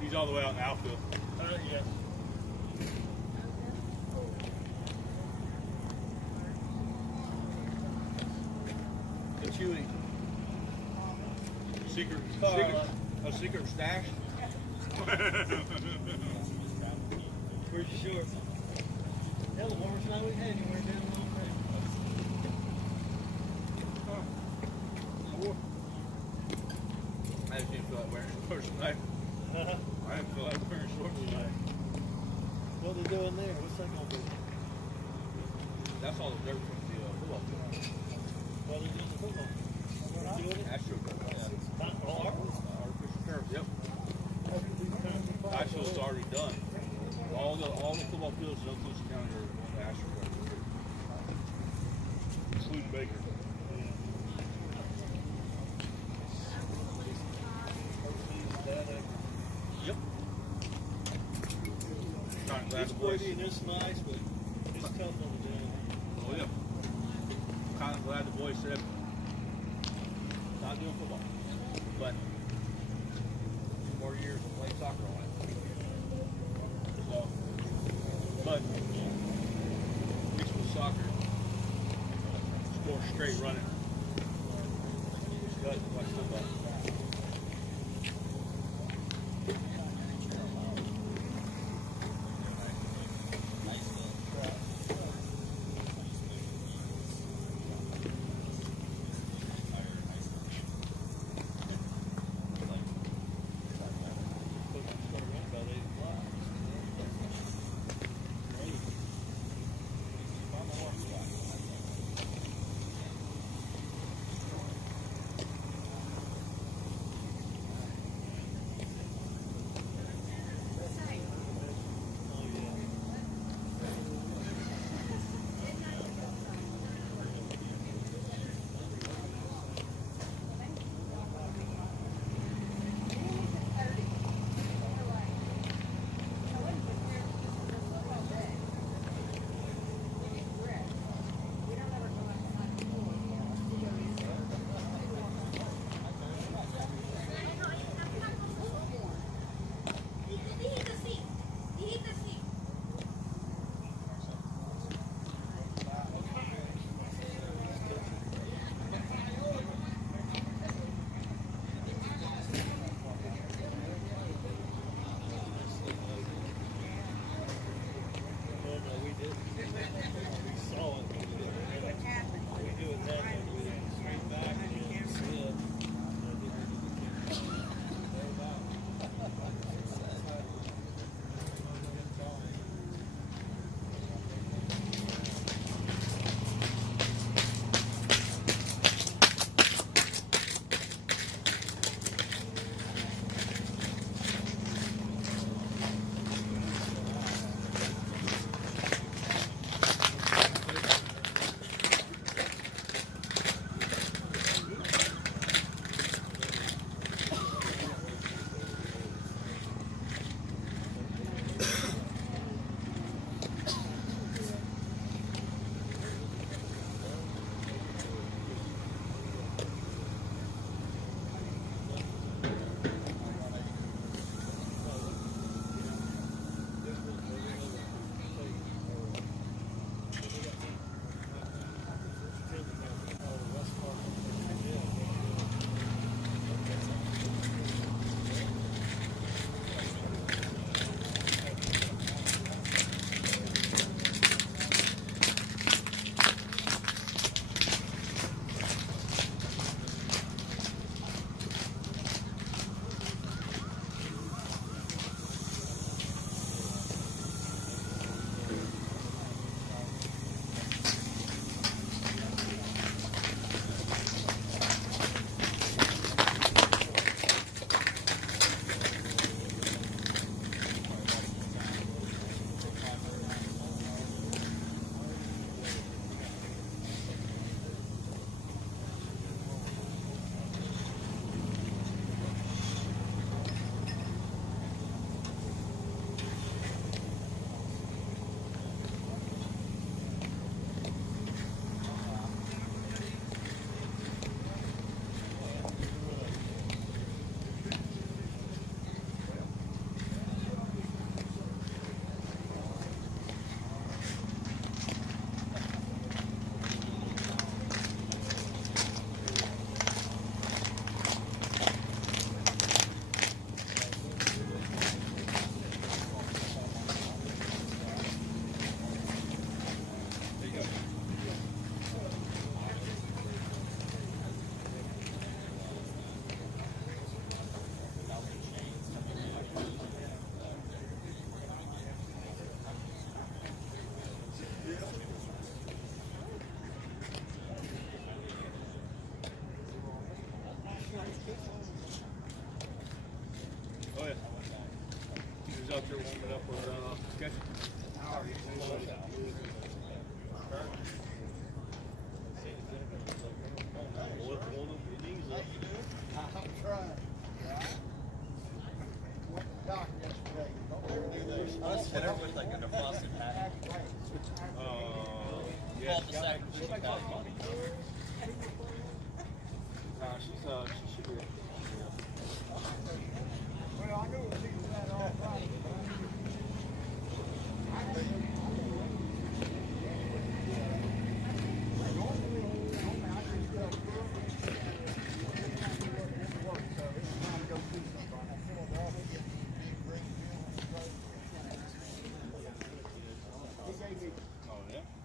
He's all the way out in the outfield. Yes. The Chewy. Secret stash. Where's your shorts? Hell, the warmest night we had, you weren't down the long I just didn't feel like wearing shorts tonight. I didn't feel like wearing shorts tonight. What are they doing there? What's that going to be? That's all the dirt from the football field. What are they doing the football? AstroTurf. Yeah. Artificial turf. Yep. Actually, it's already done. All the football fields in Oklahoma County are on the AstroTurf, including Baker. Yep. It's pretty and it's nice, but it's tough on the down. Oh yeah. I'm kind of glad the boys said not doing football, but 2 more years of playing soccer on it. So, but at least with soccer, it's more straight running. It's good like football. out there warming up with catching. I'm trying. Went to the doctor yesterday. Don't ever do that. I was sitting with like a defrosted patty. Yeah, Called the sack. she should be good. Well, I knew it was either that or all Friday.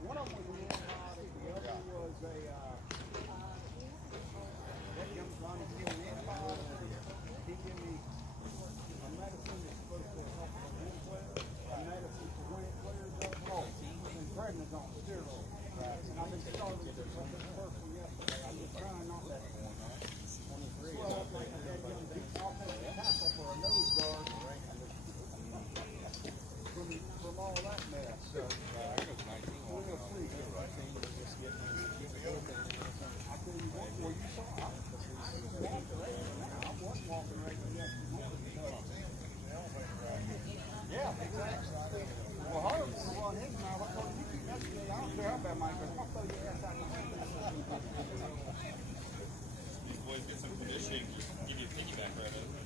One of them was an antibiotic, the other was a, that young son is giving an antibiotic. He gave me a medicine that's supposed to help the wind flare, a medicine for when it flares up. Oh, and prednisone, steroids. And I've been starting to take the first one yesterday. I'm just trying not to swell up like a dead young beast. I'll take the tackle for a nose guard from all that mess. So, we'll see. I tell you what, well, you saw, I wasn't walking regular yesterday. Yeah, exactly. Well, Harvey's going to run his mouth. I told you yesterday, I don't care how bad mine goes. I'll throw your ass out the window. These boys get some conditioning, give you a piggyback right over.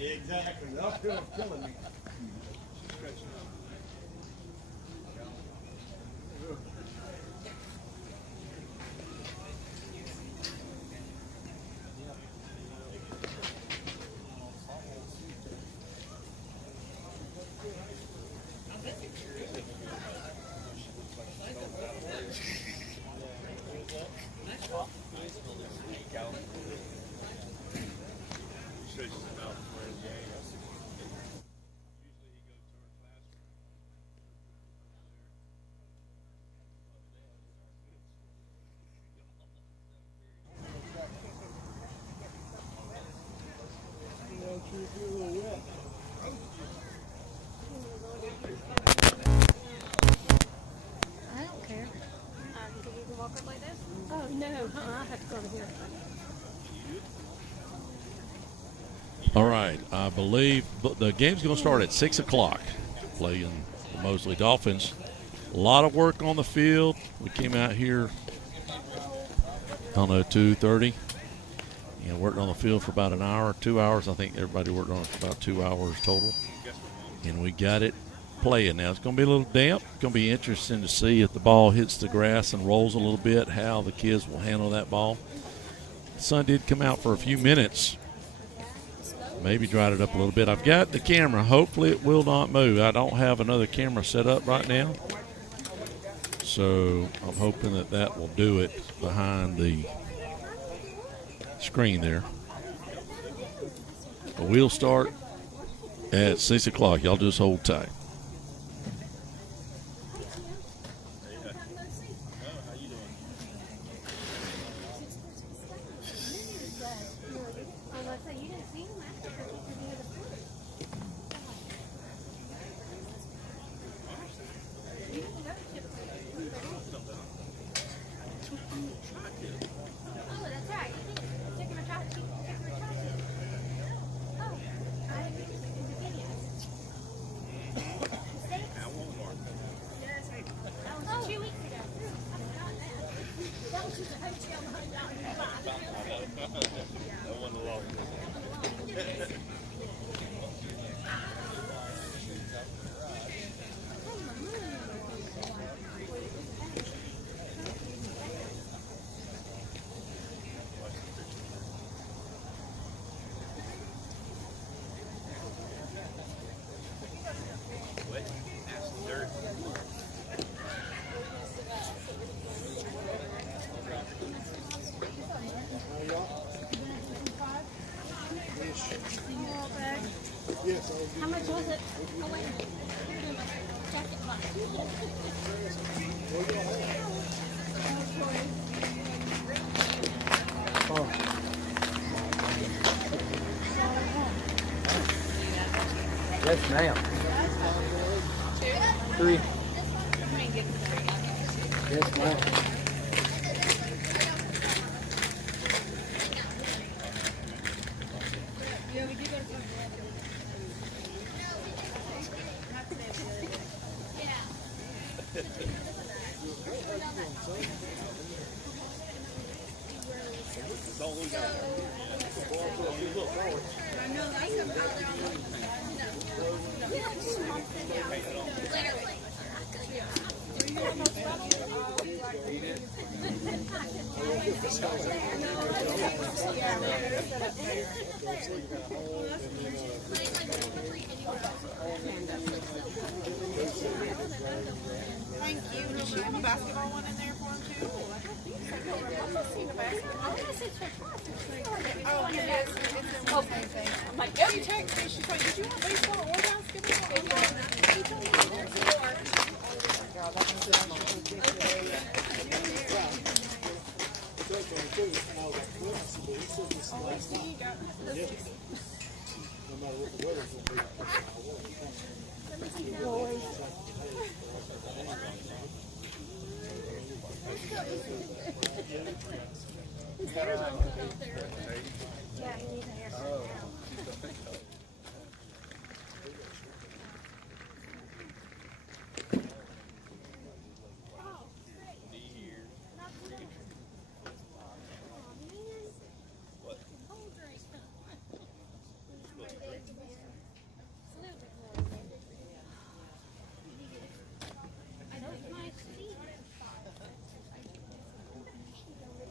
Exactly. The uphill is killing me. I don't care. Can you walk up like this? Oh, no. I have to go over here. All right, I believe the game's going to start at 6 o'clock, playing the Mosley Dolphins. A lot of work on the field. We came out here I don't know, 2:30. And worked on the field for about an hour, 2 hours. I think everybody worked on it for about 2 hours total. And we got it playing now. It's going to be a little damp. It's going to be interesting to see if the ball hits the grass and rolls a little bit, how the kids will handle that ball. The sun did come out for a few minutes. Maybe dried it up a little bit. I've got the camera. Hopefully it will not move. I don't have another camera set up right now. So I'm hoping that that will do it behind the screen there. But we'll start at 6 o'clock. Y'all just hold tight. How much was it? Oh, wait. Here's my jacket box. Yes, ma'am. 3. Yes, ma'am. Thank you. Does she have a basketball one in there for him too? I've seen a basketball. Oh, it is. It's in the same thing. I'm like, she texted me. She's like, did you want baseball or basketball? She told me there's more. Oh, I see. You got this. No matter what the weather's going to Yeah, he needs a haircut.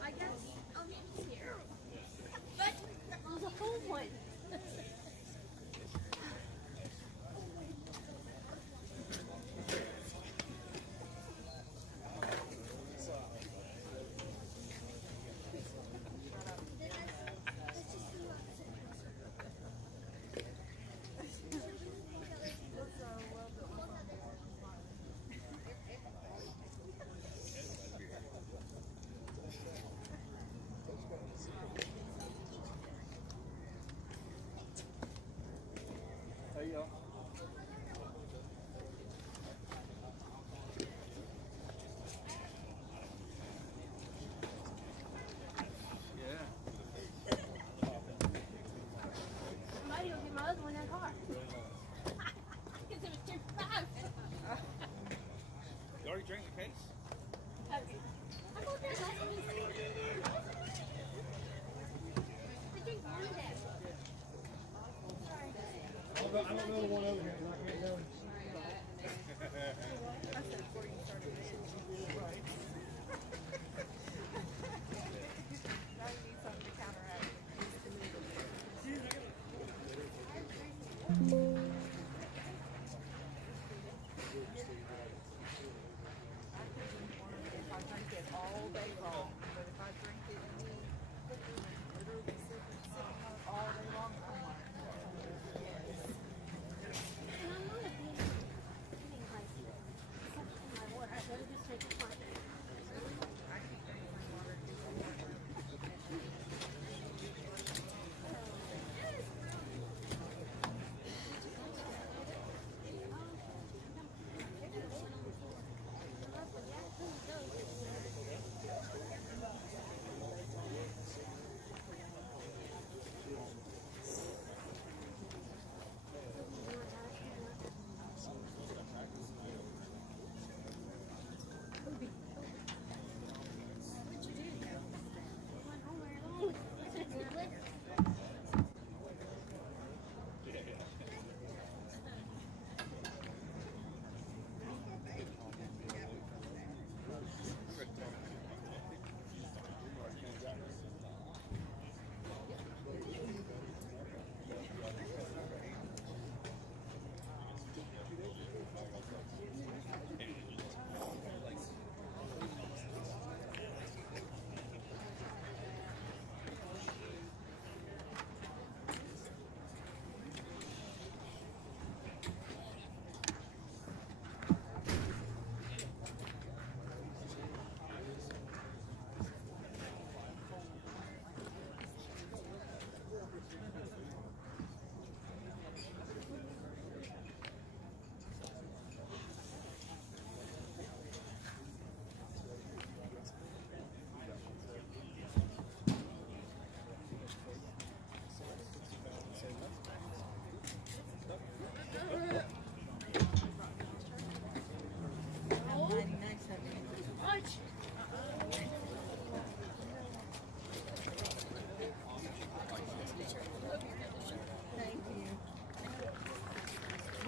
I guess I'll be here. But there's a full one.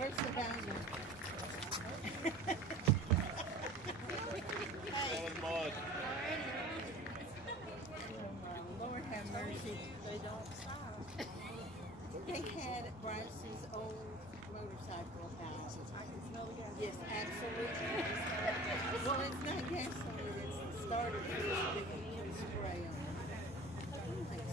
Where's the banger? Hey. Mud. Lord have mercy. They don't stop. They had Bryce's old motorcycle out. I can smell the gas. Yes, absolutely. Well, it's not gasoline, it's the starter fluid that you can spray on. Oh, my God.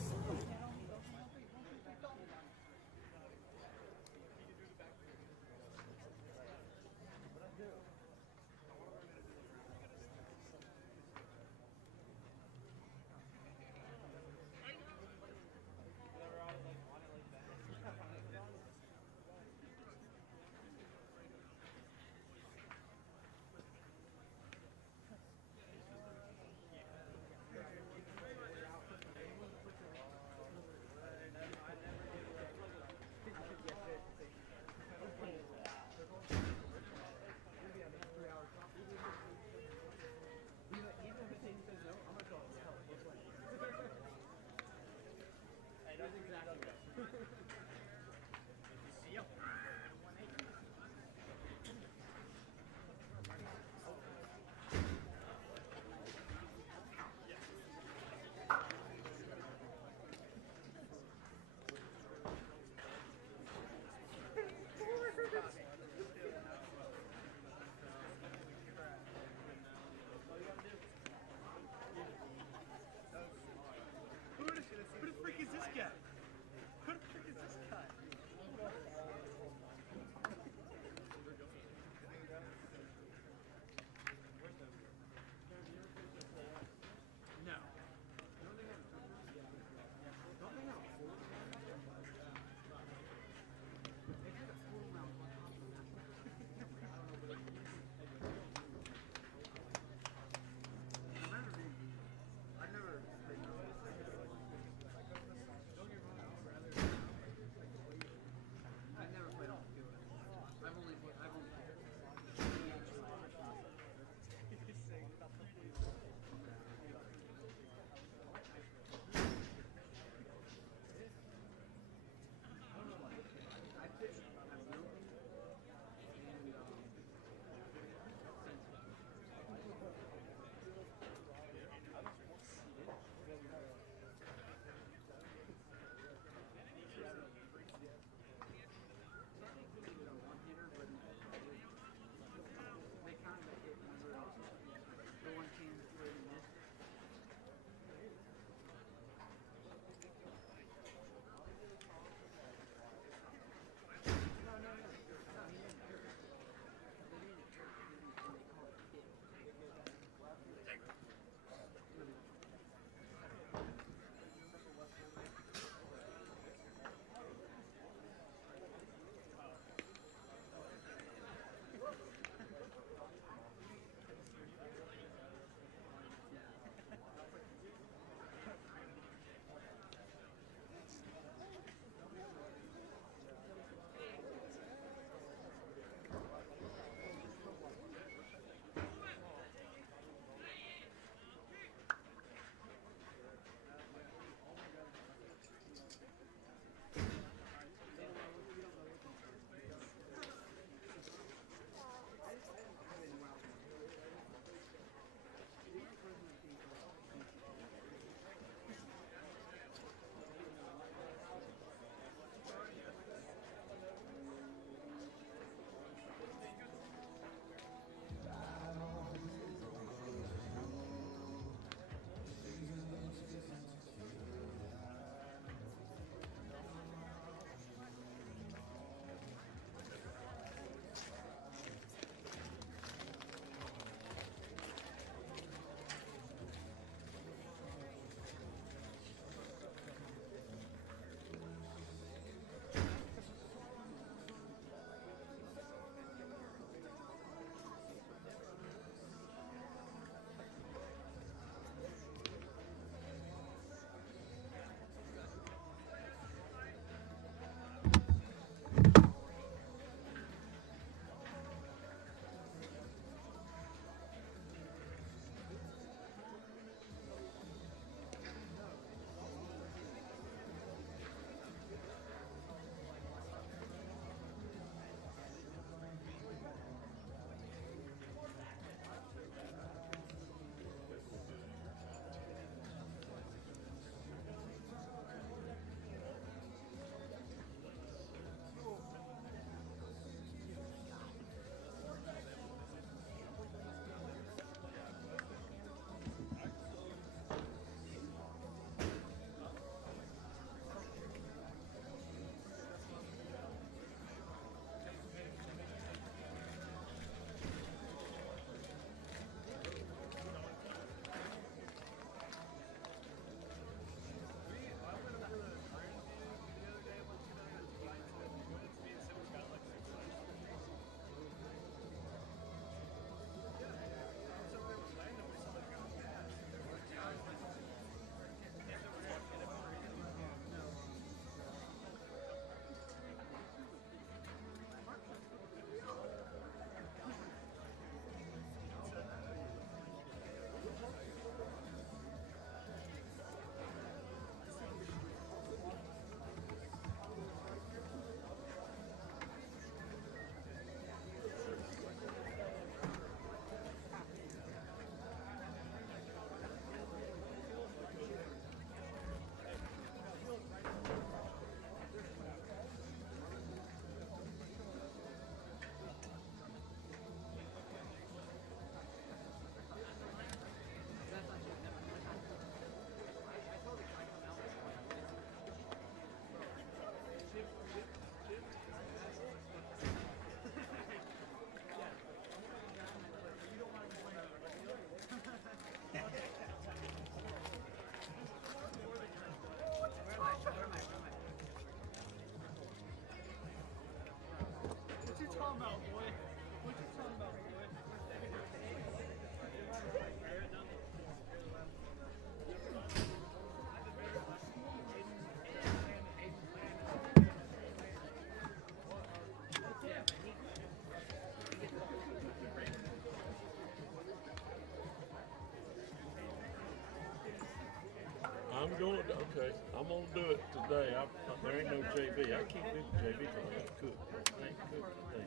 I'm going to, okay, I'm going to do it today. There ain't no JV. I can't do the JV because I got to cook. I ain't cooking today.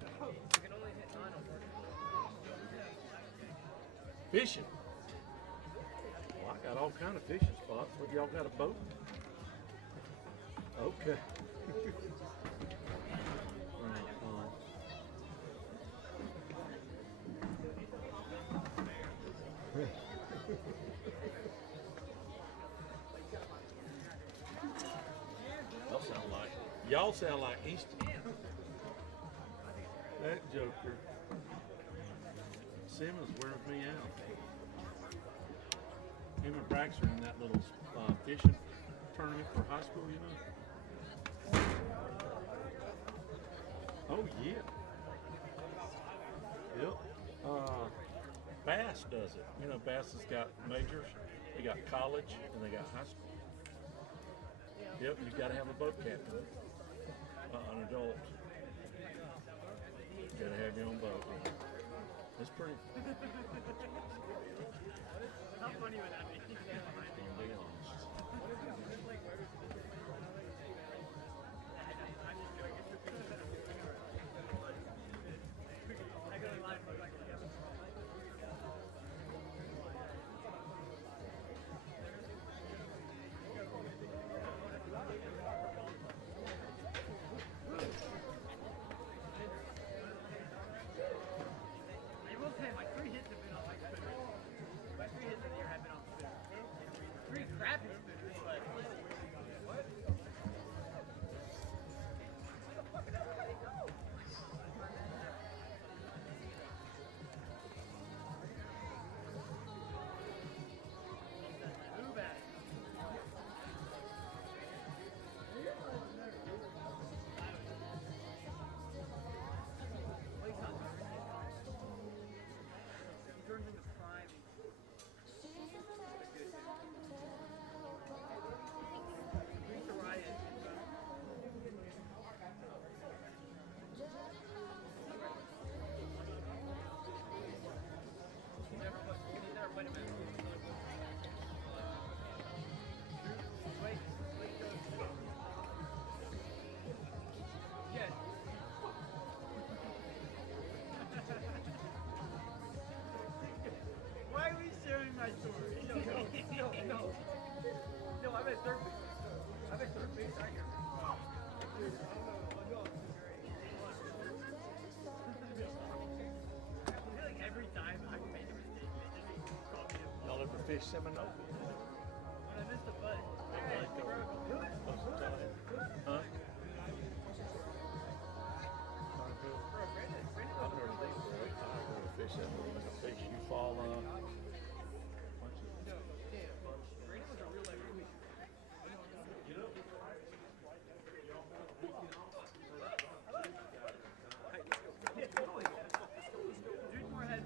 Fishing. Well, I got all kind of fishing spots. What, y'all got a boat? Okay. Y'all sound like Easton. That joker. Simmons wears me out. Him and Brax are in that little fishing tournament for high school, you know? Oh, yeah. Yep. Bass does it. You know, Bass has got majors. They got college and they got high school. Yep, you got to have a boat captain. An adult. You got to have your own boat. It's pretty. How funny would that be? I'm gonna be honest. Why are we sharing my story? No, I'm at third base. I'm at third base. I hear. I feel like every time I make a mistake, they just call me a Y'all ever fish Seminole? when I missed a butt. Huh? I've never been there. I've never fished that little fish. You fall Dude, more head,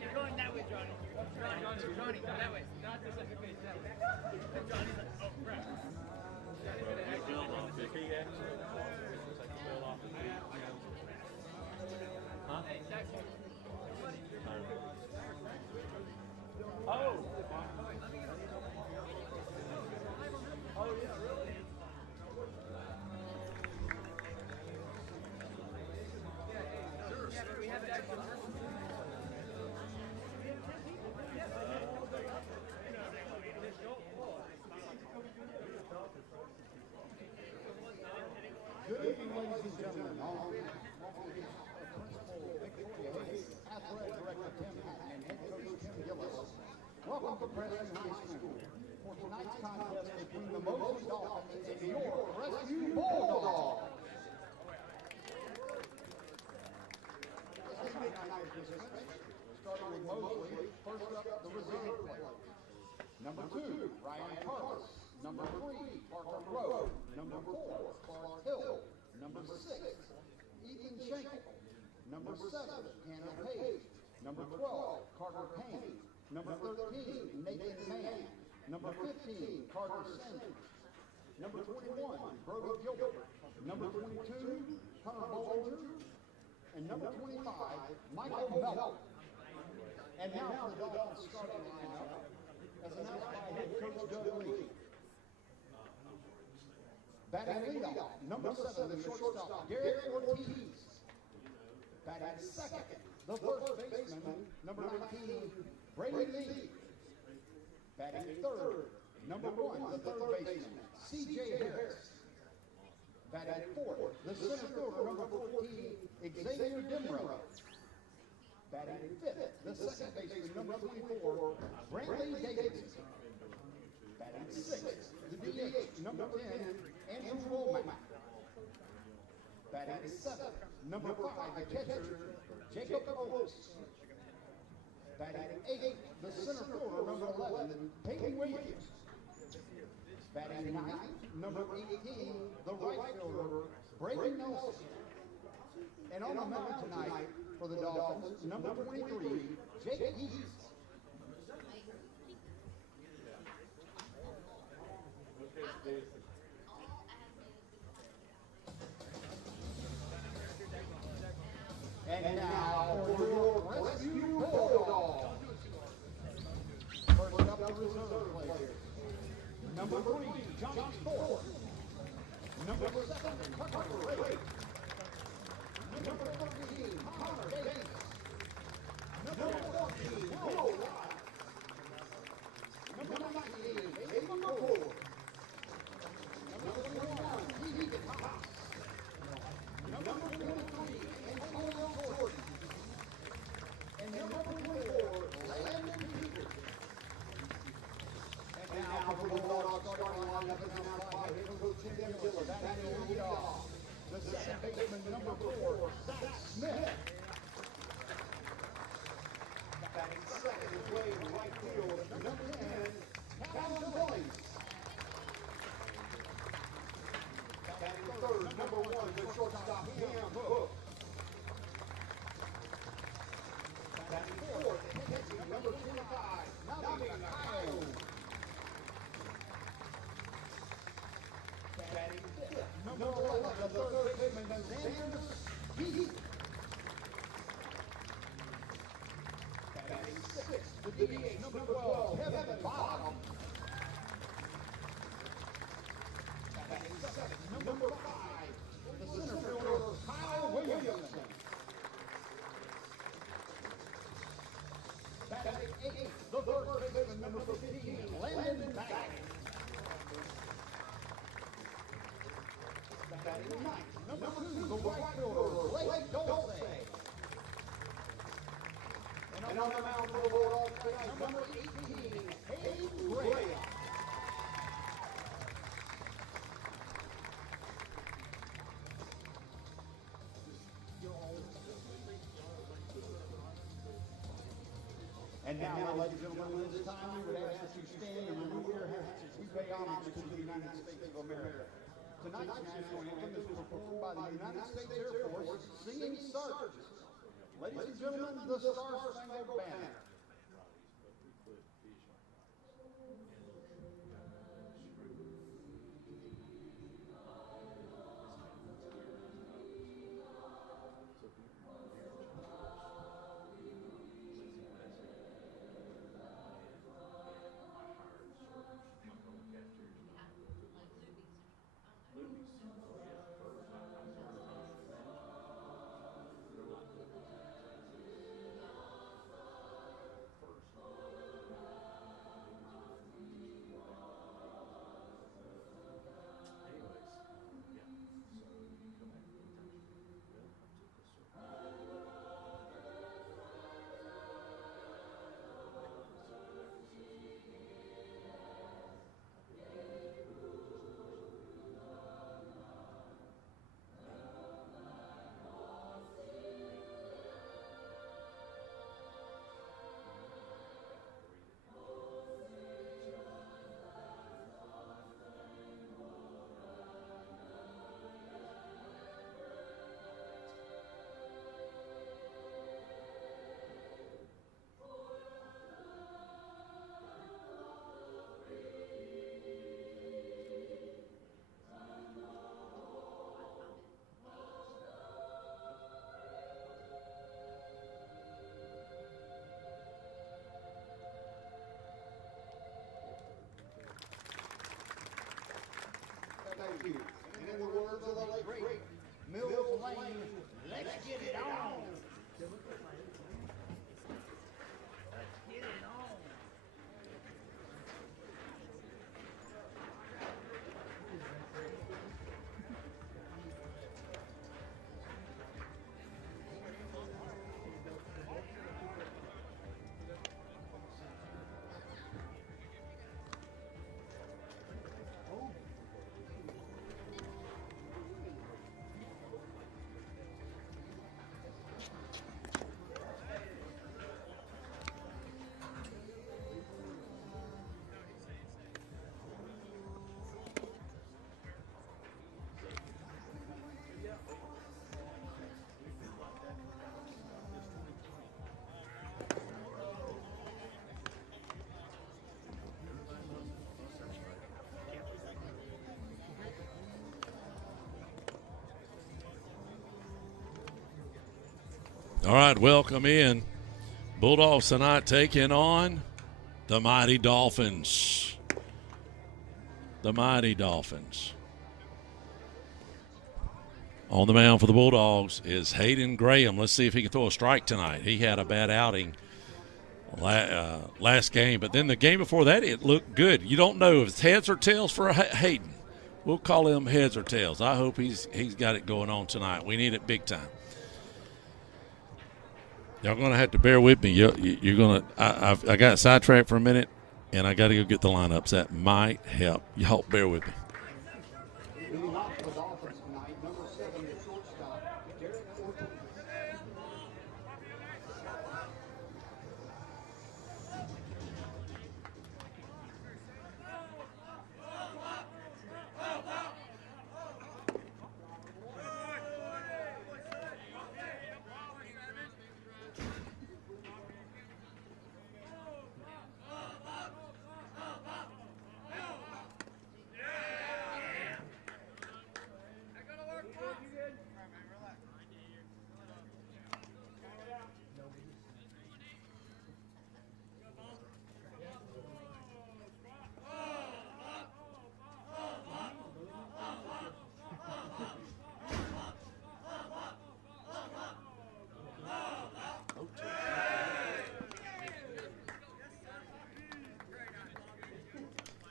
You're going that way, Johnny. Johnny, go that way. Not the second base, that way. Johnny's like, oh, crap. Did he actually take a bill off? Huh? Oh! Oh, yeah, really? Yeah, but we have it actually. Good evening, ladies and gentlemen. On behalf of Victoria Hayes, Athletic Director Tim Hatton, and Head Coach Tim Gillis, welcome to Crestview High School for tonight's contest between the Mosley Dolphins and your Crestview Bulldogs. Let's make tonight's participants, starting with Mosley. First up, the reserve players. Number 2, Ryan Carlos. Number 3, Parker Rowe. Number 4, Clark Hill. Number 6, Ethan Schenkel. Number 7, Hannah Page. Number 12, Carter Payne. Number 13, Nathan Mann. Number 15, Carter Sanders. Number 21, Brody Gilbert. Number 22, Hunter Bollinger. And number 25, Michael Mellon. And now for the Dolphins starting lineup, as announced by head coach Doug Lee. Batting leadoff, number 7, the shortstop, Garrett Ortiz. Batting second, the first baseman, number 19, Brady Lee. Batting third, number 1, the third baseman, C.J. Harris. Batting fourth, the center fielder, number 14, Xavier Dimrow. Batting fifth, the second baseman, number 24, Brantley Davidson. Batting sixth, the DH, number 10, Andrew Womack. Batting seventh, number 5, the catcher, Jacob Oates. Batting eighth, the center fielder, number 11, Peyton Williams. Batting ninth, number 18, the right fielder, Brayden Nelson. And on the mound tonight for the Dolphins, number 23, Jake East. And now for your Crestview Bulldogs. First up, the reserve players. Number 3, Johnny Thorpe. Number 7, Tucker Ray. Number 13, Connor Davis. Number 14, Will Watt. Number 19, Abe McCord. Number 21, T.D. Thomas. Number 23, Antonio Gordon. And number 24, Landon Peters. And now for the Bulldogs starting lineup is announced by head coach Tim Diller. Batting leadoff, the second baseman, number 4, Zach Smith. Batting second is Wade, right field, number 10, Calvin Billings. Batting third, number 1, the shortstop, Cam Hook. Batting fourth, catching number 25, Navi Kyle. Batting fifth, number 11, the third baseman, Xander Heath. Batting sixth, the DH, number 12, Kevin Bottom. Batting seventh, number 5, the center fielder, Kyle Williamson. Batting eighth, the first baseman, number 15, Landon Back. Batting ninth, number 2, the right fielder, Blake Dulce. And on the mound for the Bulldogs tonight, number 18, Hayden Gray. And now, ladies and gentlemen, at this time, we would ask that you stand and remove your hats as we pay homage to the United States of America. Tonight's national anthem is performed by the United States Air Force Singing Sergeants. Ladies and gentlemen, the Star-Spangled Banner. Crestview. And in the words of the late great Mills Lane, let's get it on. All right, welcome in. Bulldogs tonight taking on the Mighty Dolphins. The Mighty Dolphins. On the mound for the Bulldogs is Hayden Graham. Let's see if he can throw a strike tonight. He had a bad outing last game, but then the game before that, it looked good. You don't know if it's heads or tails for Hayden. We'll call him heads or tails. I hope he's got it going on tonight. We need it big time. Y'all going to have to bear with me. You're going to – I got sidetracked for a minute, and I got to go get the lineups. That might help. Y'all bear with me.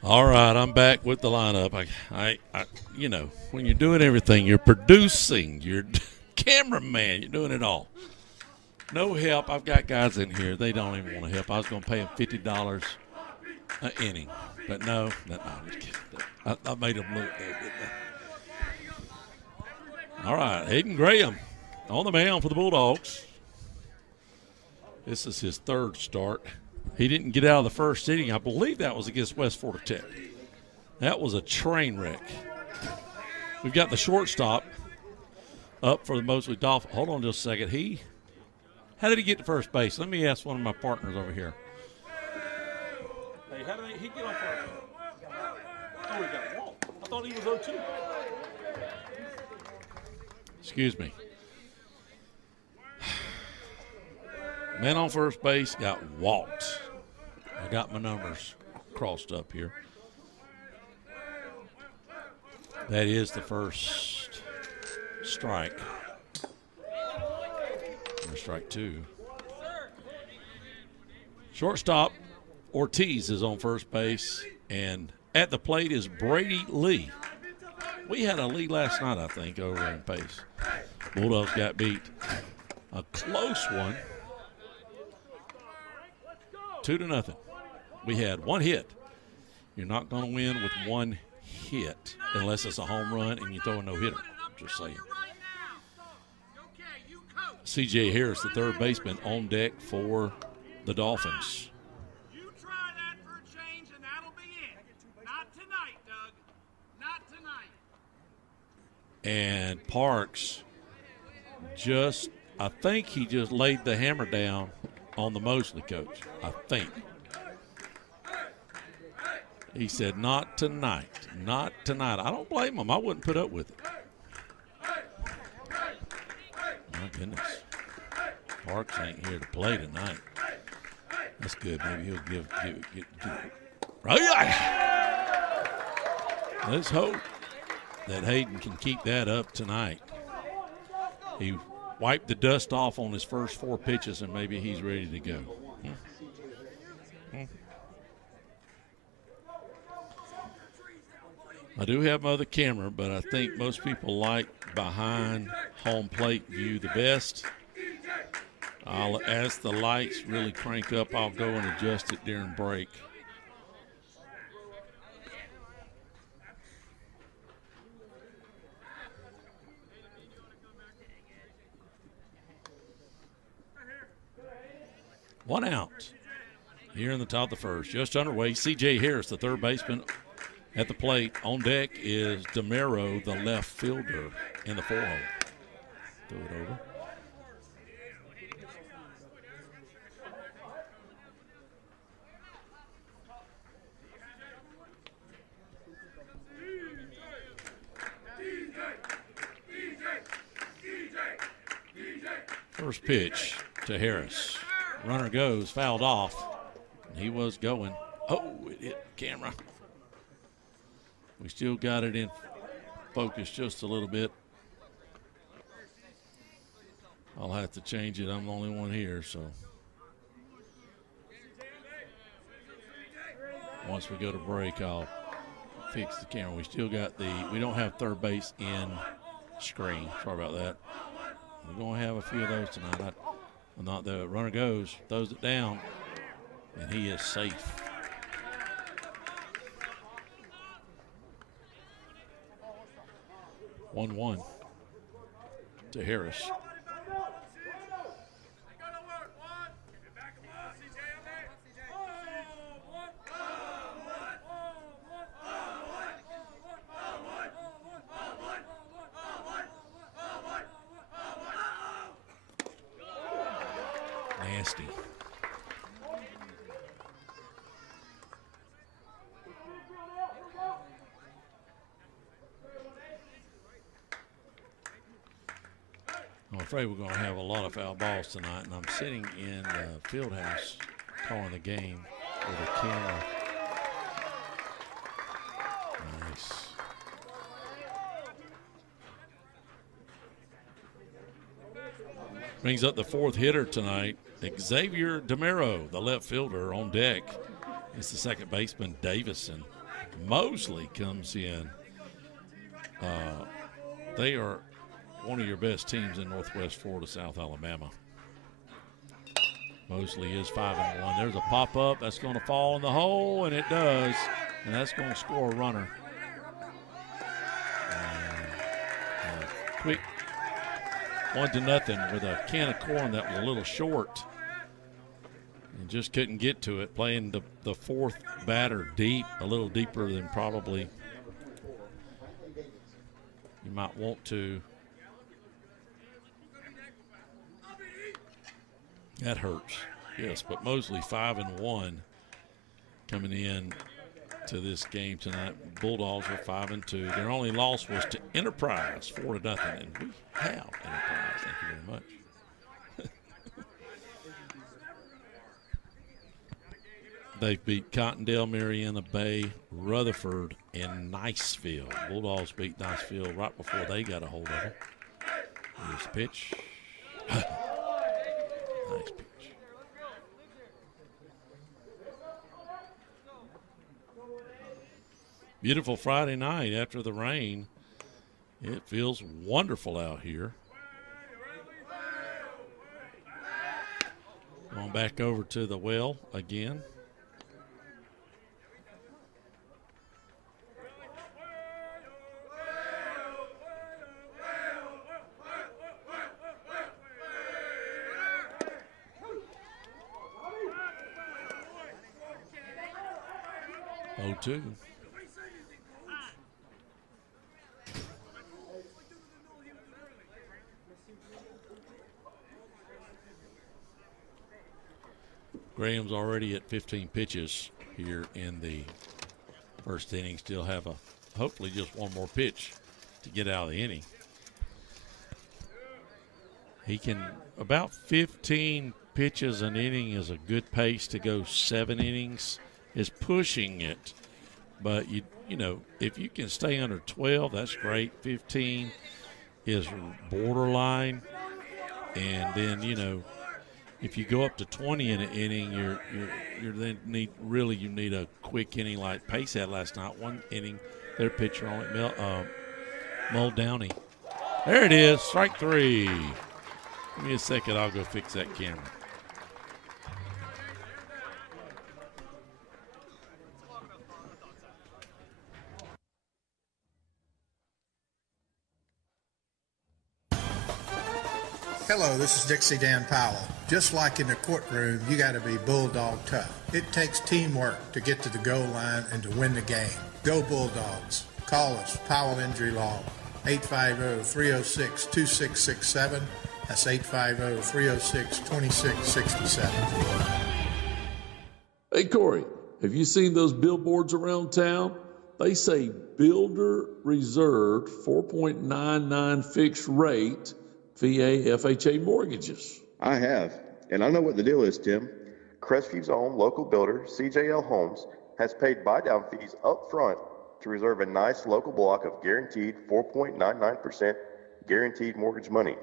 All right, I'm back with the lineup. I you know, when you're doing everything, you're producing, you're cameraman, you're doing it all. No help. I've got guys in here. They don't even want to help. I was going to pay them $50 an inning, but no, I'm just kidding. I made them look good. All right, Hayden Graham on the mound for the Bulldogs. This is his third start. He didn't get out of the first inning. I believe that was against West Florida Tech. That was a train wreck. We've got the shortstop up for the Mosley Dolphins. Hold on just a second. How did he get to first base? Let me ask one of my partners over here. Hey, how did he get on first? Oh, he got walked. I thought he was 0-2. Excuse me. Man on first base got walked. I got my numbers crossed up here. That is the first strike. Or strike two. Shortstop Ortiz is on first base, and at the plate is Brady Lee. We had a lead last night, I think, over in Pace. Bulldogs got beat. A close one. 2-0. We had one hit. You're not going to win with one hit unless it's a home run and you throw a no-hitter. Just saying. C.J. Harris, the third baseman, on deck for the Dolphins. You try that for a change and that'll be it. Not tonight, Doug. Not tonight. And Parks I think he just laid the hammer down on the Mosley coach, I think. He said, not tonight, not tonight. I don't blame him. I wouldn't put up with it. My goodness. Parks ain't here to play tonight. That's good. Maybe he'll get right. Let's hope. that Hayden can keep that up tonight. He wiped the dust off on his first 4 pitches, and maybe he's ready to go. I do have my other camera, but I think most people like behind home plate view the best. As the lights really crank up, I'll go and adjust it during break. One out here in the top of the first. Just underway, C.J. Harris, the third baseman, at the plate. On deck is DeMero, the left fielder, in the 4-hole. Throw it over. First pitch to Harris. Runner goes, fouled off. He was going. Oh, it hit the camera. We still got it in focus just a little bit. I'll have to change it. I'm the only one here, so. Once we go to break, I'll fix the camera. We still got we don't have third base in screen. Sorry about that. We're going to have a few of those tonight. Not the runner goes, throws it down, and he is safe. One to Harris. Nasty. I'm afraid we're going to have a lot of foul balls tonight, and I'm sitting in the field house calling the game with a camera. Nice. Brings up the 4th hitter tonight, Xavier DeMero, the left fielder, on deck. It's the second baseman, Davison. Mosley comes in. They are one of your best teams in Northwest Florida, South Alabama. Mosley is 5-1. There's a pop-up. That's going to fall in the hole, and it does. And that's going to score a runner. Quick 1-0 with a can of corn that was a little short. And just couldn't get to it. Playing the 4th batter deep, a little deeper than probably you might want to. That hurts, yes. But Mosley 5-1 coming in to this game tonight. Bulldogs are 5-2. Their only loss was to Enterprise, 4-0, and we have Enterprise. Thank you very much. They've beat Cottondale, Mariana Bay, Rutherford, and Niceville. Bulldogs beat Niceville right before they got a hold of it. Here's the pitch. Nice pitch. Beautiful Friday night after the rain. It feels wonderful out here. Going back over to the well again. Oh, 2. Graham's already at 15 pitches here in the first inning. Still have hopefully just one more pitch to get out of the inning. He can, about 15 pitches an inning is a good pace to go 7 innings. Is pushing it But you know, if you can stay under 12, that's great. 15 is borderline, and then you know, if you go up to 20 in an inning, you're then you need a quick inning like Pace had last night. One inning, their pitcher on it, Mull Downey. There it is, strike 3. Give me a second, I'll go fix that camera. Hello, this is Dixie Dan Powell. Just like in the courtroom, you got to be bulldog tough. It takes teamwork to get to the goal line and to win the game. Go Bulldogs. Call us, Powell Injury Law, 850-306-2667. That's 850-306-2667. Hey, Corey, have you seen those billboards around town? They say builder reserved 4.99 fixed rate VA FHA mortgages. I have, and I know what the deal is, Tim. Crestview's own local builder, CJL Homes, has paid buy-down fees up front to reserve a nice local block of guaranteed 4.99% guaranteed mortgage money.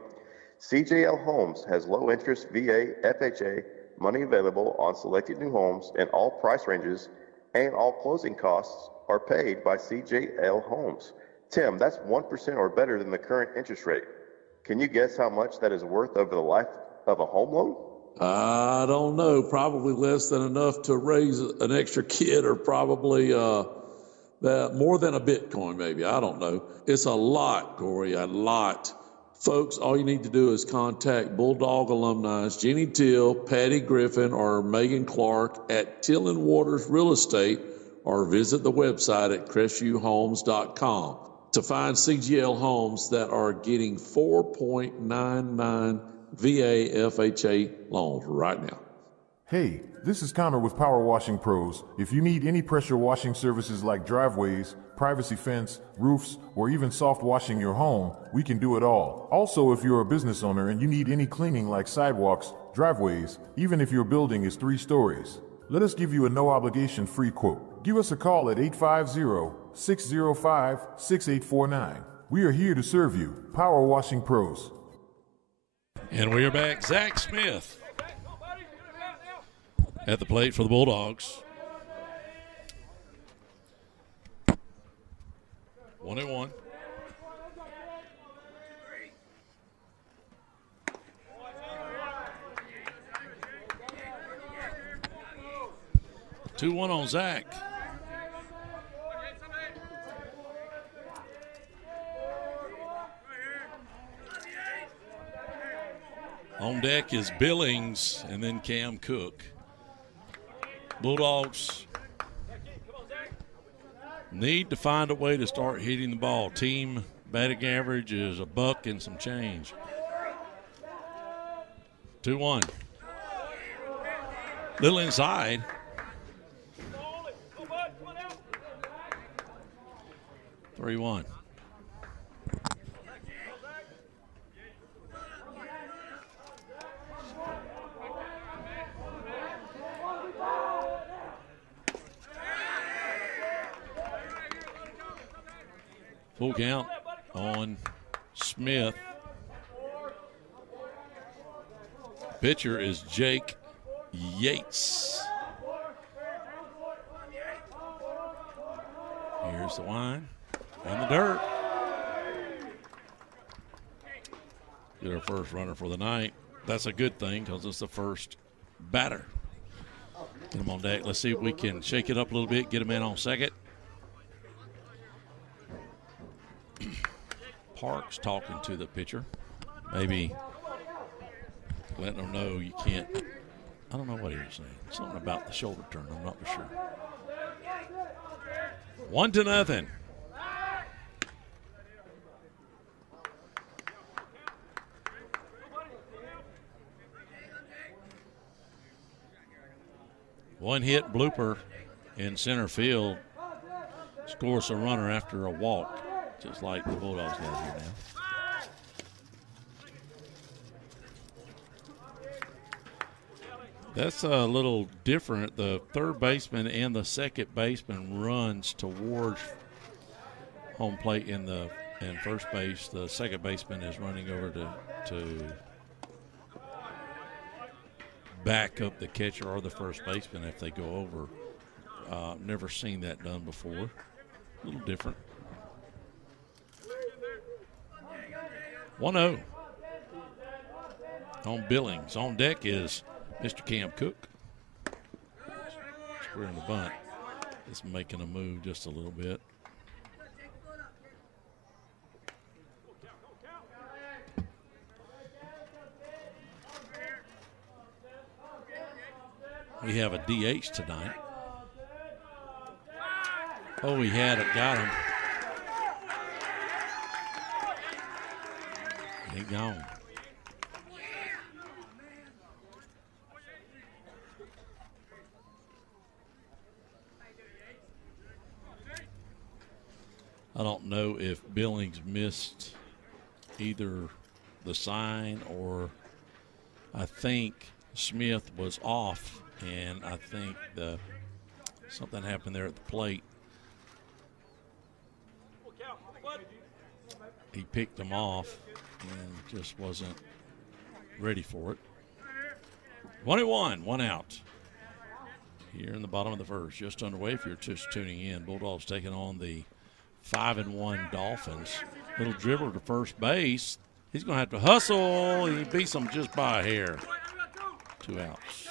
CJL Homes has low-interest VA FHA money available on selected new homes, and all price ranges and all closing costs are paid by CJL Homes. Tim, that's 1% or better than the current interest rate. Can you guess how much that is worth over the life of a home loan? I don't know. Probably less than enough to raise an extra kid, or probably more than a Bitcoin, maybe. I don't know. It's a lot, Corey, a lot. Folks, all you need to do is contact Bulldog alumni Jeannie Till, Patty Griffin, or Megan Clark at Till and Waters Real Estate, or visit the website at crestvviewhomes.com to find CGL homes that are getting 4.99 VA FHA loans right now. Hey, this is Connor with Power Washing Pros. If you need any pressure washing services like driveways, privacy fence, roofs, or even soft washing your home, we can do it all. Also, if you're a business owner and you need any cleaning like sidewalks, driveways, even if your building is 3 stories, let us give you a no-obligation free quote. Give us a call at 850-605-6849. We are here to serve you. Power Washing Pros. And we are back. Zach Smith at the plate for the Bulldogs. 1-1. Two one on Zach. On deck is Billings and then Cam Cook. Bulldogs need to find a way to start hitting the ball. Team batting average is $1 and some change. 2-1. Little inside. 3-1. Full count on Smith. Pitcher is Jake Yates. Here's the wine and the dirt. Get our first runner for the night. That's a good thing because it's the first batter. Get him on deck. Let's see if we can shake it up a little bit, get him in on second. Parks talking to the pitcher. Maybe letting him know you can't. I don't know what he was saying. Something about the shoulder turn. I'm not for sure. 1-0. One hit blooper in center field. Scores a runner after a walk, just like the Bulldogs got here now. That's a little different. The third baseman and the second baseman runs towards home plate in first base. The second baseman is running over to back up the catcher or the first baseman if they go over. Never seen that done before. A little different. 1-0. On Billings. On deck is Mr. Cam Cook. Squaring the bunt. It's making a move just a little bit. We have a DH tonight. Oh, he had it, got him. He gone. I don't know if Billings missed either the sign or I think Smith was off, and I think something happened there at the plate. He picked him off and just wasn't ready for it. 1-1, 1 out. Here in the bottom of the first, just underway if you're just tuning in. Bulldogs taking on the 5-1 Dolphins. Little dribbler to first base. He's going to have to hustle. He beats them just by a hair. 2 outs.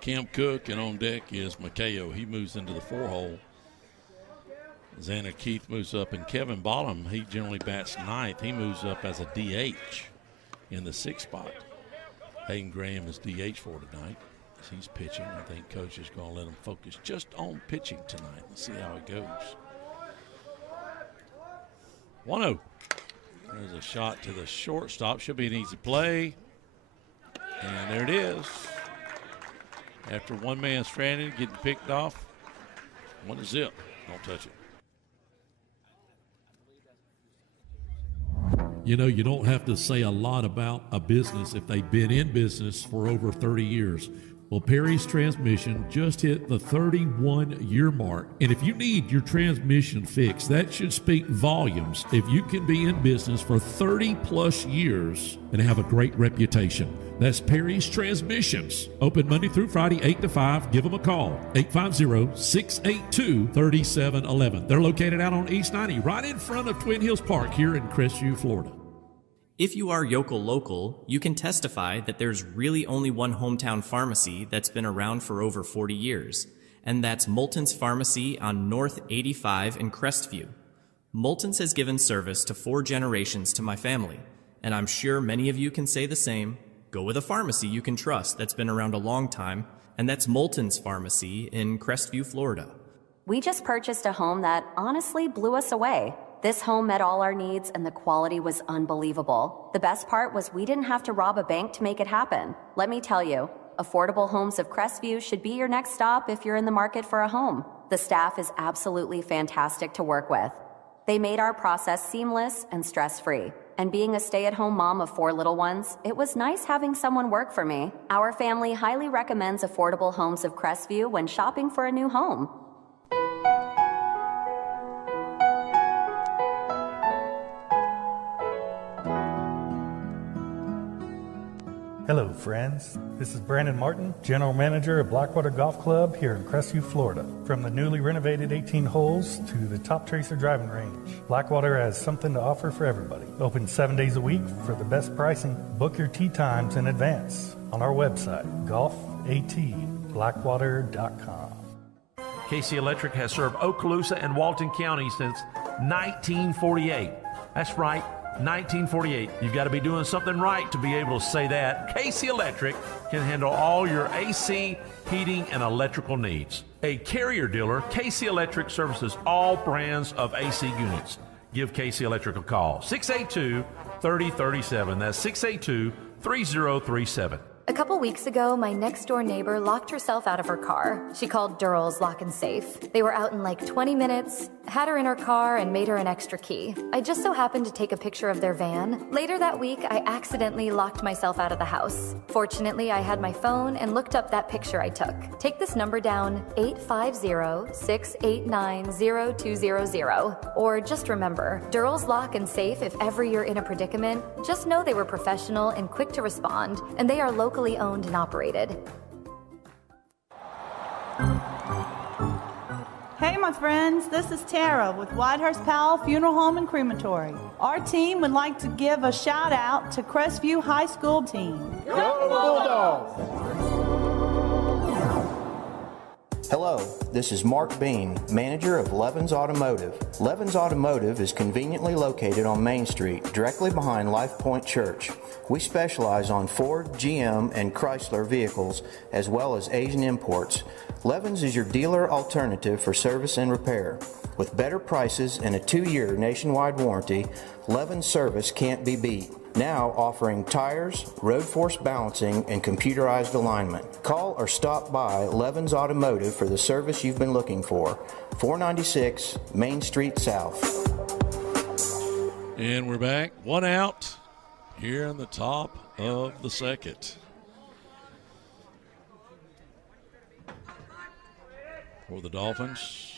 Cam Cook, and on deck is Makeo. He moves into the 4-hole. Xander Keith moves up, and Kevin Bottom, he generally bats 9th. He moves up as a DH in the 6th spot. Hayden Graham is DH for tonight. He's pitching. I think Coach is going to let him focus just on pitching tonight. Let's see how it goes. 1-0. There's a shot to the shortstop. Should be an easy play. And there it is. After one man stranded, getting picked off. 1-0. Don't touch it. You know, you don't have to say a lot about a business if they've been in business for over 30 years. Well, Perry's Transmission just hit the 31-year mark. And if you need your transmission fixed, that should speak volumes if you can be in business for 30-plus years and have a great reputation. That's Perry's Transmissions. Open Monday through Friday, 8 to 5. Give them a call, 850-682-3711. They're located out on East 90, right in front of Twin Hills Park here in Crestview, Florida. If you are Yokel Local, you can testify that there's really only one hometown pharmacy that's been around for over 40 years, and that's Moulton's Pharmacy on North 85 in Crestview. Moulton's has given service to 4 generations to my family, and I'm sure many of you can say the same. Go with a pharmacy you can trust that's been around a long time, and that's Moulton's Pharmacy in Crestview, Florida. We just purchased a home that honestly blew us away. This home met all our needs and the quality was unbelievable. The best part was we didn't have to rob a bank to make it happen. Let me tell you, Affordable Homes of Crestview should be your next stop if you're in the market for a home. The staff is absolutely fantastic to work with. They made our process seamless and stress-free. And being a stay-at-home mom of 4 little ones, it was nice having someone work for me. Our family highly recommends Affordable Homes of Crestview when shopping for a new home. Hello, friends. This is Brandon Martin, General Manager of Blackwater Golf Club here in Crestview, Florida. From the newly renovated 18 holes to the Top Tracer driving range, Blackwater has something to offer for everybody. Open 7 days a week for the best pricing. Book your tee times in advance on our website, golfatblackwater.com. KC Electric has served Okaloosa and Walton County since 1948. That's right. 1948. You've got to be doing something right to be able to say that. KC Electric can handle all your AC, heating, and electrical needs. A Carrier dealer, KC Electric services all brands of AC units. Give KC Electric a call. 682-3037. That's 682-3037. A couple weeks ago, my next-door neighbor locked herself out of her car. She called Durrell's Lock and Safe. They were out in like 20 minutes, had her in her car, and made her an extra key. I just so happened to take a picture of their van. Later that week, I accidentally locked myself out of the house. Fortunately, I had my phone and looked up that picture I took. Take this number down, 850-689-0200. Or just remember, Durrell's Lock and Safe, if ever you're in a predicament, just know they were professional and quick to respond, and they are locally owned and operated. Hey, my friends, this is Tara with Whitehurst Powell Funeral Home and Crematory. Our team would like to give a shout out to Crestview High School team. Go Bulldogs! Hello, this is Mark Bean, manager of Levens Automotive. Levens Automotive is conveniently located on Main Street, directly behind Life Point Church. We specialize on Ford, GM, and Chrysler vehicles, as well as Asian imports. Levens is your dealer alternative for service and repair. With better prices and a 2-year nationwide warranty, Levens service can't be beat. Now offering tires, road force balancing, and computerized alignment. Call or stop by Levens Automotive for the service you've been looking for. 496 Main Street South. And we're back. 1 out here in the top of the second. For the Dolphins.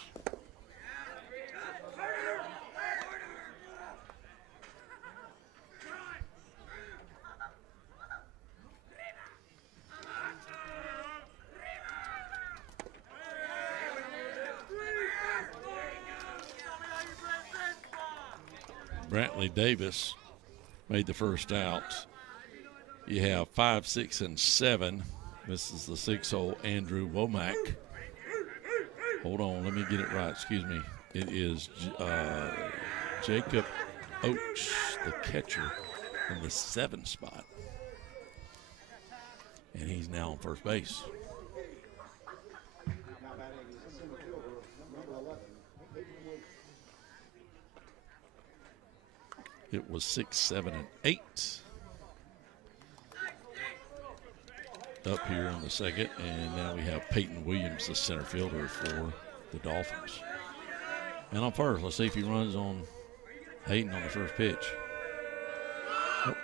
Brantley Davis made the first out. You have 5, 6, and 7. This is the 6-hole Andrew Womack. Hold on, let me get it right. Excuse me. It is Jacob Oates, the catcher, in the 7 spot. And he's now on first base. It was 6, 7, and 8 up here in the second, and now we have Peyton Williams, the center fielder for the Dolphins. And on first, let's see if he runs on Hayden on the first pitch. Nope.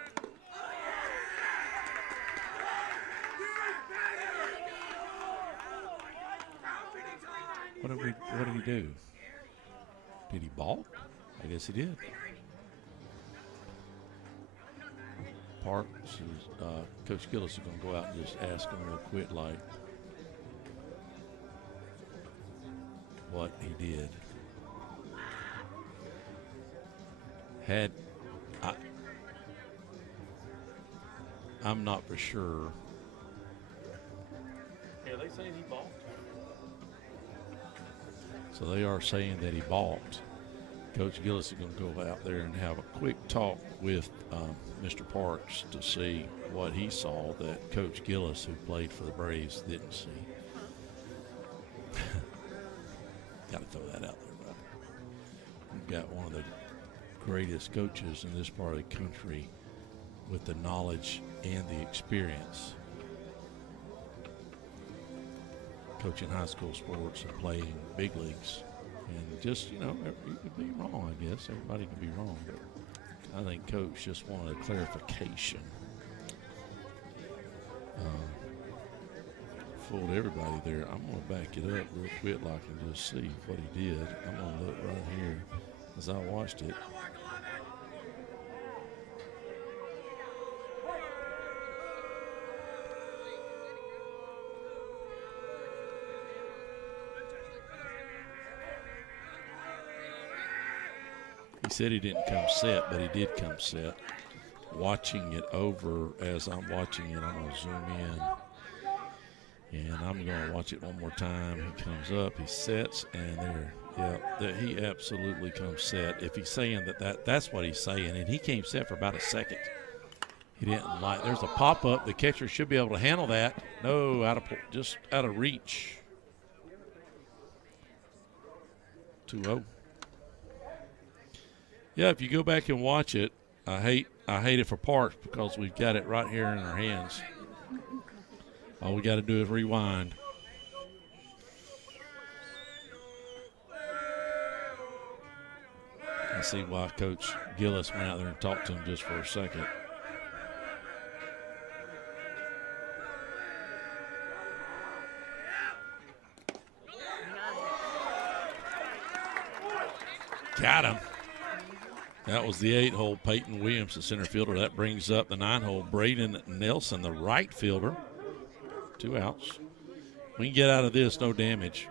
What did he do? Did he balk? I guess he did. Parks is, Coach Gillis is going to go out and just ask him real quick, like, what he did. I'm not for sure. Yeah, they saying he balked. So they are saying that he balked. Coach Gillis is going to go out there and have a quick talk with Mr. Parks to see what he saw that Coach Gillis, who played for the Braves, didn't see. Got to throw that out there, brother. We've got one of the greatest coaches in this part of the country with the knowledge and the experience. Coaching high school sports and playing big leagues. And just, you know, you could be wrong, I guess. Everybody can be wrong. But I think Coach just wanted a clarification. Fooled everybody there. I'm going to back it up real quick like and just see what he did. I'm going to look right here as I watched it. He said he didn't come set, but he did come set. Watching it over as I'm watching it, I'm going to zoom in. And I'm going to watch it one more time. He comes up, he sets, and there. Yeah, he absolutely comes set. If he's saying that's what he's saying. And he came set for about a second. He didn't like, there's a pop-up. The catcher should be able to handle that. No, just out of reach. 2-0. Yeah, if you go back and watch it, I hate it for Parks because we've got it right here in our hands. All we got to do is rewind. I see why Coach Gillis went out there and talked to him just for a second. Got him. That was the 8-hole Peyton Williams, the center fielder. That brings up the 9-hole Braden Nelson, the right fielder. 2 outs. We can get out of this, no damage.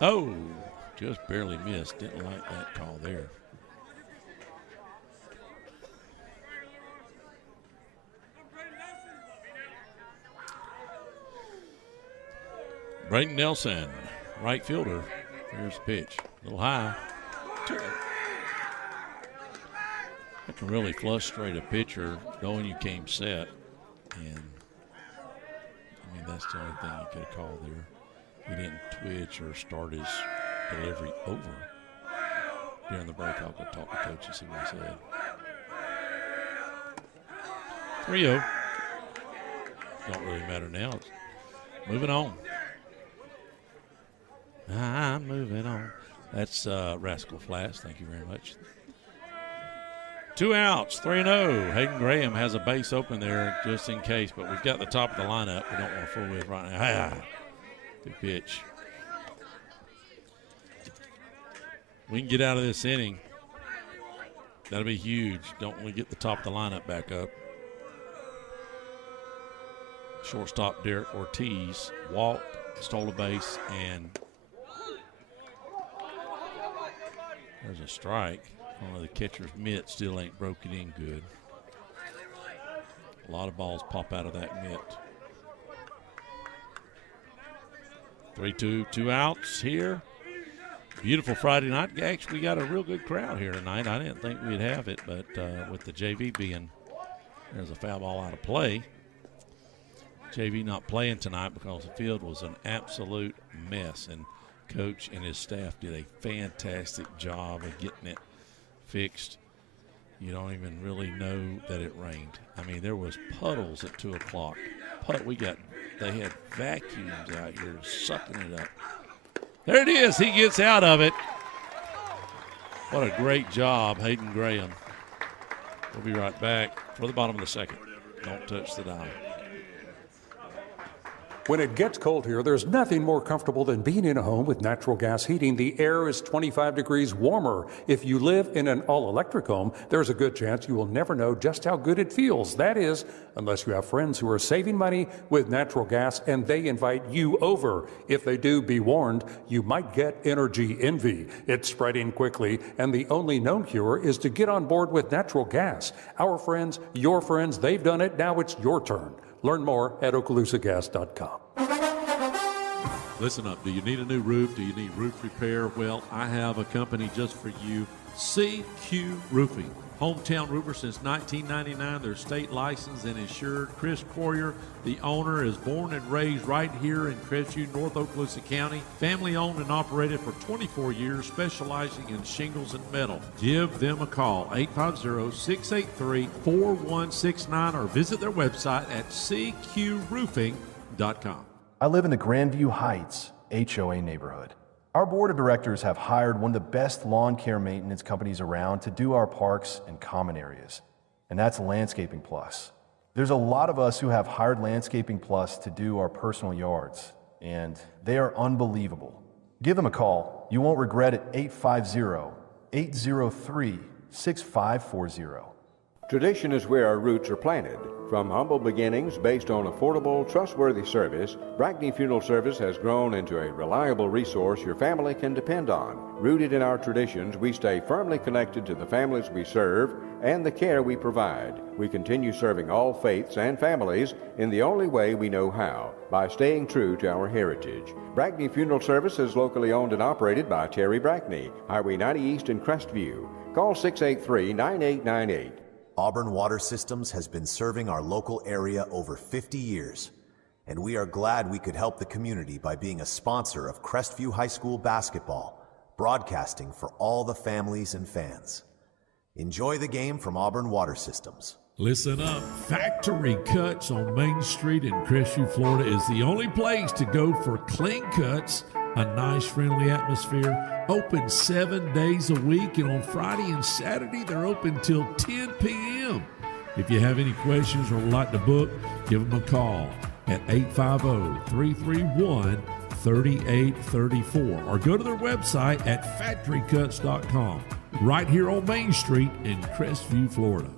Oh, just barely missed. Didn't like that call there. Braden Nelson, right fielder. Here's the pitch. A little high. That can really frustrate a pitcher knowing you came set. And, I mean, that's the only thing you could have called there. He didn't twitch or start his delivery over. During the break, I'll go talk to Coach and see what he said. 3-0. Don't really matter now. It's moving on. I'm moving on. That's Rascal Flash. Thank you very much. 2 outs, 3-0. Hayden Graham has a base open there just in case, but we've got the top of the lineup we don't want to fool with right now. Good pitch. We can get out of this inning. That'll be huge. Don't we get the top of the lineup back up? Shortstop Derek Ortiz walked, stole a base, and there's a strike. One of the catcher's mitt still ain't broken in good. A lot of balls pop out of that mitt. 3-2, 2 outs here. Beautiful Friday night. Actually, we got a real good crowd here tonight. I didn't think we'd have it, but with the JV being, there's a foul ball out of play. JV not playing tonight because the field was an absolute mess, and Coach and his staff did a fantastic job of getting it fixed. You don't even really know that it rained. I mean, there was puddles at 2 o'clock. They had vacuums out here sucking it up. There it is. He gets out of it. What a great job, Hayden Graham. We'll be right back for the bottom of the second. Don't touch the dial. When it gets cold here, there's nothing more comfortable than being in a home with natural gas heating. The air is 25 degrees warmer. If you live in an all-electric home, there's a good chance you will never know just how good it feels. That is, unless you have friends who are saving money with natural gas and they invite you over. If they do, be warned, you might get energy envy. It's spreading quickly, and the only known cure is to get on board with natural gas. Our friends, your friends, they've done it. Now it's your turn. Learn more at okaloosagas.com. Listen up. Do you need a new roof? Do you need roof repair? Well, I have a company just for you, CQ Roofing. Hometown roofer since 1999. They're state licensed and insured. Chris Courier, the owner, is born and raised right here in Crestview, North Okaloosa County. Family owned and operated for 24 years, specializing in shingles and metal. Give them a call, 850-683-4169, or visit their website at cqroofing.com. I live in the Grandview Heights HOA neighborhood. Our board of directors have hired one of the best lawn care maintenance companies around to do our parks and common areas, and that's Landscaping Plus. There's a lot of us who have hired Landscaping Plus to do our personal yards, and they are unbelievable. Give them a call. You won't regret it. 850-803-6540. Tradition is where our roots are planted. From humble beginnings based on affordable, trustworthy service, Brackney Funeral Service has grown into a reliable resource your family can depend on. Rooted in our traditions, we stay firmly connected to the families we serve and the care we provide. We continue serving all faiths and families in the only way we know how, by staying true to our heritage. Brackney Funeral Service is locally owned and operated by Terry Brackney, Highway 90 East in Crestview. Call 683-9898. Auburn Water Systems has been serving our local area over 50 years. and we are glad we could help the community by being a sponsor of Crestview High School basketball, broadcasting for all the families and fans. Enjoy the game from Auburn Water Systems. Listen up. Factory Cuts on Main Street in Crestview, Florida is the only place to go for clean cuts, a nice friendly atmosphere, open 7 days a week, and on Friday and Saturday they're open till 10 p.m. If you have any questions or would like to book, give them a call at 850-331-3834 or go to their website at factorycuts.com right here on Main Street in Crestview, Florida.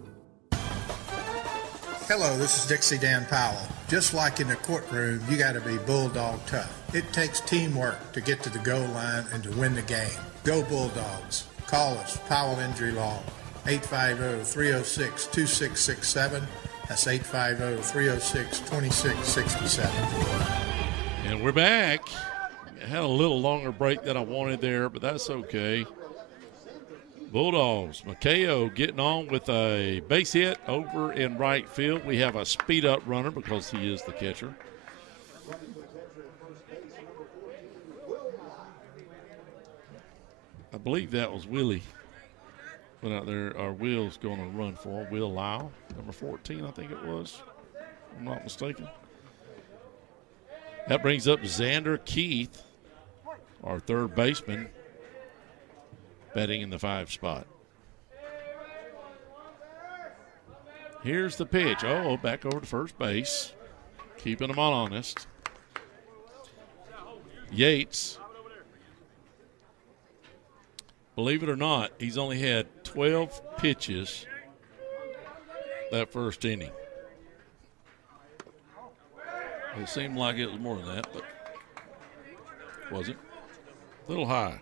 Hello, this is Dixie Dan Powell. Just like in the courtroom, you got to be bulldog tough. It takes teamwork to get to the goal line and to win the game. Go Bulldogs. Call us, Powell Injury Law, 850-306-2667. That's 850-306-2667. And we're back. I had a little longer break than I wanted there, but that's okay. Bulldogs, Makeo getting on with a base hit over in right field. We have a speed-up runner because he is the catcher. I believe that was Willie. Went out there, our Will's going to run for Will Lyle, number 14, I think it was, if I'm not mistaken. That brings up Xander Keith, our third baseman, batting in the 5 spot. Here's the pitch. Oh, back over to first base, keeping them all honest. Yates, believe it or not, he's only had 12 pitches that first inning. It seemed like it was more than that, but it wasn't. A little high.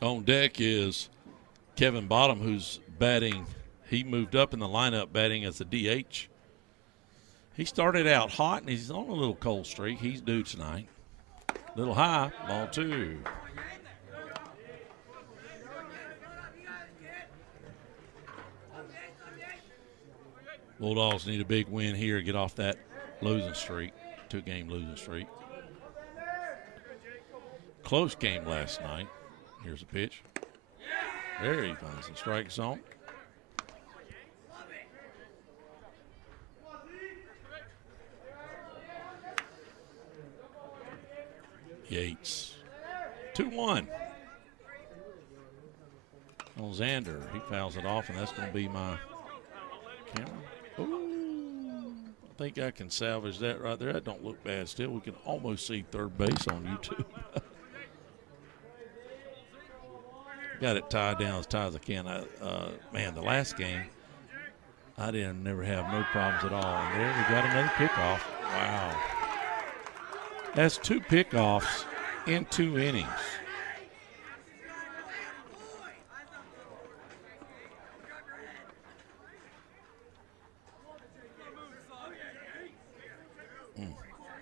On deck is Kevin Bottom, who's batting. He moved up in the lineup batting as a DH. He started out hot, and he's on a little cold streak. He's due tonight. Little high, ball 2. Bulldogs need a big win here to get off that losing streak, 2-game losing streak. Close game last night. Here's a pitch. There he finds the strike zone. Yates. 2-1. On Xander. He fouls it off, and that's going to be my camera. Ooh, I think I can salvage that right there. That don't look bad still. We can almost see third base on YouTube. Got it tied down as tight as I can. Man, the last game, I didn't never have no problems at all. And there we got another pickoff. Wow. That's 2 pickoffs in 2 innings.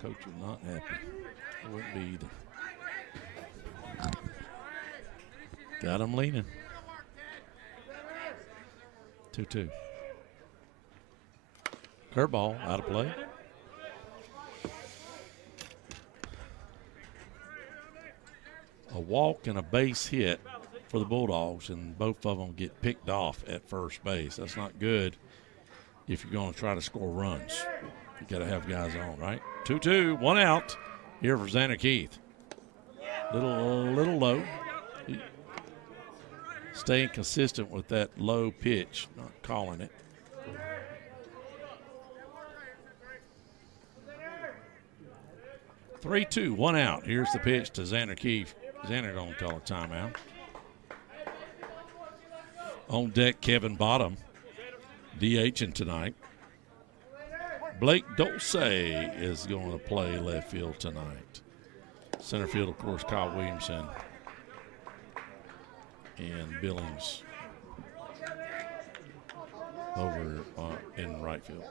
Coach was not happy. I wouldn't be either. Got him leaning. 2-2. Curveball out of play. A walk and a base hit for the Bulldogs, and both of them get picked off at first base. That's not good if you're going to try to score runs. You got to have guys on, right? 2-2, 1 out here for Xander Keith. Little low. Staying consistent with that low pitch, not calling it. Three, 2, 1 out. Here's the pitch to Xander Keith. Xander going to call a timeout. On deck, Kevin Bottom, DHing tonight. Blake Dulce is going to play left field tonight. Center field, of course, Kyle Williamson and Billings over in right field.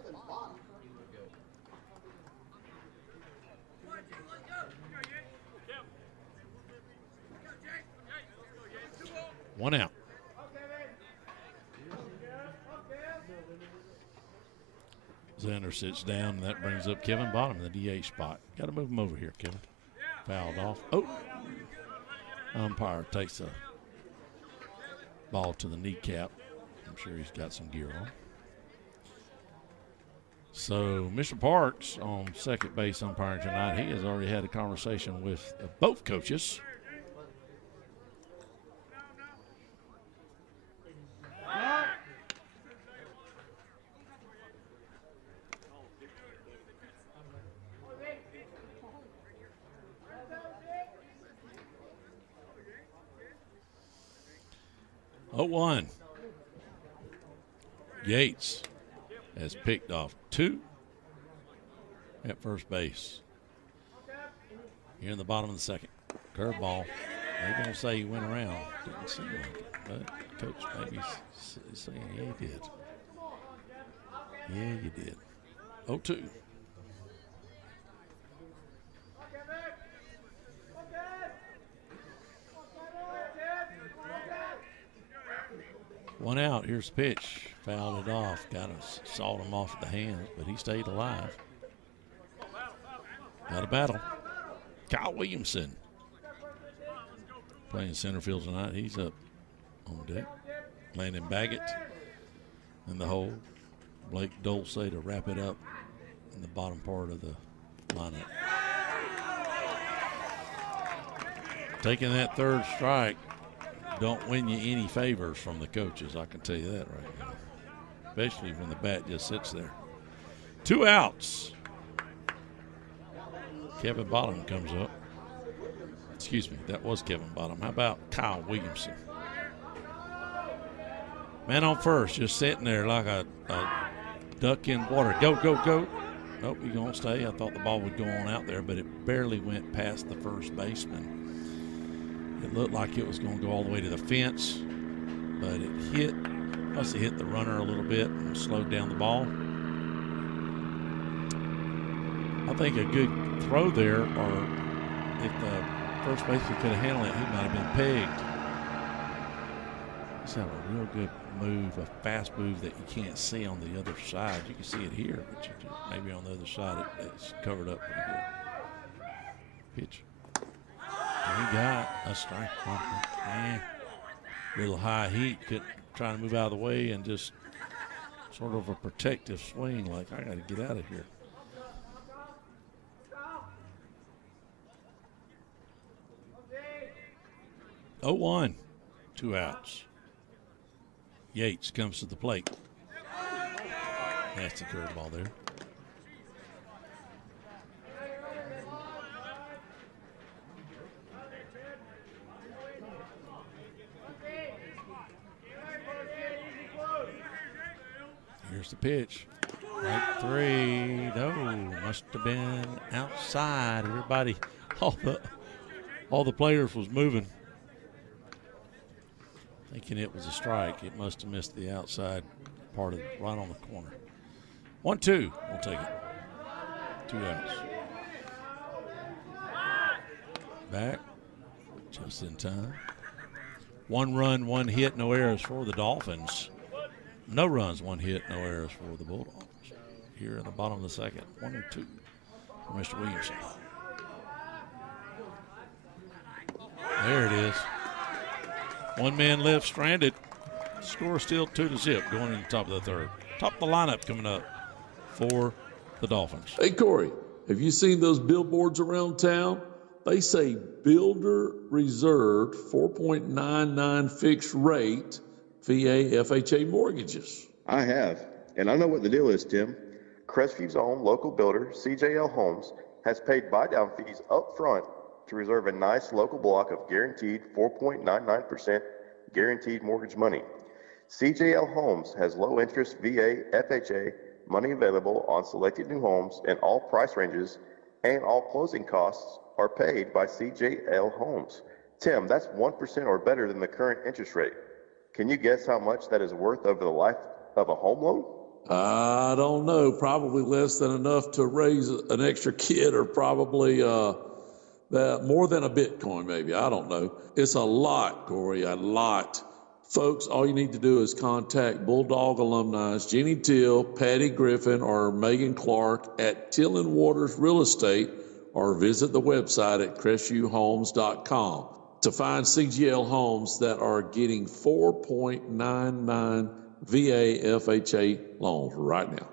One out. Hunter sits down, and that brings up Kevin Bottom in the DH spot. Got to move him over here, Kevin. Fouled off. Oh! Umpire takes a ball to the kneecap. I'm sure he's got some gear on. So, Mr. Parks on second base umpiring tonight. He has already had a conversation with both coaches. Oh, 1. Yates has picked off 2 at first base. Here in the bottom of the second. Curveball. They're going to say he went around. Didn't seem like it, but coach maybe saying, yeah, he did. Yeah, you did. 0-2. One out. Here's the pitch. Fouled it off. Got him, sawed him off at the hands, but he stayed alive. Got a battle. Kyle Williamson playing center field tonight. He's up on deck. Landon Baggett in the hole. Blake Dulce to wrap it up in the bottom part of the lineup. Taking that third strike don't win you any favors from the coaches, I can tell you that right now. Especially when the bat just sits there. 2 outs. Kevin Bottom comes up. Excuse me, that was Kevin Bottom. How about Kyle Williamson? Man on first, just sitting there like a duck in water. Go, go, go. Nope, he's going to stay. I thought the ball would go on out there, but it barely went past the first baseman. It looked like it was going to go all the way to the fence, but it must have hit the runner a little bit and slowed down the ball. I think a good throw there, or if the first baseman could have handled it, he might have been pegged. He's having a real good move, a fast move that you can't see on the other side. You can see it here, but maybe on the other side it's covered up pretty good. Pitch. And he got a strike. Little high heat, trying to move out of the way and just sort of a protective swing, like I got to get out of here. Oh, 1, 2 outs. Yates comes to the plate. That's the curveball there. Here's the pitch. Right 3. No, must have been outside. Everybody, all the players was moving, thinking it was a strike. It must have missed the outside part of it, right on the corner. 1-2. We'll take it. 2 outs. Back just in time. 1 run, 1 hit, no errors for the Dolphins. No runs, 1 hit, no errors for the Bulldogs. Here in the bottom of the second. 1-2 for Mr. Williamson. There it is. 1 man left stranded. Score still 2-0 going in the top of the third. Top of the lineup coming up for the Dolphins. Hey, Corey, have you seen those billboards around town? They say builder reserved 4.99 fixed rate VA FHA mortgages. I have, and I know what the deal is, Tim. Crestview's own local builder, CJL Homes, has paid buy-down fees up front to reserve a nice local block of guaranteed 4.99% guaranteed mortgage money. CJL Homes has low-interest VA FHA money available on selected new homes in all price ranges, and all closing costs are paid by CJL Homes. Tim, that's 1% or better than the current interest rate. Can you guess how much that is worth over the life of a home loan? I don't know. Probably less than enough to raise an extra kid, or probably that more than a Bitcoin, maybe. I don't know. It's a lot, Corey, a lot Folks, all you need to do is contact Bulldog alumni Jenny Till, Patty Griffin, or Megan Clark at Till and Waters Real Estate, or visit the website at crestvviewhomes.com to find CGL homes that are getting 4.99 VA FHA loans right now.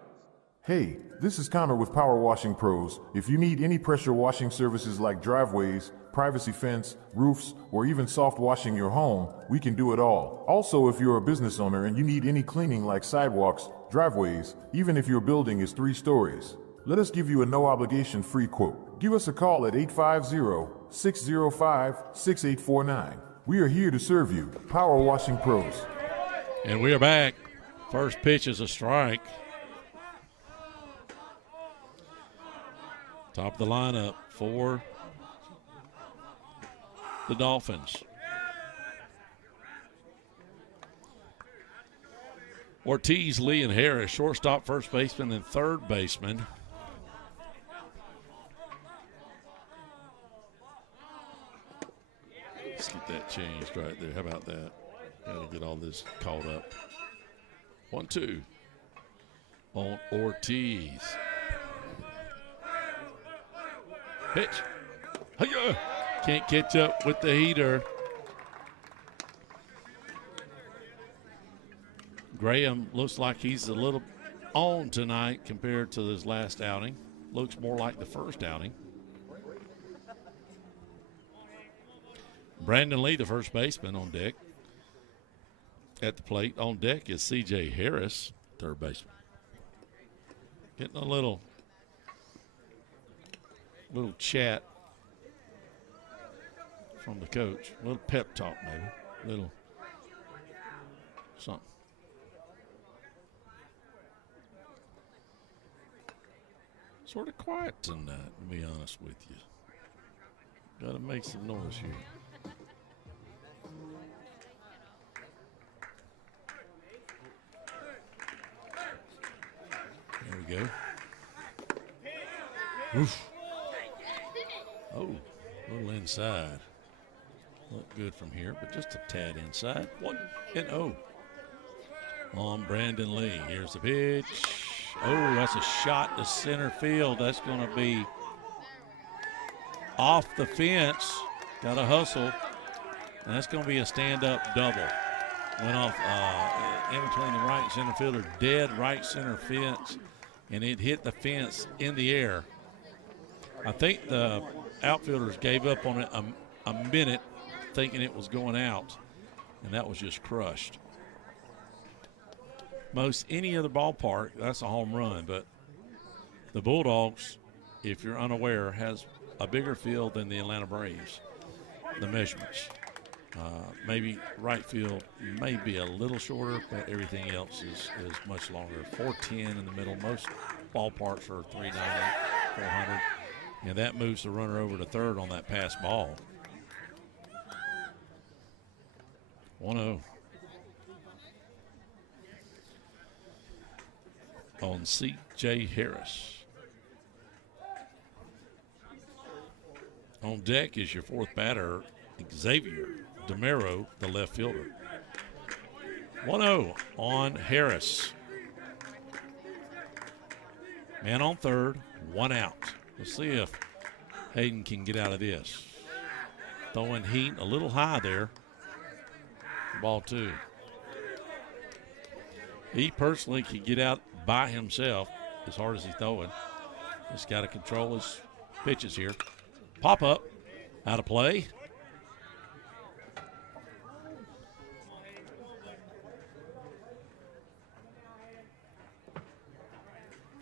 Hey, this is Connor with Power Washing Pros. If you need any pressure washing services like driveways, privacy fence, roofs, or even soft washing your home, we can do it all. Also, if you're a business owner and you need any cleaning like sidewalks, driveways, even if your building is 3 stories, let us give you a no-obligation free quote. Give us a call at 850-605-6849. We are here to serve you. Power Washing Pros. And we are back. First pitch is a strike. Top of the lineup for the Dolphins. Ortiz, Lee, and Harris, shortstop, first baseman, and third baseman. Let's get that changed right there. How about that? Got to get all this caught up. 1-2 on Ortiz. Pitch. Hi-ya! Can't catch up with the heater. Graham looks like he's a little on tonight compared to his last outing. Looks more like the first outing. Brandon Lee, the first baseman, on deck. At the plate on deck is C.J. Harris, third baseman. Getting a little chat from the coach. A little pep talk, maybe. A little something. Sort of quiet tonight, to be honest with you. Got to make some noise here. There we go. Oof. Oh, a little inside. Look good from here, but just a tad inside. 1-0 on Brandon Lee. Here's the pitch. Oh, that's a shot to center field. That's going to be off the fence. Got to hustle. And that's going to be a stand-up double. Went off in between the right and center fielder, dead right center fence, and it hit the fence in the air. I think the outfielders gave up on it a minute thinking it was going out, and that was just crushed. Most any other ballpark, that's a home run, but the Bulldogs, if you're unaware, has a bigger field than the Atlanta Braves, the measurements. Maybe right field may be a little shorter, but everything else is much longer. 410 in the middle. Most ballparks are 390, 400. And that moves the runner over to third on that pass ball. 1-0. On C.J. Harris. On deck is your fourth batter, Xavier DeMero, the left fielder. 1-0 on Harris. Man on third, 1 out. Let's see if Hayden can get out of this. Throwing heat a little high there. Ball 2. He personally can get out by himself as hard as he's throwing. Just got to control his pitches here. Pop up, out of play.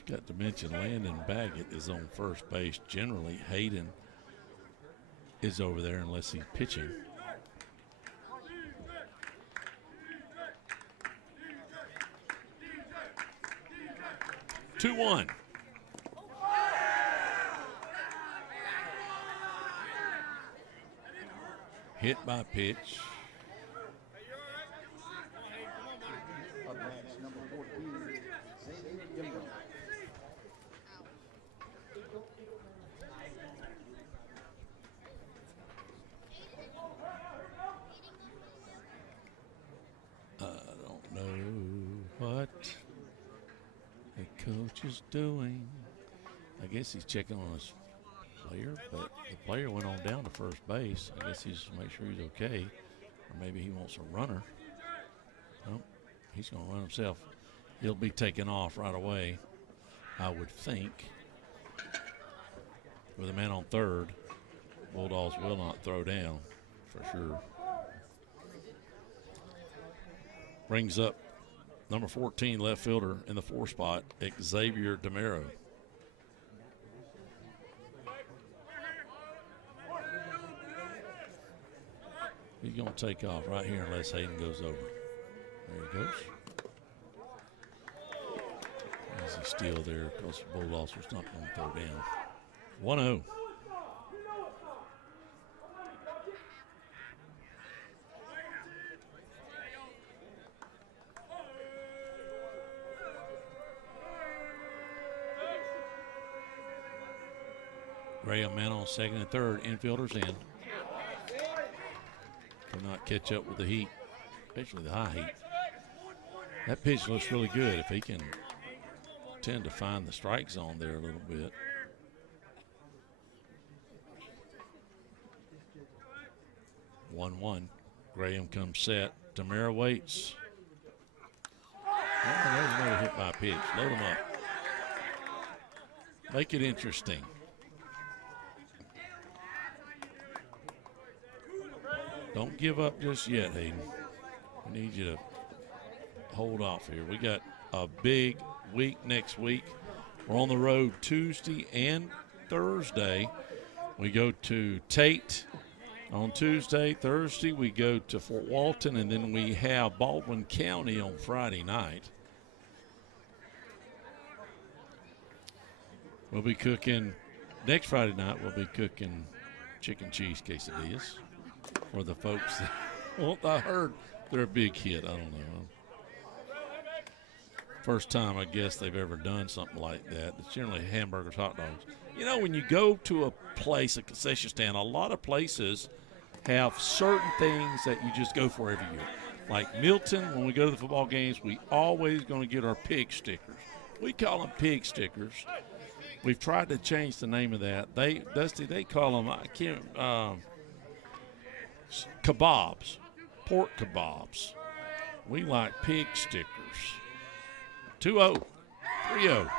Got to mention Landon Baggett is on first base. Generally, Hayden is over there unless he's pitching. Two one. Hit by pitch. coach is doing. I guess he's checking on his player, but the player went on down to first base. I guess he's to make sure he's okay, or maybe he wants a runner. Nope, he's going to run himself. He'll be taken off right away, I would think. With a man on third, Bulldogs will not throw down for sure. Brings up number 14 left fielder in the 4 spot, Xavier DeMero. He's going to take off right here unless Hayden goes over. There he goes. Easy steal there because the Bulldogs was not going to throw down. 1-0. Graham man on second and third. Infielders in. Cannot catch up with the heat, especially the high heat. That pitch looks really good if he can tend to find the strike zone there a little bit. One. Graham comes set. DeMera waits. Oh, there's another hit by pitch. Load him up. Make it interesting. Don't give up just yet, Hayden. We need you to hold off here. We got a big week next week. We're on the road Tuesday and Thursday. We go to Tate on Tuesday. Thursday, we go to Fort Walton, and then we have Baldwin County on Friday night. We'll be cooking, next Friday night, we'll be cooking chicken cheese quesadillas for the folks that, well, I heard they're a big hit. I don't know. First time, I guess, they've ever done something like that. It's generally hamburgers, hot dogs. You know, when you go to a place, a concession stand, a lot of places have certain things that you just go for every year. Like Milton, when we go to the football games, we always going to get our pig stickers. We call them pig stickers. We've tried to change the name of that. Dusty, they call them, I can't, kebabs, pork kebabs. We like pig stickers. 2-0, 3-0.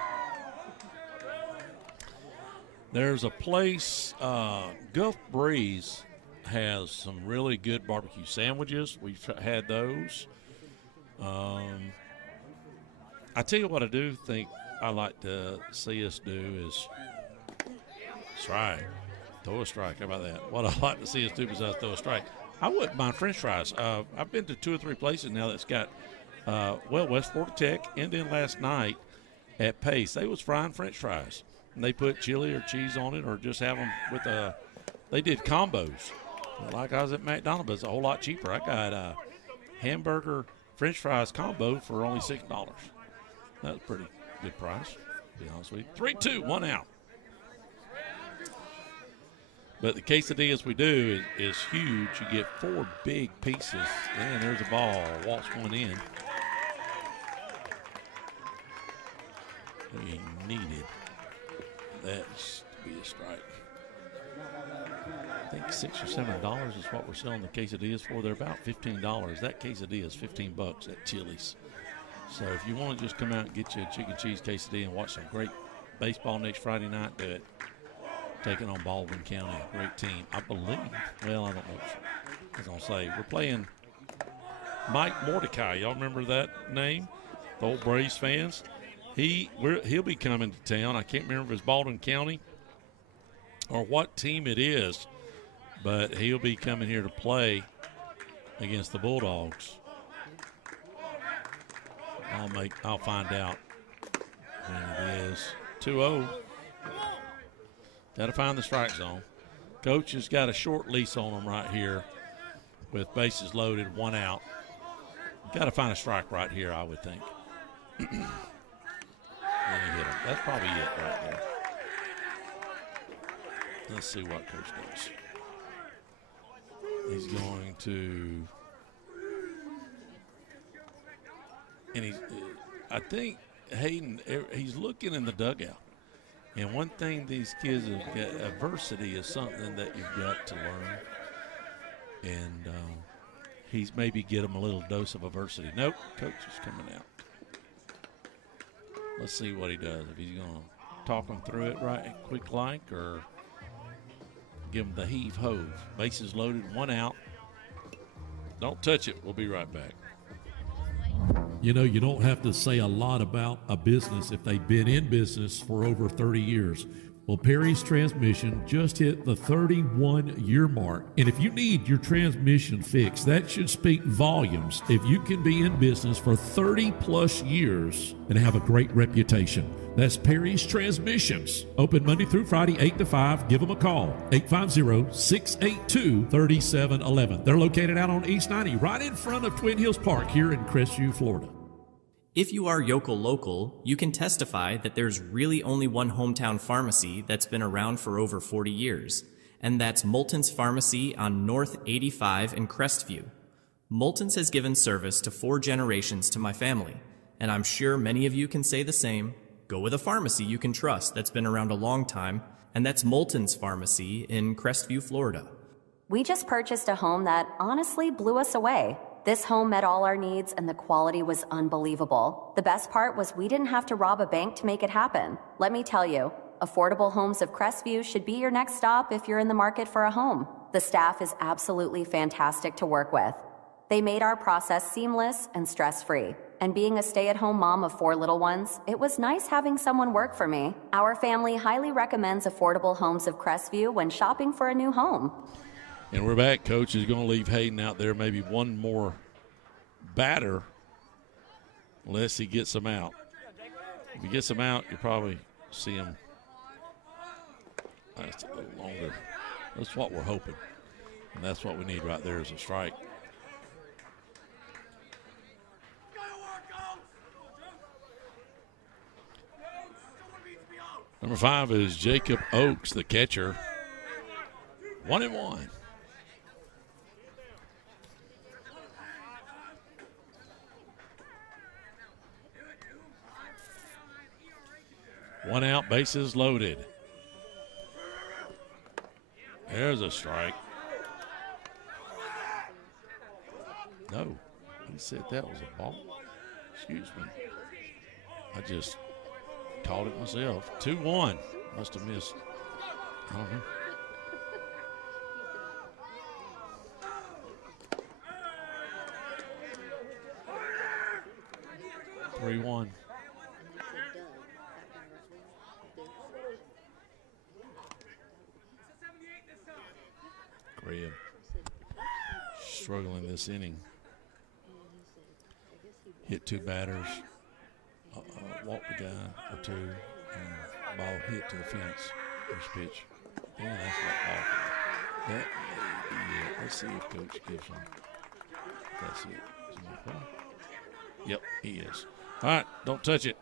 There's a place, Gulf Breeze has some really good barbecue sandwiches. We've had those. I tell you what I do think I like to see us do is strike. Throw a strike. How about that? What I like to see us do besides throw a strike. I wouldn't mind French fries. I've been to 2 or 3 places now that's got, West Florida Tech, and then last night at Pace, they was frying French fries. And they put chili or cheese on it or just have them with they did combos. Like I was at McDonald's, but it's a whole lot cheaper. I got a hamburger French fries combo for only $6. That was a pretty good price, to be honest with you. 3-2, 1 out. But the quesadillas we do is huge. You get 4 big pieces. And there's a ball. Waltz one in. We needed that to be a strike. I think $6 or $7 is what we're selling the quesadillas for. They're about $15. That quesadilla is $15 at Chili's. So if you want to just come out and get you a chicken cheese quesadilla and watch some great baseball next Friday night, do it. Taking on Baldwin County, a great team. I believe, well, I don't know. I was going to say, we're playing Mike Mordecai. Y'all remember that name? The old Braves fans. He'll be coming to town. I can't remember if it's Baldwin County or what team it is, but he'll be coming here to play against the Bulldogs. I'll find out when it is. 2-0. Got to find the strike zone. Coach has got a short lease on them right here with bases loaded, 1 out. Got to find a strike right here, I would think. Then he hit him. That's probably it right there. Let's see what Coach does. He's going to, and I think Hayden, he's looking in the dugout. And one thing these kids have got, adversity is something that you've got to learn. And he's maybe get him a little dose of adversity. Nope, coach is coming out. Let's see what he does. If he's going to talk him through it right quick like or give him the heave-ho. Bases loaded, one out. Don't touch it. We'll be right back. You know, you don't have to say a lot about a business if they've been in business for over 30 years. Well, Perry's Transmission just hit the 31-year mark. And if you need your transmission fixed, that should speak volumes. If you can be in business for 30-plus years and have a great reputation. That's Perry's Transmissions. Open Monday through Friday, 8 to 5. Give them a call, 850-682-3711. They're located out on East 90, right in front of Twin Hills Park here in Crestview, Florida. If you are yokel local, you can testify that there's really only one hometown pharmacy that's been around for over 40 years, and that's Moulton's Pharmacy on North 85 in Crestview. Moulton's has given service to 4 generations to my family, and I'm sure many of you can say the same. Go with a pharmacy you can trust that's been around a long time, and that's Moulton's Pharmacy in Crestview, Florida. We just purchased a home that honestly blew us away. This home met all our needs and the quality was unbelievable. The best part was we didn't have to rob a bank to make it happen. Let me tell you, Affordable Homes of Crestview should be your next stop if you're in the market for a home. The staff is absolutely fantastic to work with. They made our process seamless and stress-free. And being a stay-at-home mom of 4 little ones, it was nice having someone work for me. Our family highly recommends Affordable Homes of Crestview when shopping for a new home. And we're back. Coach is going to leave Hayden out there, maybe one more batter, unless he gets him out. If he gets him out, you'll probably see him. That's a little longer. That's what we're hoping. And that's what we need right there is a strike. Number 5 is Jacob Oakes, the catcher. 1-1. One out, bases loaded. There's a strike. No, he said that was a ball. Excuse me. I just caught it myself. 2-1. Must have missed. I don't know. Three-1. Graham struggling this inning. Hit 2 batters, walked the guy or 2, and ball hit to the fence. First pitch. Yeah, that's what ball. That may be it. Let's see if Coach gives him. That's it. Is he gonna play? Yep, he is. All right, don't touch it.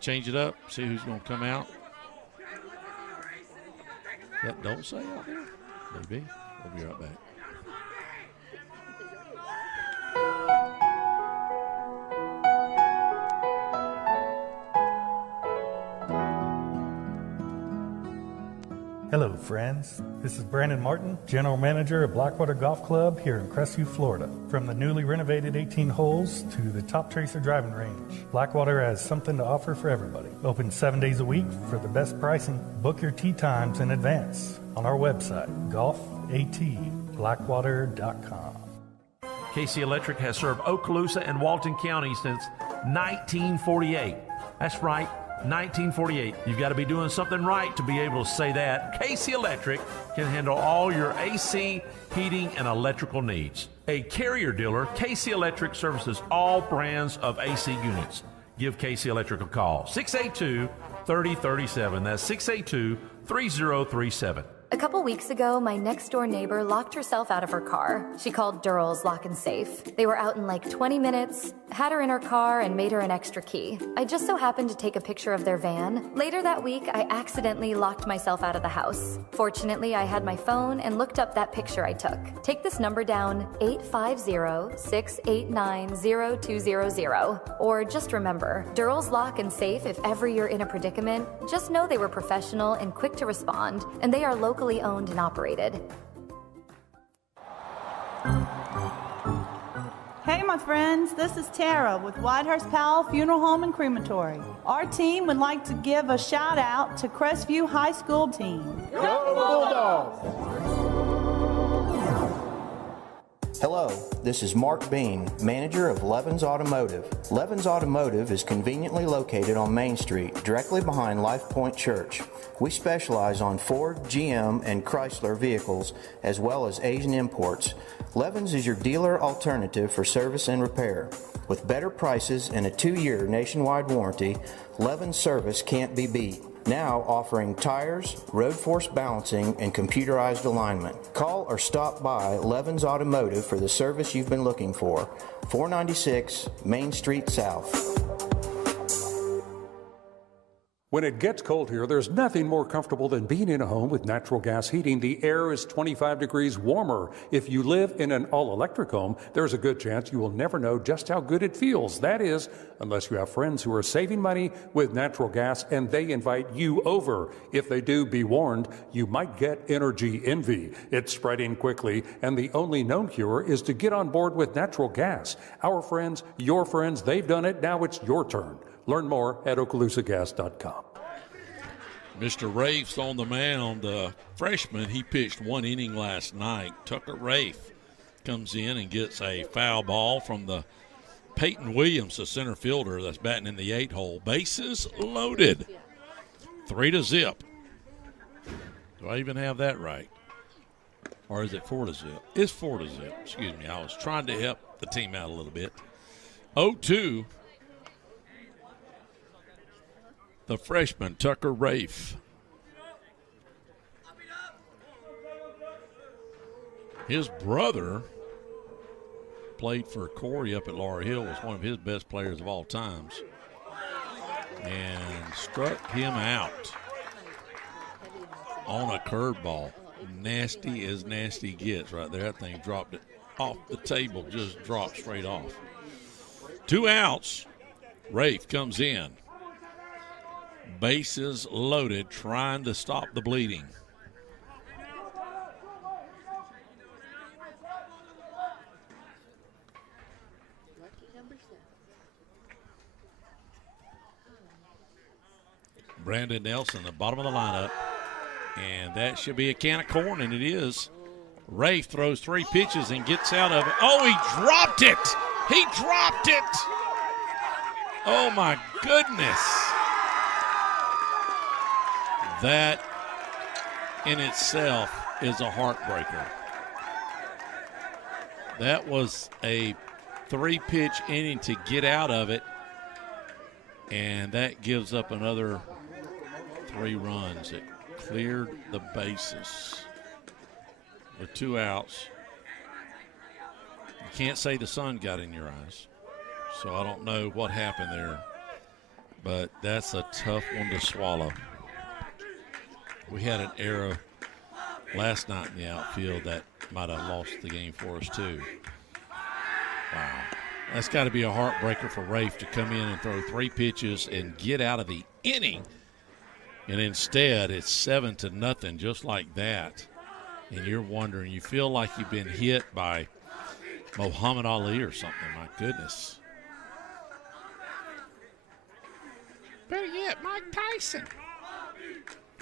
Change it up. See who's going to come out. That don't say out there? Maybe. We'll be right back. Hello, friends. This is Brandon Martin, General Manager of Blackwater Golf Club here in Crestview, Florida. From the newly renovated 18 holes to the Top Tracer driving range, Blackwater has something to offer for everybody. Open 7 days a week for the best pricing. Book your tee times in advance on our website, golfatblackwater.com. KC Electric has served Okaloosa and Walton County since 1948. That's right. 1948. You've got to be doing something right to be able to say that. KC Electric can handle all your AC, heating, and electrical needs. A Carrier dealer, KC Electric services all brands of AC units. Give KC Electric a call. 682-3037. That's 682-3037. A couple weeks ago, my next door neighbor locked herself out of her car. She called Durrell's Lock and Safe. They were out in like 20 minutes, had her in her car, and made her an extra key. I just so happened to take a picture of their van. Later that week, I accidentally locked myself out of the house. Fortunately, I had my phone and looked up that picture I took. Take this number down, 850-689-0200. Or just remember, Durrell's Lock and Safe, if ever you're in a predicament, just know they were professional and quick to respond, and they are locally owned and operated. Hey, my friends, this is Tara with Whitehurst Powell Funeral Home and Crematory. Our team would like to give a shout out to Crestview High School team. Go Bulldogs! Hello, this is Mark Bean, manager of Levens Automotive. Levens Automotive is conveniently located on Main Street, directly behind Life Point Church. We specialize on Ford, GM, and Chrysler vehicles, as well as Asian imports. Levens is your dealer alternative for service and repair. With better prices and a 2-year nationwide warranty, Levens service can't be beat. Now offering tires, road force balancing, and computerized alignment. Call or stop by Levens Automotive for the service you've been looking for. 496 Main Street South. When it gets cold here, there's nothing more comfortable than being in a home with natural gas heating. The air is 25 degrees warmer. If you live in an all-electric home, there's a good chance you will never know just how good it feels. That is, unless you have friends who are saving money with natural gas and they invite you over. If they do, be warned, you might get energy envy. It's spreading quickly, and the only known cure is to get on board with natural gas. Our friends, your friends, they've done it. Now it's your turn. Learn more at okaloosagas.com. Mr. Rafe's on the mound. The freshman, he pitched 1 inning last night. Tucker Rafe comes in and gets a foul ball from the Peyton Williams, the center fielder that's batting in the 8-hole. Bases loaded. 3-0. Do I even have that right? Or is it 4-0? It's 4-0. Excuse me. I was trying to help the team out a little bit. 0-2. The freshman, Tucker Rafe. His brother played for Corey up at Laurel Hill, was one of his best players of all times, and struck him out on a curveball. Nasty as nasty gets right there. That thing dropped it off the table, just dropped straight off. 2 outs. Rafe comes in. Bases loaded, trying to stop the bleeding. Brandon Nelson, the bottom of the lineup. And that should be a can of corn, and it is. Rafe throws 3 pitches and gets out of it. Oh, he dropped it! He dropped it! Oh, my goodness. That in itself is a heartbreaker. That was a 3-pitch inning to get out of it, and that gives up another 3 runs. It cleared the bases with 2 outs. You can't say the sun got in your eyes, so I don't know what happened there, but that's a tough one to swallow. We had an error last night in the outfield that might have lost the game for us too. Wow. That's got to be a heartbreaker for Rafe to come in and throw 3 pitches and get out of the inning. And instead, it's 7-0 just like that. And you're wondering, you feel like you've been hit by Muhammad Ali or something. My goodness. Better yet, Mike Tyson.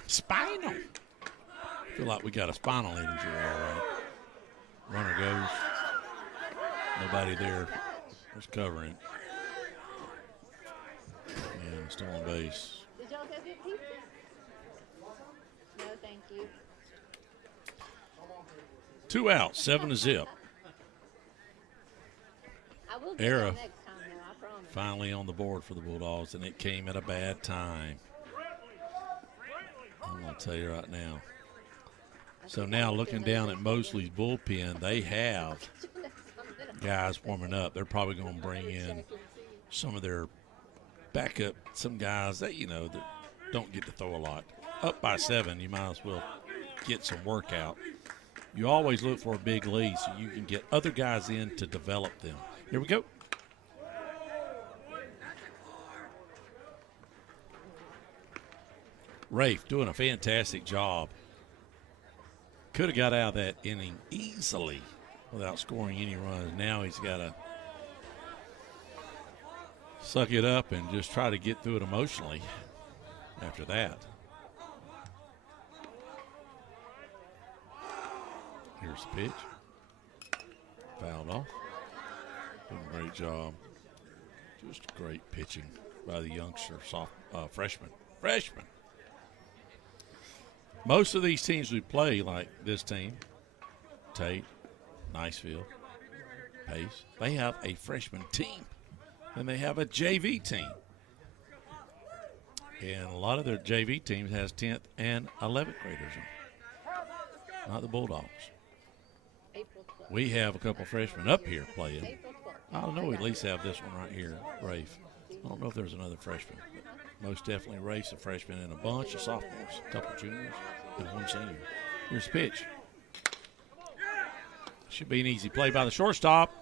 Spinal. I feel like we got a spinal injury, all right. Runner goes. Nobody there was covering. And still on base. Did y'all go get pizza? No, thank you. 2 outs, 7-0. I will get Era that next time, though, I promise. finally on the board for the Bulldogs, and it came at a bad time. I'm going to tell you right now. So now looking down at Mosley's bullpen, they have guys warming up. They're probably going to bring in some of their backup, some guys that, that don't get to throw a lot. Up by 7, you might as well get some work out. You always look for a big lead so you can get other guys in to develop them. Here we go. Rafe doing a fantastic job. Could have got out of that inning easily without scoring any runs. Now he's got to suck it up and just try to get through it emotionally after that. Here's the pitch. Fouled off. Doing a great job. Just great pitching by the youngster, freshman. Most of these teams we play, like this team, Tate, Nicefield, Pace, they have a freshman team. And they have a JV team. And a lot of their JV teams has 10th and 11th graders in, not the Bulldogs. We have a couple freshmen up here playing. I don't know, we at least have this one right here, Rafe. I don't know if there's another freshman. But most definitely Rafe's a freshman and a bunch of sophomores, a couple juniors, and one senior. Here's the pitch. Should be an easy play by the shortstop.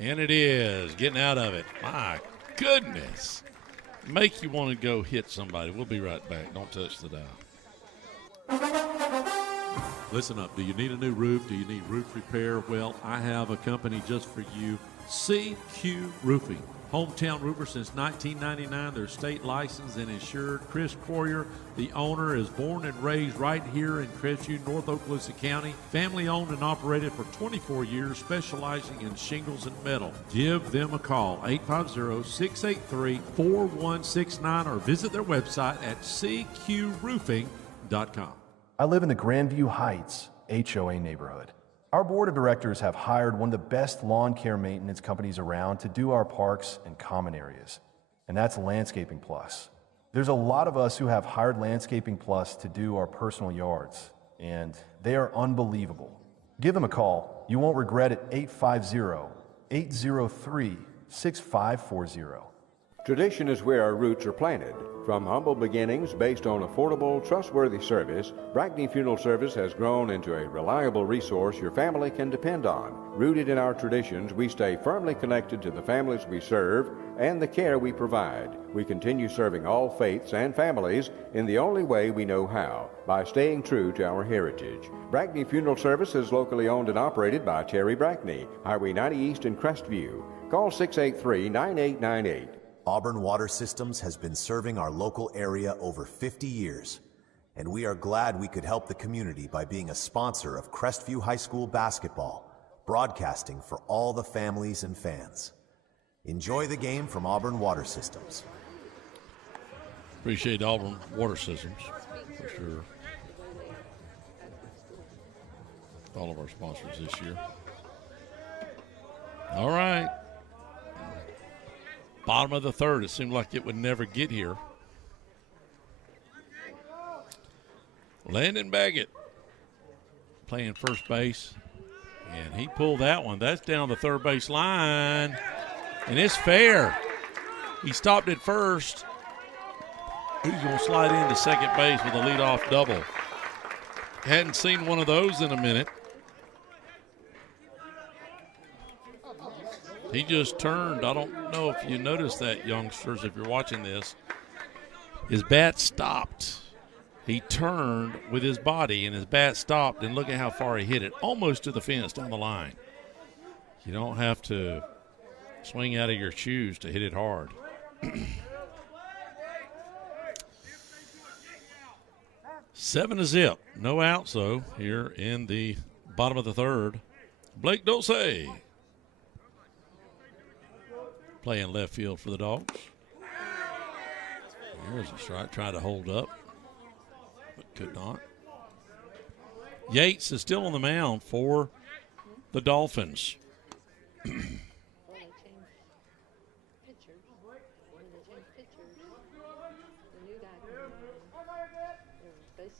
And it is. Getting out of it. My goodness. Make you want to go hit somebody. We'll be right back. Don't touch the dial. Listen up. Do you need a new roof? Do you need roof repair? Well, I have a company just for you, CQ Roofing. Hometown roofer since 1999. They're state licensed and insured. Chris Courier, the owner, is born and raised right here in Crestview, North Okaloosa County. Family owned and operated for 24 years, specializing in shingles and metal. Give them a call, 850-683-4169, or visit their website at cqroofing.com. I live in the Grandview Heights HOA neighborhood. Our board of directors have hired one of the best lawn care maintenance companies around to do our parks and common areas, and that's Landscaping Plus. There's a lot of us who have hired Landscaping Plus to do our personal yards, and they are unbelievable. Give them a call. You won't regret it. 850-803-6540. Tradition is where our roots are planted. From humble beginnings based on affordable, trustworthy service, Brackney Funeral Service has grown into a reliable resource your family can depend on. Rooted in our traditions, we stay firmly connected to the families we serve and the care we provide. We continue serving all faiths and families in the only way we know how, by staying true to our heritage. Brackney Funeral Service is locally owned and operated by Terry Brackney, Highway 90 East in Crestview. Call 683-9898. Auburn Water Systems has been serving our local area over 50 years, and we are glad we could help the community by being a sponsor of Crestview High School basketball, broadcasting for all the families and fans. Enjoy the game from Auburn Water Systems. Appreciate Auburn Water Systems, for sure. All of our sponsors this year. All right. Bottom of the third. It seemed like it would never get here. Landon Baggett playing first base, and he pulled that one. That's down the third base line, and it's fair. He stopped at first. He's going to slide into second base with a leadoff double. Hadn't seen one of those in a minute. He just turned. I don't know if you noticed that, youngsters, if you're watching this. His bat stopped. He turned with his body, and his bat stopped, and look at how far he hit it, almost to the fence down the line. You don't have to swing out of your shoes to hit it hard. 7-0. No outs, though, here in the bottom of the third. Blake Dulce playing left field for the Dogs. Here's a strike, trying to hold up, but could not. Yates is still on the mound for the Dolphins.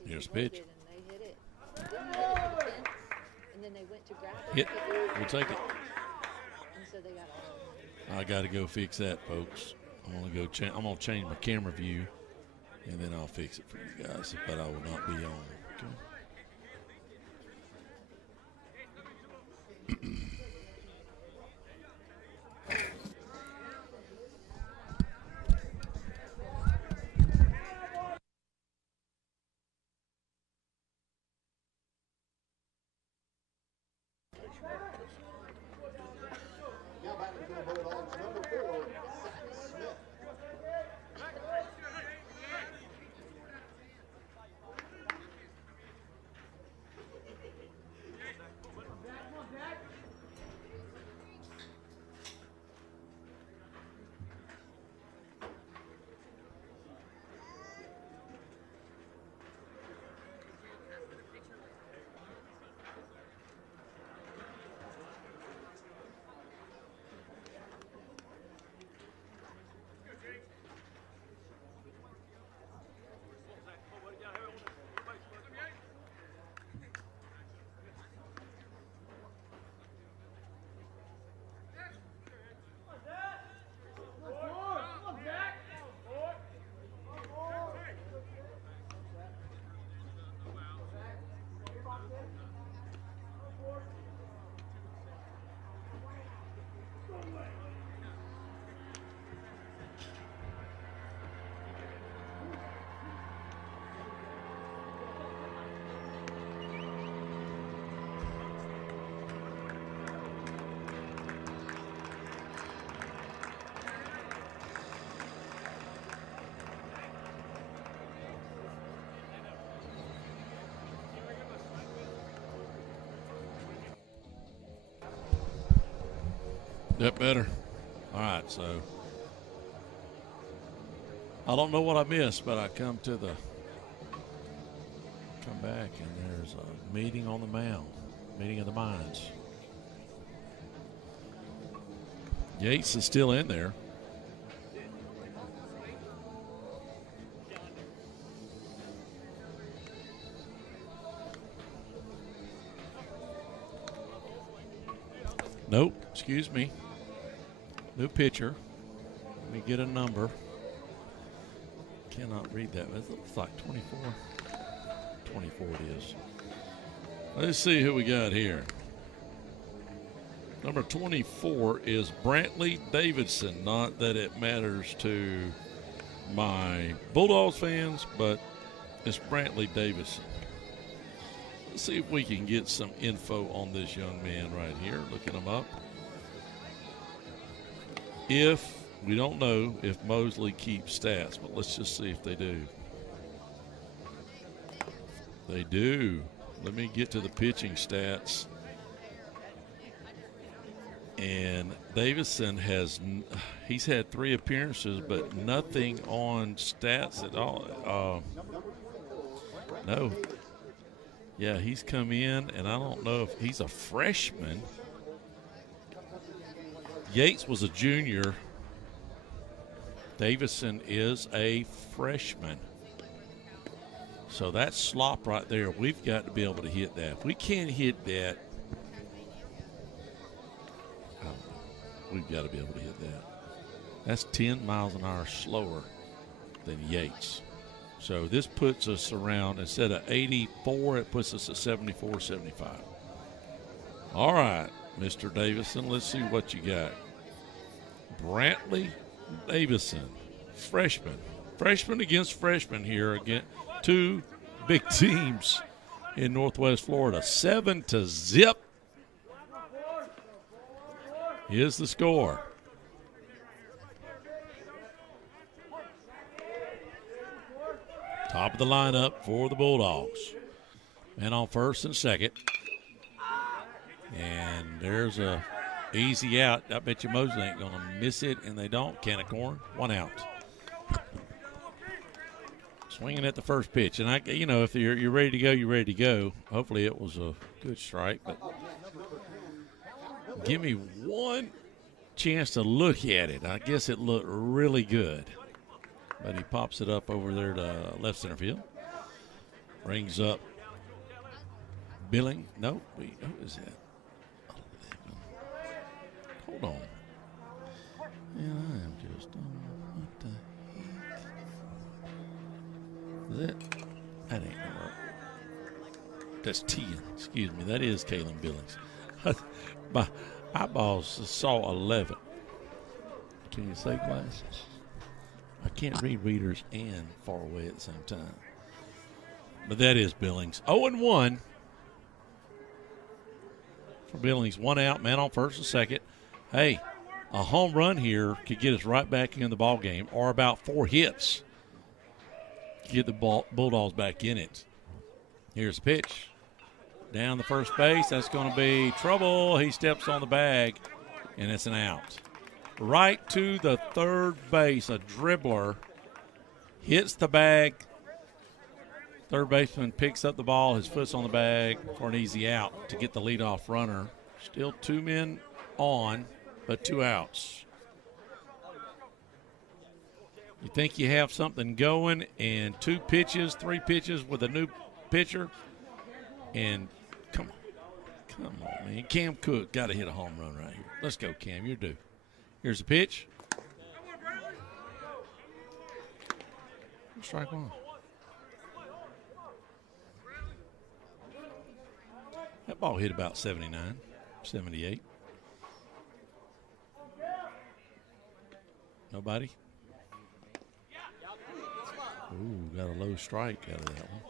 Here's the pitch. And then they went to grab it. Hit. We'll take it. And so they got I got to go fix that, folks. I'm gonna go. I'm gonna change my camera view, and then I'll fix it for you guys. But I will not be on. Okay. That better. All right, so I don't know what I missed, but I come back and there's a meeting on the mound, meeting of the minds. Yates is still in there. Nope, excuse me. New pitcher. Let me get a number. Cannot read that. It looks like 24. 24 it is. Let's see who we got here. Number 24 is Brantley Davidson. Not that it matters to my Bulldogs fans, but it's Brantley Davidson. Let's see if we can get some info on this young man right here. Looking him up. We don't know if Mosley keeps stats, but let's just see if they do. They do. Let me get to the pitching stats. And Davison he's had 3 appearances, but nothing on stats at all. No. Yeah, he's come in, and I don't know if he's a freshman. Yates was a junior. Davison is a freshman. So that's slop right there. We've got to be able to hit that. If we can't hit that, we've got to be able to hit that. That's 10 miles an hour slower than Yates. So this puts us around, instead of 84, it puts us at 74, 75. All right, Mr. Davison, let's see what you got. Brantley Davison, freshman. Freshman against freshman here again. 2 big teams in Northwest Florida. 7-0. Here's the score. Top of the lineup for the Bulldogs. Man on first and second. And there's a easy out. I bet you Mosley ain't going to miss it, and they don't. Can of corn, 1 out. Swinging at the first pitch. And, if you're ready to go, you're ready to go. Hopefully it was a good strike. But give me one chance to look at it. I guess it looked really good. But he pops it up over there to left center field. Brings up Billing? No. Who is that? 11. Hold on. Yeah, I am just what the heck? Is that? That ain't right. That's 10. Excuse me. That is Kaylin Billings. My eyeballs saw 11. Can you say glasses? I can't read readers and far away at the same time. But that is Billings. 0-1 for Billings. One out, man on first and second. Hey, a home run here could get us right back in the ball game, or about 4 hits to get the Bulldogs back in it. Here's the pitch. Down the first base. That's going to be trouble. He steps on the bag, and it's an out. Right to the third base. A dribbler hits the bag. Third baseman picks up the ball. His foot's on the bag for an easy out to get the leadoff runner. Still 2 men on, but 2 outs. You think you have something going, and 2 pitches, 3 pitches with a new pitcher, and come on, man. Cam Cook got to hit a home run right here. Let's go, Cam. You're due. Here's the pitch. Strike one. That ball hit about 79, 78. Nobody? Ooh, got a low strike out of that one.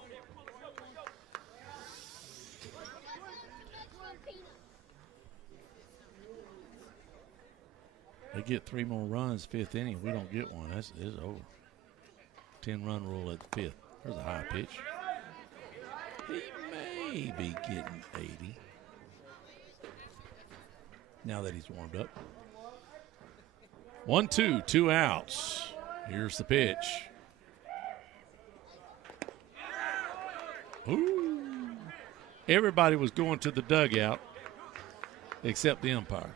They get 3 more runs, 5th inning. We don't get one. It's over. 10-run rule at the 5th. There's a high pitch. He may be getting 80 now that he's warmed up. 1-2, 2 outs. Here's the pitch. Ooh. Everybody was going to the dugout except the umpire.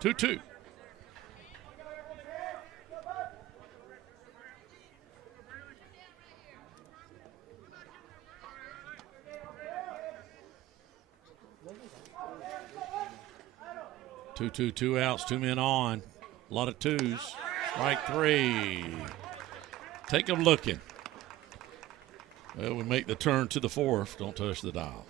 2-2. Two outs, 2 men on. A lot of 2s. Strike 3. Take them looking. Well, we make the turn to the 4th. Don't touch the dial.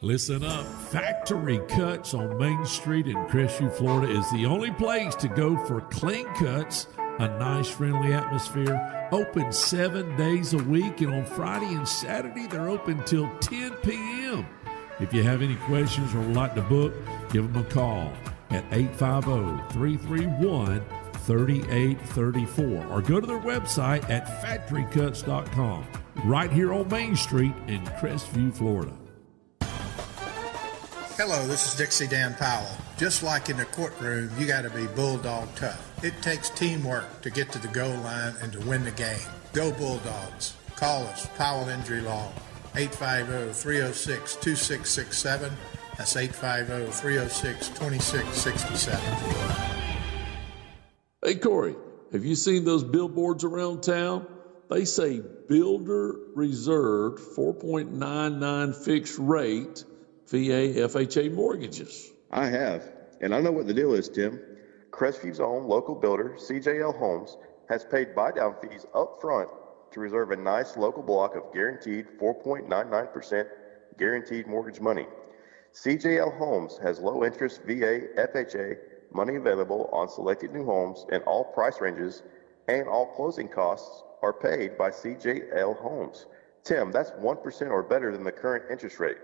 Listen up. Factory Cuts on Main Street in Crestview, Florida is the only place to go for clean cuts, a nice, friendly atmosphere, open 7 days a week, and on Friday and Saturday, they're open till 10 p.m. If you have any questions or would like to book, give them a call at 850-331-3834 or go to their website at factorycuts.com right here on Main Street in Crestview, Florida. Hello, this is Dixie Dan Powell. Just like in the courtroom, you got to be bulldog tough. It takes teamwork to get to the goal line and to win the game. Go Bulldogs. Call us, Powell Injury Law, 850-306-2667. That's 850-306-2667. Hey, Corey, have you seen those billboards around town? They say builder reserved 4.99 fixed rate VA FHA mortgages. I have, and I know what the deal is, Tim. Crestview's own local builder, CJL Homes, has paid buy-down fees up front to reserve a nice local block of guaranteed 4.99% guaranteed mortgage money. CJL Homes has low-interest VA FHA money available on selected new homes in all price ranges, and all closing costs are paid by CJL Homes. Tim, that's 1% or better than the current interest rate.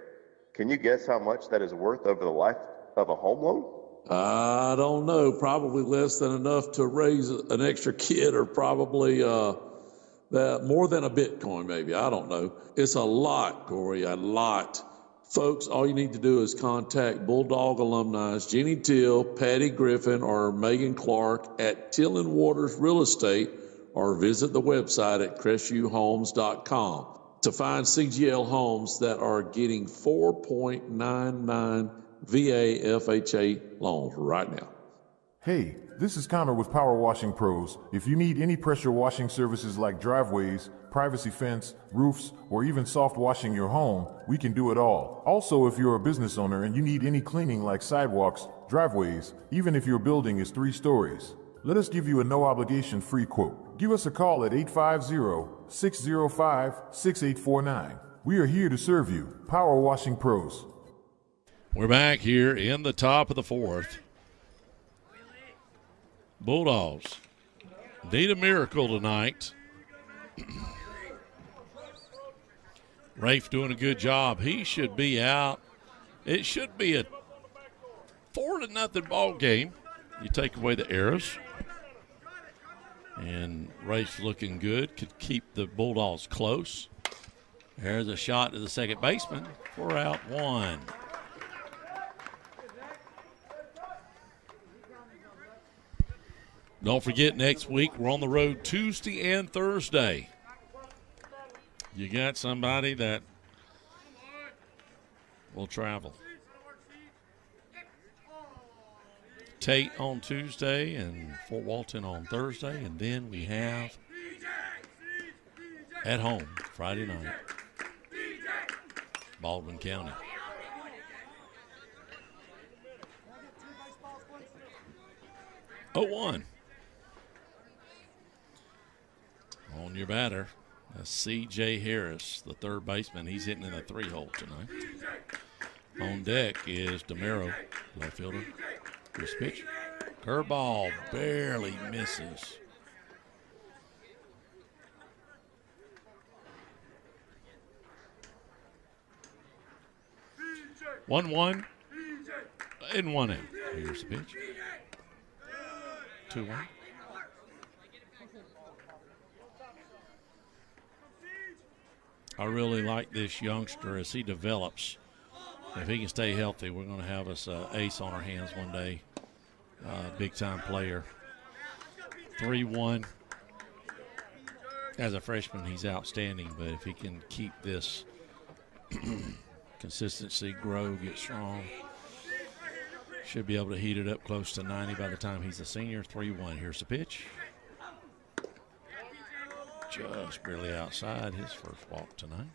Can you guess how much that is worth over the life of a home loan? I don't know. Probably less than enough to raise an extra kid, or probably that more than a Bitcoin, maybe. I don't know. It's a lot, Corey, a lot. Folks, all you need to do is contact Bulldog alumni Jeannie Till, Patty Griffin, or Megan Clark at Till & Waters Real Estate, or visit the website at CrestviewHomes.com to find CGL homes that are getting 4.99 VA FHA loans right now. Hey, This is Connor with Power Washing Pros. If you need any pressure washing services like driveways, privacy fence, roofs, or even soft washing your home, we can do it all. Also, if you're a business owner and you need any cleaning like sidewalks, driveways, even if your building is 3 stories, let us give you a no-obligation free quote. Give us a call at 850-605-6849. We are here to serve you. Power Washing Pros. We're back here in the top of the 4th. Bulldogs need a miracle tonight. Rafe doing a good job. He should be out. It should be a 4-0 ball game. You take away the errors. And Rafe's looking good. Could keep the Bulldogs close. There's a shot to the second baseman for out 1. Don't forget, next week we're on the road Tuesday and Thursday. You got somebody that will travel. Tate on Tuesday and Fort Walton on Thursday, and then we have at home Friday night, Baldwin County. Oh, 1. On your batter, C.J. Harris, the third baseman. He's hitting in a 3-hole tonight. On deck is DeMero, left fielder. This pitch. Curveball barely misses. One and 1 out. Here's the pitch. 2-1. I really like this youngster as he develops. If he can stay healthy, we're going to have us an ace on our hands one day. Big-time player. 3-1. As a freshman, he's outstanding, but if he can keep this consistency, grow, get strong, should be able to heat it up close to 90 by the time he's a senior. 3-1. Here's the pitch. Just barely outside his first walk tonight.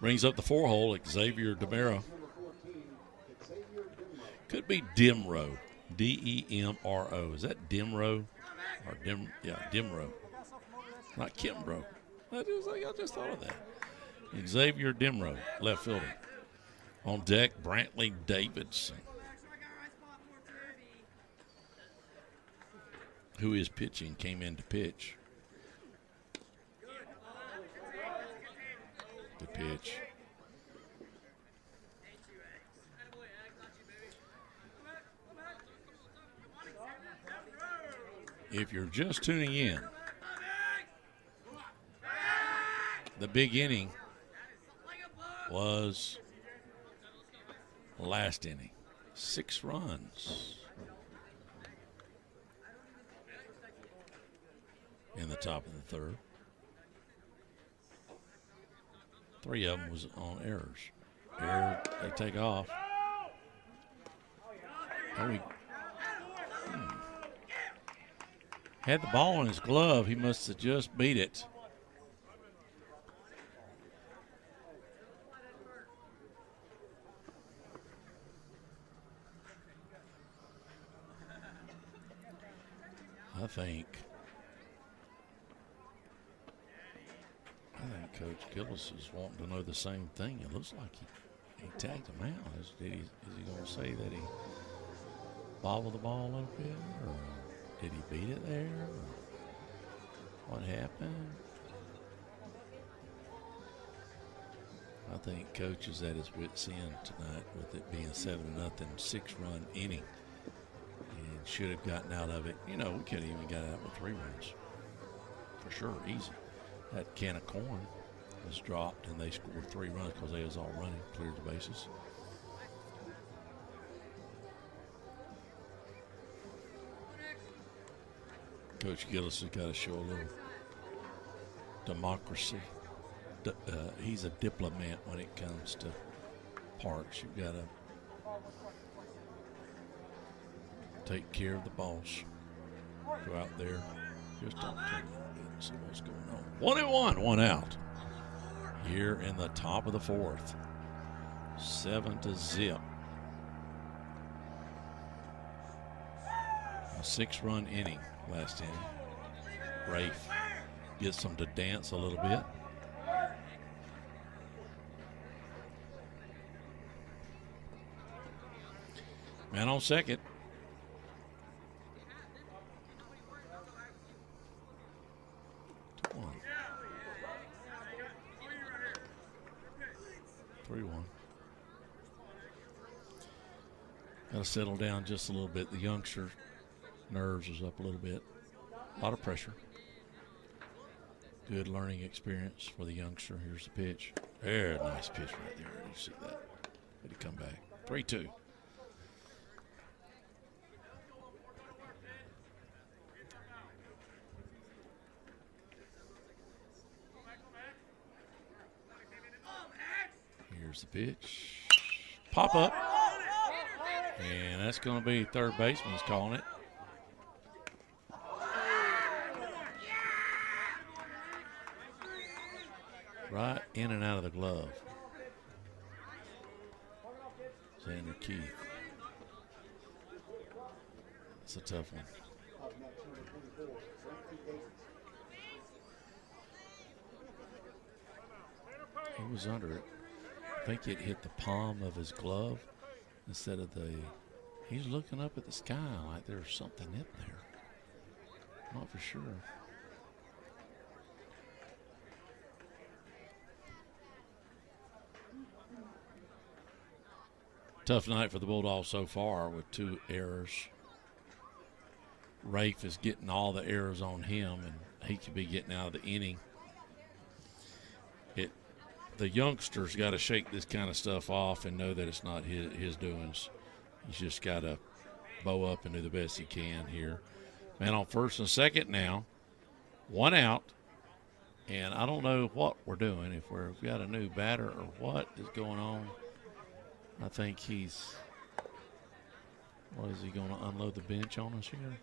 Brings up the 4-hole, Xavier DeMero. Could be Demro, D-E-M-R-O. Is that Demro? Or Demro. Not Kimbro. I just thought of that. Xavier Demro, left fielder. On deck, Brantley Davidson, who is pitching, came in to pitch. The pitch. If you're just tuning in, the big inning was last inning. 6 runs in the top of the 3rd. 3 of them was on errors. They take off. Had the ball in his glove. He must have just beat it. I think Coach Gillis is wanting to know the same thing. It looks like he tagged him out. Is he going to say that he bobbled the ball a little bit, or did he beat it there? Or what happened? I think Coach is at his wit's end tonight with it being 7-0, 6-run inning. And should have gotten out of it. You know, we could have even got out with 3 runs. For sure, easy. That can of corn was dropped, and they scored 3 runs because they was all running, cleared the bases. Coach Gillis has got to show a little democracy. He's a diplomat when it comes to parks, you've got to take care of the boss. Go out there. Just talk to him and see what's going on. 1-1, 1 out. Here in the top of the fourth. 7-0. A 6-run inning last inning. Rafe gets them to dance a little bit. Man on second. One. 3-1. Got to settle down just a little bit. The youngster nerves is up a little bit. A lot of pressure. Good learning experience for the youngster. Here's the pitch. There, nice pitch right there. You see that? Did he come back? 3-2. Here's the pitch. Pop up. And that's going to be third baseman's calling it. Right in and out of the glove. Xander Keith. It's a tough one. He was under it. I think it hit the palm of his glove instead of the. He's looking up at the sky like there's something in there. Not for sure. Tough night for the Bulldogs so far with 2 errors. Rafe is getting all the errors on him, and he could be getting out of the inning. The youngsters got to shake this kind of stuff off and know that it's not his doings. He's just got to bow up and do the best he can here. Man on first and second now. 1 out. And I don't know what we're doing, if we've got a new batter or what is going on. I think is he going to unload the bench on us here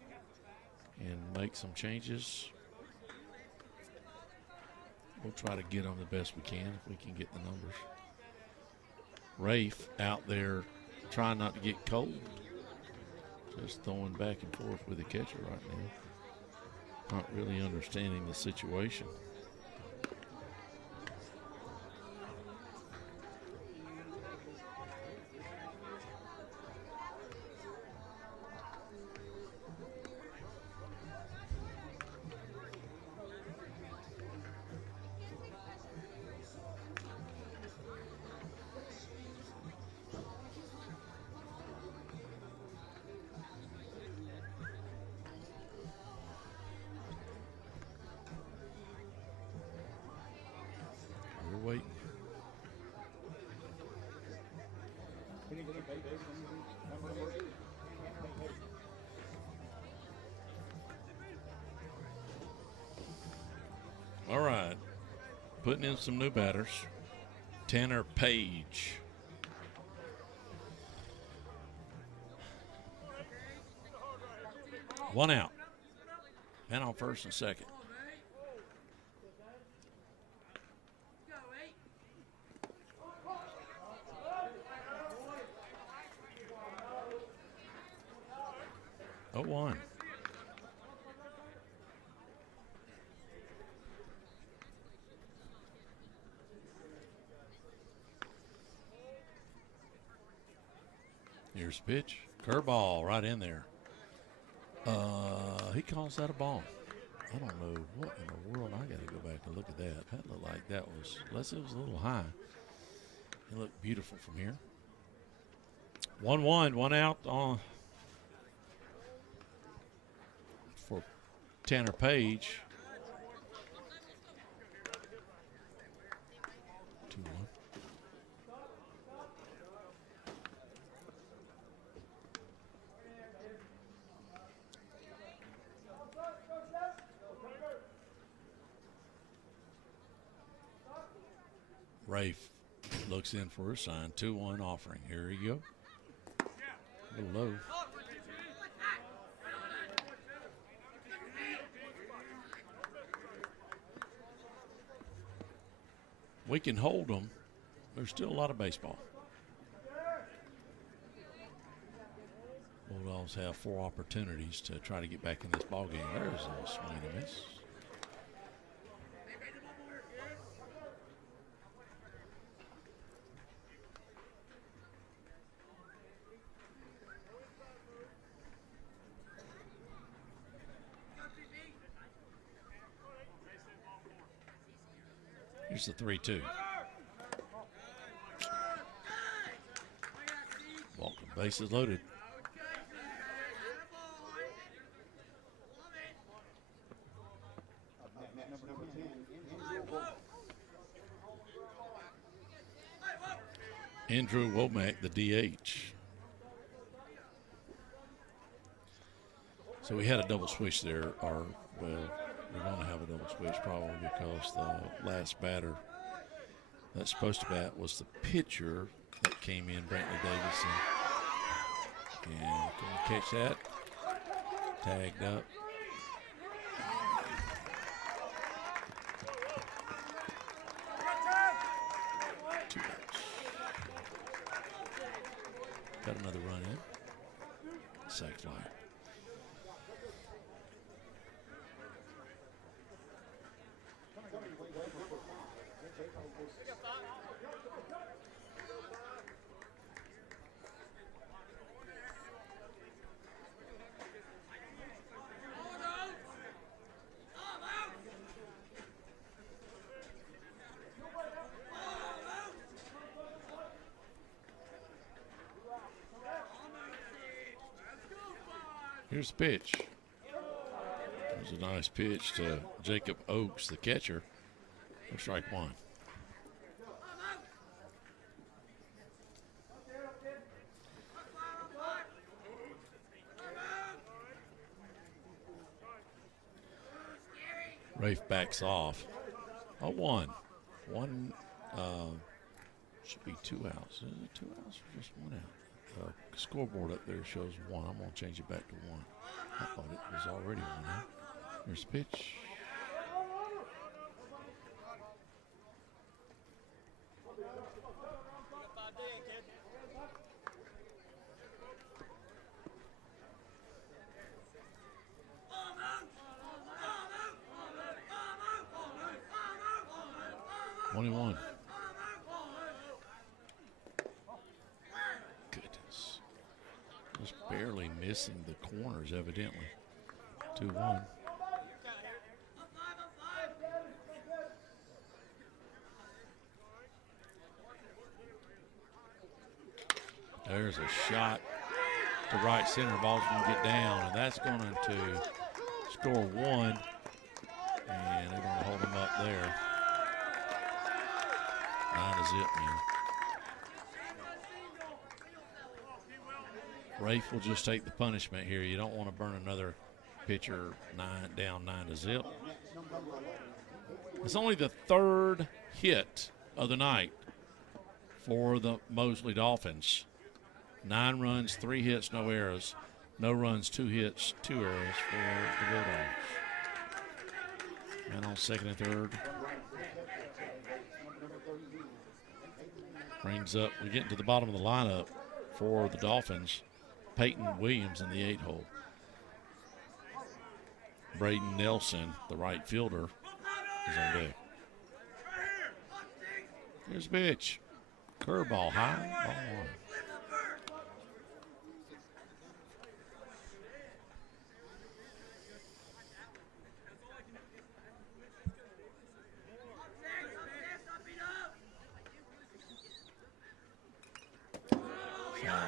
and make some changes? We'll try to get them the best we can if we can get the numbers. Rafe out there trying not to get cold. Just throwing back and forth with the catcher right now. Not really understanding the situation. Waiting. All right. Putting in some new batters. Tanner Page. One out. Man on first and second. Oh, 1. Here's the pitch. Curveball right in there. He calls that a ball. I don't know what in the world. I got to go back and look at that. That looked like that was, unless it was a little high. It looked beautiful from here. 1-1, 1 out on for Tanner Page. 2-1. Rafe looks in for a sign. 2-1 offering. Here you go. A little low. We can hold them. There's still a lot of baseball. Bulldogs have 4 opportunities to try to get back in this ball game. There's a swing and a miss. Here's the 3-2. Walker, bases loaded. Andrew Womack, the DH. So we had a double switch there, or, well, we're going to have a double switch probably because the last batter that's supposed to bat was the pitcher that came in, Brantley Davison. And can you catch that? Tagged up. Two outs. Got another run in. Sac fly. Here's the pitch. There's a nice pitch to Jacob Oakes, the catcher, for strike 1. Rafe backs off. 0-1. One should be 2 outs. Is it 2 outs or just 1 out? Scoreboard up there shows 1. I'm going to change it back to 1. I thought it was already 1 out. Here's the pitch. One. Goodness. Just barely missing the corners, evidently. 2-1. There's a shot to right center. Ball's going to get down, and that's going to score 1. And they're going to hold him up there. 9-0 now. Rafe will just take the punishment here. You don't want to burn another pitcher down 9-0. It's only the 3rd hit of the night for the Mosley Dolphins. 9 runs, 3 hits, no errors. No runs, 2 hits, 2 errors for the Bulldogs. And on 2nd and 3rd. Brings up, we get into the bottom of the lineup for the Dolphins. Peyton Williams in the 8-hole. Braden Nelson, the right fielder, is on deck. Here's the pitch. Curveball high, ball 1.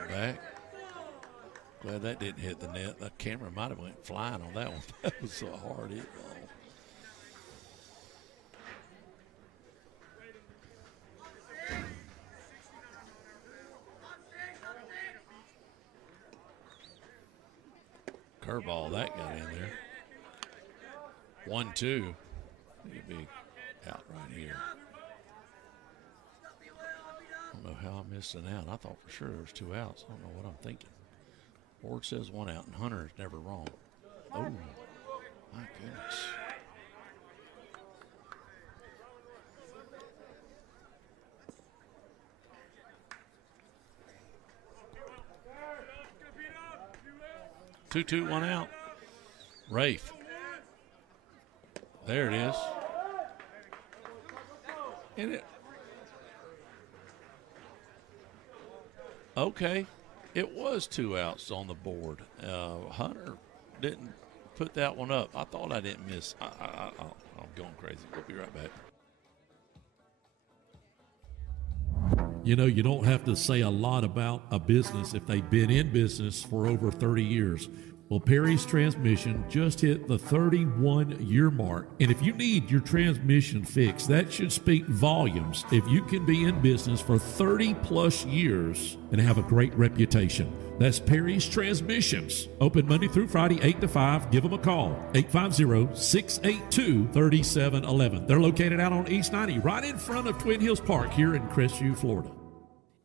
Back. Glad that didn't hit the net. The camera might have went flying on that one. That was a hard hit ball. Curveball that got in there. 1-2. He'll be out right here. know how I missed an out. I thought for sure there was 2 outs. I don't know what I'm thinking. Board says 1 out, and Hunter is never wrong. Oh, my goodness. Two, 1 out. Rafe. There it is. And it. Okay. It was 2 outs on the board. Hunter didn't put that one up. I thought I didn't miss. I'm going crazy. We'll be right back. You know, you don't have to say a lot about a business if they've been in business for over 30 years. Well, Perry's Transmission just hit the 31-year mark. And if you need your transmission fixed, that should speak volumes if you can be in business for 30-plus years and have a great reputation. That's Perry's Transmissions. Open Monday through Friday, 8 to 5. Give them a call, 850-682-3711. They're located out on East 90, right in front of Twin Hills Park here in Crestview, Florida.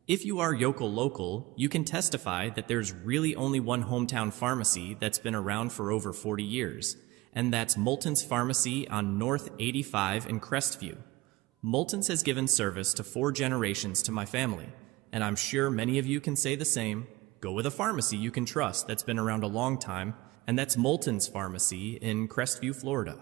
If you are yokel local, you can testify that there's really only one hometown pharmacy that's been around for over 40 years, and that's Moulton's Pharmacy on North 85 in Crestview. Moulton's has given service to 4 generations to my family, and I'm sure many of you can say the same. Go with a pharmacy you can trust that's been around a long time, and that's Moulton's Pharmacy in Crestview, Florida.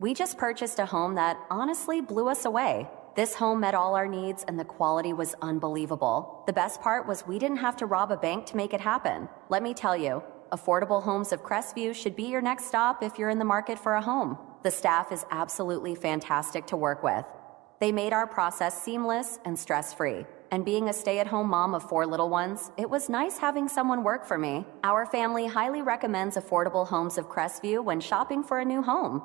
We just purchased a home that honestly blew us away. This home met all our needs and the quality was unbelievable. The best part was we didn't have to rob a bank to make it happen. Let me tell you, Affordable Homes of Crestview should be your next stop if you're in the market for a home. The staff is absolutely fantastic to work with. They made our process seamless and stress-free. And being a stay-at-home mom of 4 little ones, it was nice having someone work for me. Our family highly recommends Affordable Homes of Crestview when shopping for a new home.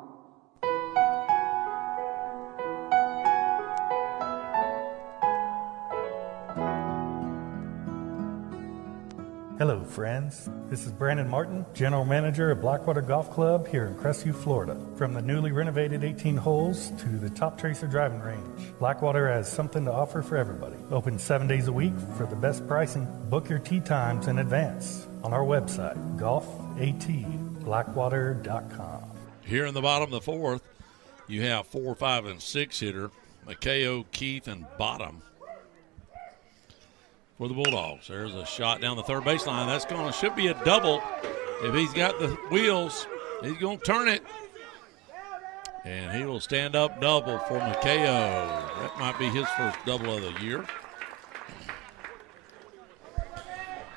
Hello, friends. This is Brandon Martin, General Manager of Blackwater Golf Club here in Crestview, Florida. From the newly renovated 18 holes to the Top Tracer driving range, Blackwater has something to offer for everybody. Open 7 days a week for the best pricing. Book your tee times in advance on our website, golfatblackwater.com. Here in the bottom of the 4th, you have 4, 5, and 6 hitter, Makeo, Keith, and Bottom for the Bulldogs. There's a shot down the third baseline. That's should be a double. If he's got the wheels, he's going to turn it. And he will stand up double for Makeo. That might be his first double of the year.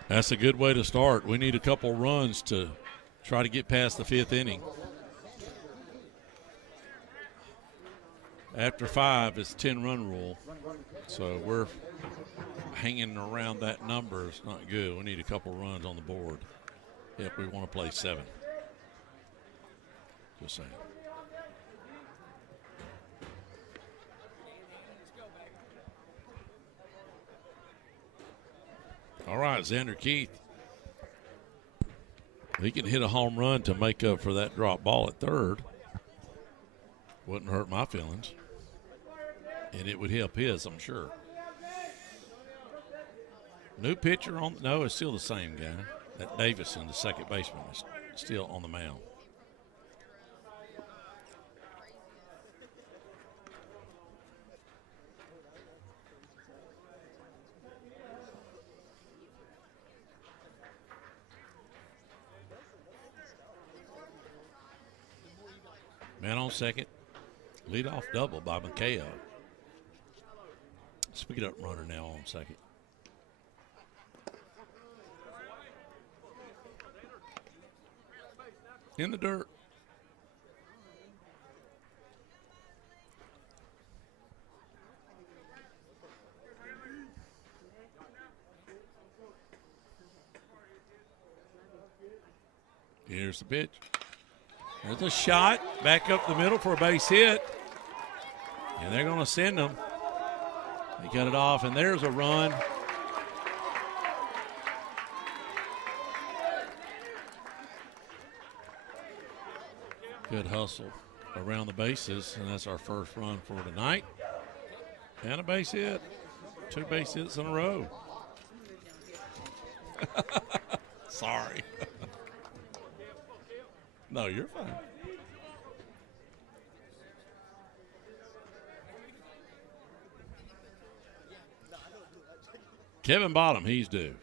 That's a good way to start. We need a couple runs to try to get past the 5th inning. After 5, it's 10-run rule. So we're hanging around that number. It's not good. We need a couple runs on the board if we want to play 7. Just saying. All right, Xander Keith. He can hit a home run to make up for that drop ball at third. Wouldn't hurt my feelings. And it would help his, I'm sure. New pitcher on, no, it's still the same guy. That Davison, the second baseman, is still on the mound. Man on second. Leadoff double by Makeo. Speed up runner now on second. In the dirt. Here's the pitch. There's a shot back up the middle for a base hit. And they're going to send them. They cut it off, and there's a run. Good hustle around the bases, and that's our first run for tonight. And a base hit. 2 base hits in a row. Sorry. No, you're fine. Kevin Bottom, he's due.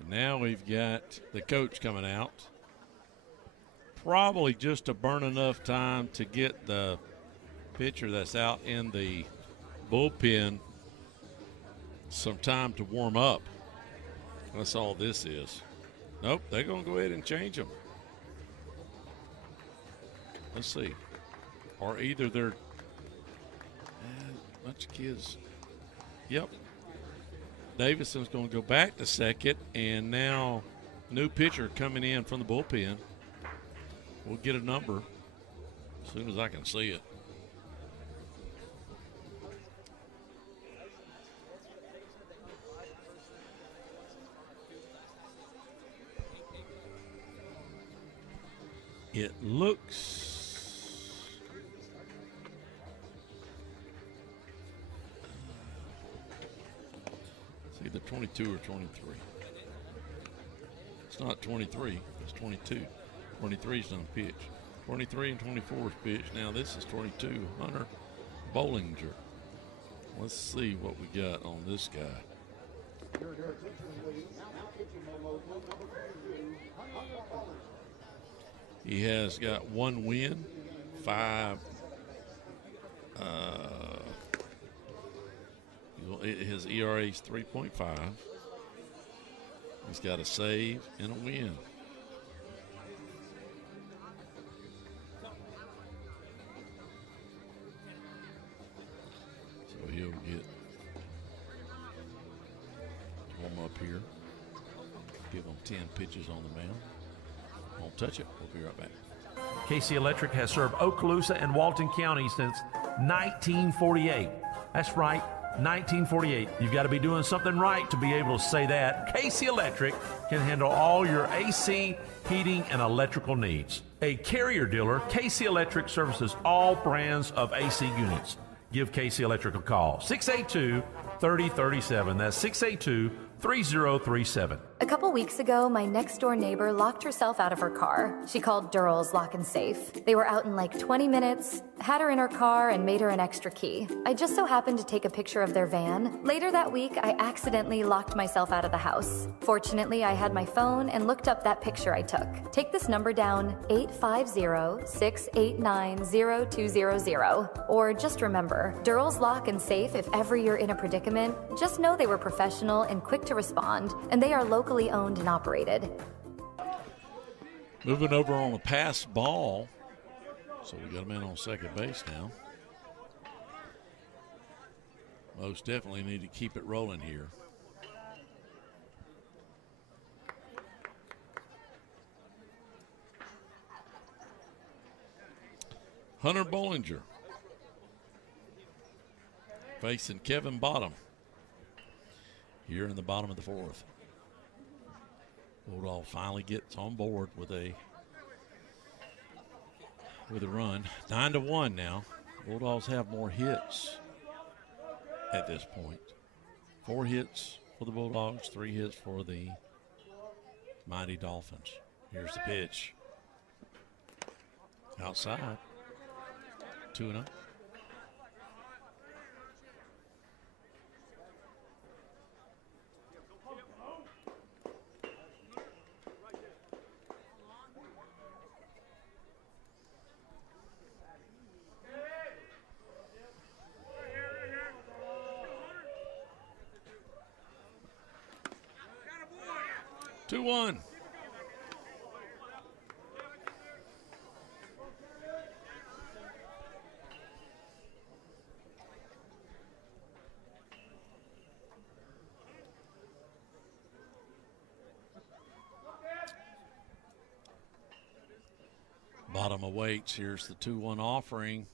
And now we've got the coach coming out. Probably just to burn enough time to get the pitcher that's out in the bullpen some time to warm up. That's all this is. Nope, they're going to go ahead and change them. Let's see. Or either they're a bunch of kids. Yep. Davidson's going to go back to second, and now new pitcher coming in from the bullpen. We'll get a number as soon as I can see it. It looks it's either 22 or 23. It's not 23, it's 22. 23 is on the pitch. 23 and 24 is pitch. Now this is 22, Hunter Bollinger. Let's see what we got on this guy. He has got 1 win, 5. His ERA is 3.5. He's got a save and a win. So he'll get warm up here. Give him 10 pitches on the mound. Won't touch it. We'll be right back. KC Electric has served Okaloosa and Walton County since 1948. That's right, 1948. You've got to be doing something right to be able to say that. KC Electric can handle all your AC, heating, and electrical needs. A Carrier dealer, KC Electric services all brands of AC units. Give KC Electric a call. 682-3037. That's 682-3037. A couple weeks ago, my next door neighbor locked herself out of her car. She called Durrell's Lock and Safe. They were out in like 20 minutes, had her in her car, and made her an extra key. I just so happened to take a picture of their van. Later that week, I accidentally locked myself out of the house. Fortunately, I had my phone and looked up that picture I took. Take this number down, 850-689-0200. Or just remember, Durrell's Lock and Safe, if ever you're in a predicament, just know they were professional and quick to respond, and they are locally owned and operated. Moving over on a pass ball. So we got a man on second base now. Most definitely need to keep it rolling here. Hunter Bollinger facing Kevin Bottom here in the bottom of the 4th. Bulldog finally gets on board with a run. 9-1 now. Bulldogs have more hits at this point. 4 hits for the Bulldogs, 3 hits for the Mighty Dolphins. Here's the pitch. Outside. 2-0. Two-one. Bottom awaits. Here's the 2-1 offering.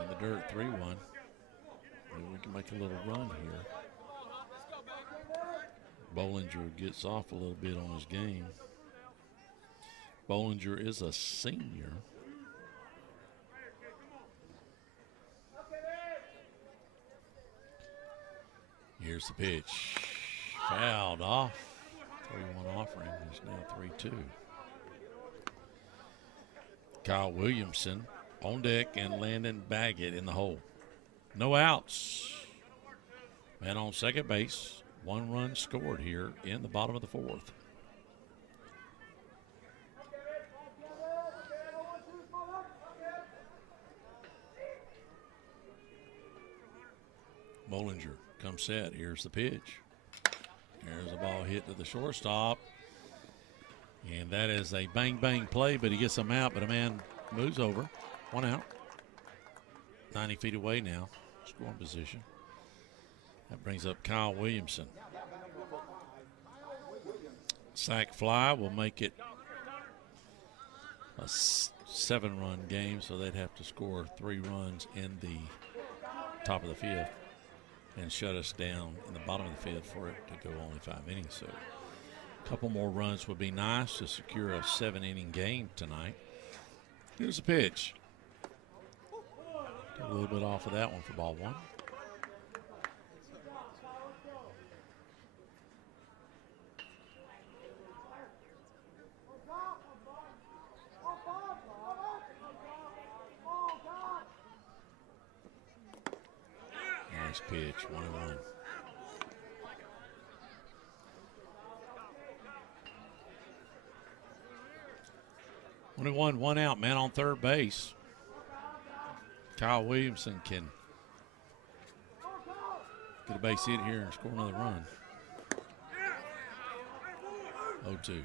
In the dirt, 3-1. Maybe we can make a little run here. Bollinger gets off a little bit on his game. Bollinger is a senior. Here's the pitch. Fouled off. 3-1 offering. It's now 3-2. Kyle Williamson on deck and Landon Baggett in the hole. No outs. Man on second base. 1 run scored here in the bottom of the 4th. Bollinger comes set. Here's the pitch. There's a ball hit to the shortstop. And that is a bang-bang play, but he gets him out, but a man moves over. 1 out. 90 feet away now. Scoring position. That brings up Kyle Williamson. Sack fly will make it a 7-run game, so they'd have to score 3 runs in the top of the 5th and shut us down in the bottom of the 5th for it to go only 5 innings. So a couple more runs would be nice to secure a 7-inning game tonight. Here's a pitch. Took a little bit off of that one for ball 1. Nice pitch, 1-1. One out, man on third base. Kyle Williamson can get a base hit here and score another run. 0-2.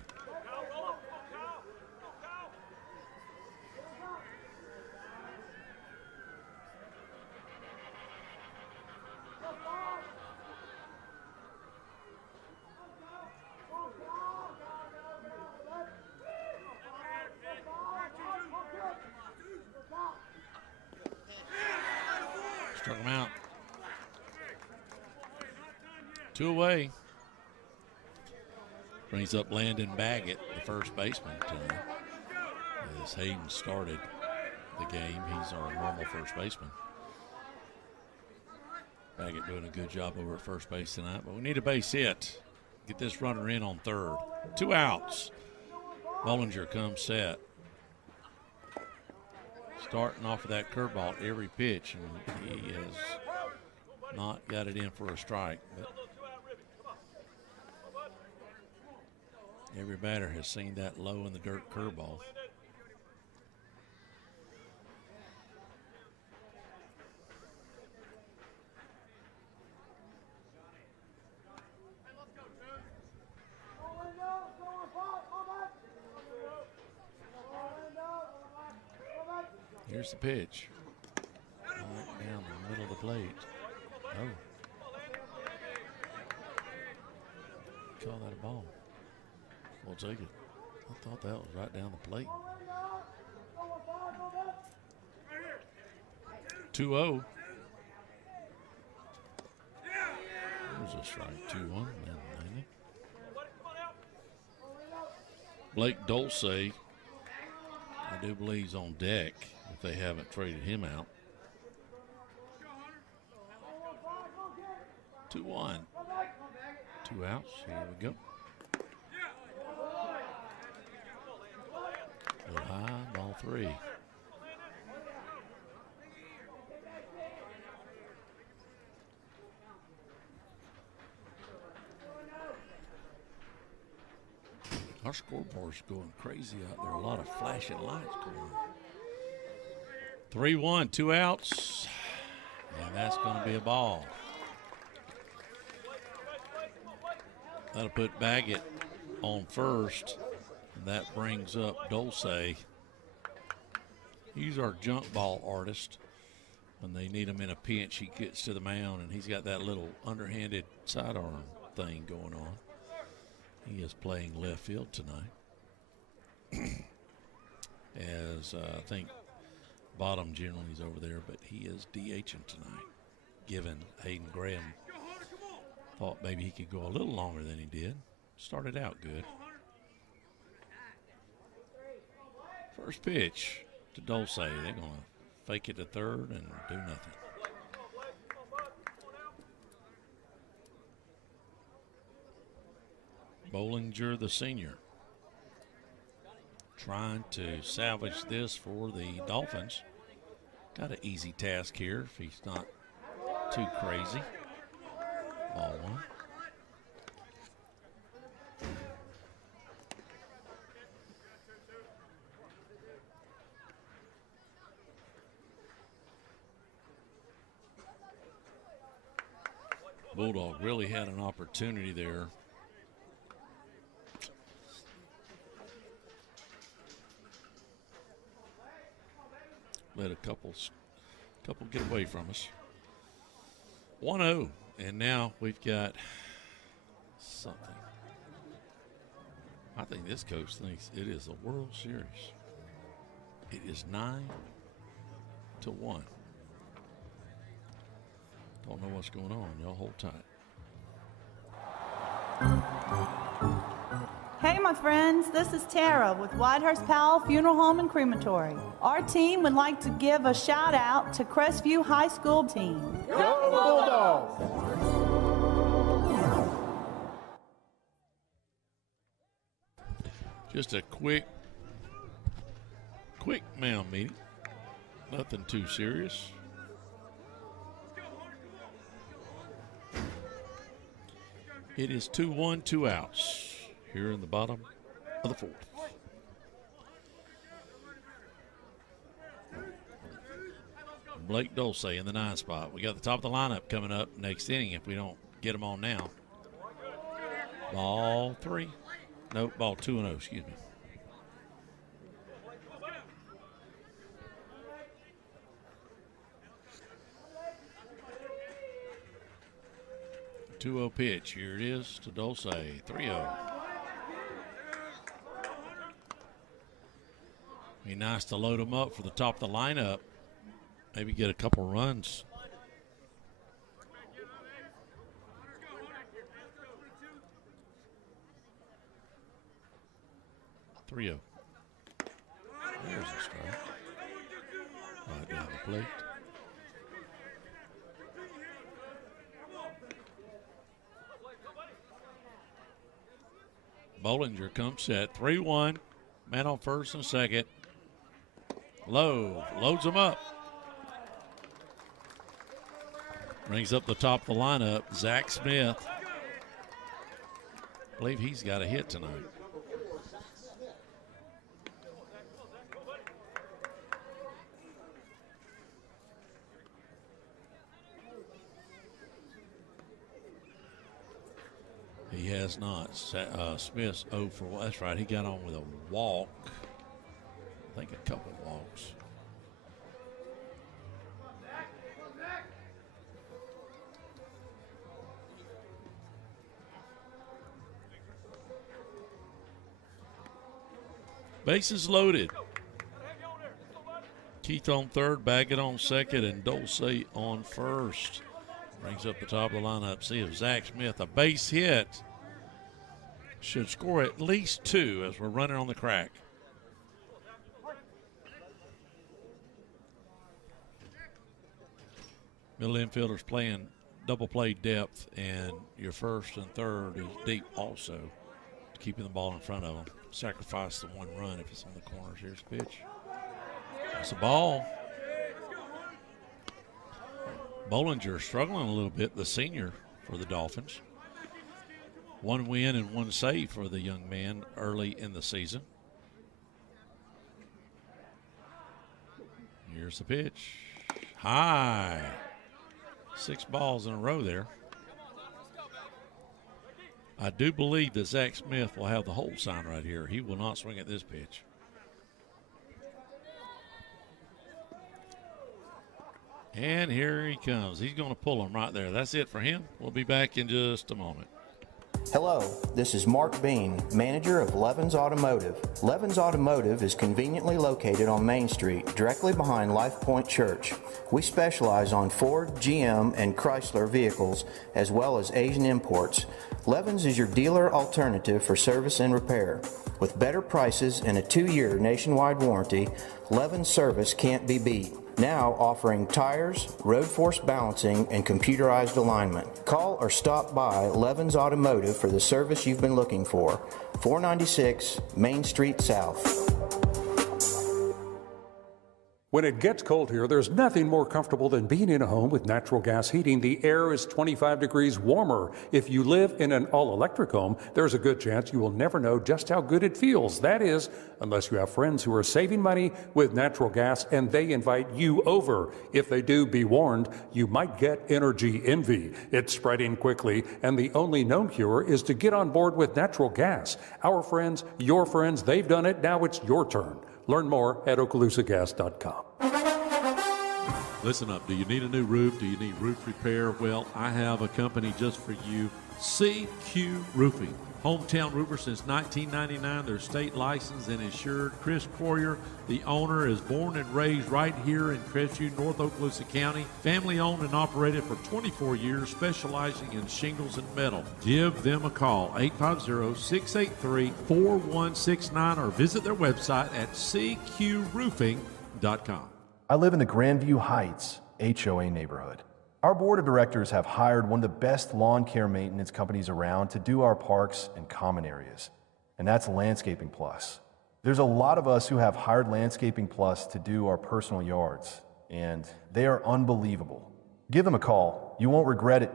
Struck him out. 2 away. Brings up Landon Baggett, the first baseman tonight. As Hayden started the game, he's our normal first baseman. Baggett doing a good job over at first base tonight, but we need a base hit. Get this runner in on third. 2 outs. Bollinger comes set. Starting off with that curveball every pitch, and he has not got it in for a strike. But every batter has seen that low in the dirt curveball. Here's the pitch. Right down the middle of the plate. Oh. Call that a ball. We'll take it. I thought that was right down the plate. 2-0. There's a strike. 2-1. Blake Dulce, I do believe he's on deck if they haven't traded him out. 2-1. 2 outs. Here we go. A little high, ball 3. Our scoreboard's going crazy out there. A lot of flashing lights going on. 3-1, 2 outs. And that's going to be a ball. That'll put Baggett on first. And that brings up Dulce. He's our junk ball artist. When they need him in a pinch, he gets to the mound, and he's got that little underhanded sidearm thing going on. He is playing left field tonight. As I think Bottom generally is over there, but he is DHing tonight. Given Hayden Graham thought maybe he could go a little longer than he did. Started out good. First pitch to Dulce. They're going to fake it to third and do nothing. Bollinger, the senior, trying to salvage this for the Dolphins. Got an easy task here if he's not too crazy. Ball one. Bulldog really had an opportunity there. Let a couple get away from us. 1-0, and now we've got something. I think this coach thinks it is a World Series. It is 9-1. Don't know what's going on. Y'all hold tight. Hey, my friends, this is Tara with Whitehurst Powell Funeral Home and Crematory. Our team would like to give a shout out to Crestview High School team. Go Bulldogs! Just a quick mound meeting. Nothing too serious. It is 2-1, 2 outs here in the bottom of the fourth. Blake Dulce in the 9 spot. We got the top of the lineup coming up next inning if we don't get them on now. Ball 3. Nope, ball 2-0, excuse me. Two-0 pitch. Here it is to Dulce. 3-0. Be nice to load them up for the top of the lineup. Maybe get a couple runs. There's a strike. Right down the plate. Bollinger comes set. 3-1. Man on first and second. Loads them up. Brings up the top of the lineup. Zach Smith. I believe he's got a hit tonight. He has not. Smith's 0 for 1. That's right. He got on with a walk. I think a couple walks. Bases loaded. Keith on third, Baggett on second, and Dulce on first. Brings up the top of the lineup. See if Zach Smith, a base hit, should score at least 2 as we're running on the crack. Middle infielders playing double play depth, and your first and third is deep also, keeping the ball in front of them. Sacrifice the 1 run if it's on the corners. Here's the pitch. That's a ball. Bollinger struggling a little bit, the senior for the Dolphins. 1 win and 1 save for the young man early in the season. Here's the pitch. High. 6 balls in a row there. I do believe that Zach Smith will have the hold sign right here. He will not swing at this pitch. And here he comes. He's going to pull him right there. That's it for him. We'll be back in just a moment. Hello, this is Mark Bean, manager of Levens Automotive. Levens Automotive is conveniently located on Main Street, directly behind Life Point Church. We specialize on Ford, GM, and Chrysler vehicles, as well as Asian imports. Levens is your dealer alternative for service and repair. With better prices and a 2-year nationwide warranty, Levens service can't be beat. Now offering tires, road force balancing, and computerized alignment. Call or stop by Levens Automotive for the service you've been looking for. 496 Main Street South. When it gets cold here, there's nothing more comfortable than being in a home with natural gas heating. The air is 25 degrees warmer. If you live in an all-electric home, there's a good chance you will never know just how good it feels. That is, unless you have friends who are saving money with natural gas and they invite you over. If they do, be warned, you might get energy envy. It's spreading quickly, and the only known cure is to get on board with natural gas. Our friends, your friends, they've done it. Now it's your turn. Learn more at okaloosagas.com. Listen up. Do you need a new roof? Do you need roof repair? Well, I have a company just for you, CQ Roofing. Hometown roofer since 1999. They're state licensed and insured. Chris Courier, the owner, is born and raised right here in Crestview, North Okaloosa County. Family owned and operated for 24 years, specializing in shingles and metal. Give them a call, 850-683-4169, or visit their website at cqroofing.com. I live in the Grandview Heights HOA neighborhood. Our board of directors have hired one of the best lawn care maintenance companies around to do our parks and common areas, and that's Landscaping Plus. There's a lot of us who have hired Landscaping Plus to do our personal yards, and they are unbelievable. Give them a call. You won't regret it.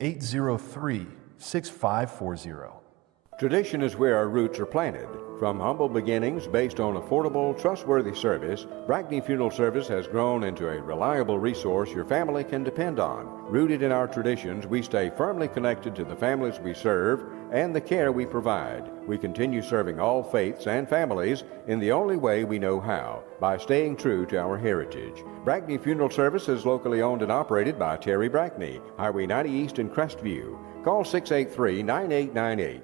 850-803-6540. Tradition is where our roots are planted. From humble beginnings based on affordable, trustworthy service, Brackney Funeral Service has grown into a reliable resource your family can depend on. Rooted in our traditions, we stay firmly connected to the families we serve and the care we provide. We continue serving all faiths and families in the only way we know how, by staying true to our heritage. Brackney Funeral Service is locally owned and operated by Terry Brackney, Highway 90 East in Crestview. Call 683-9898.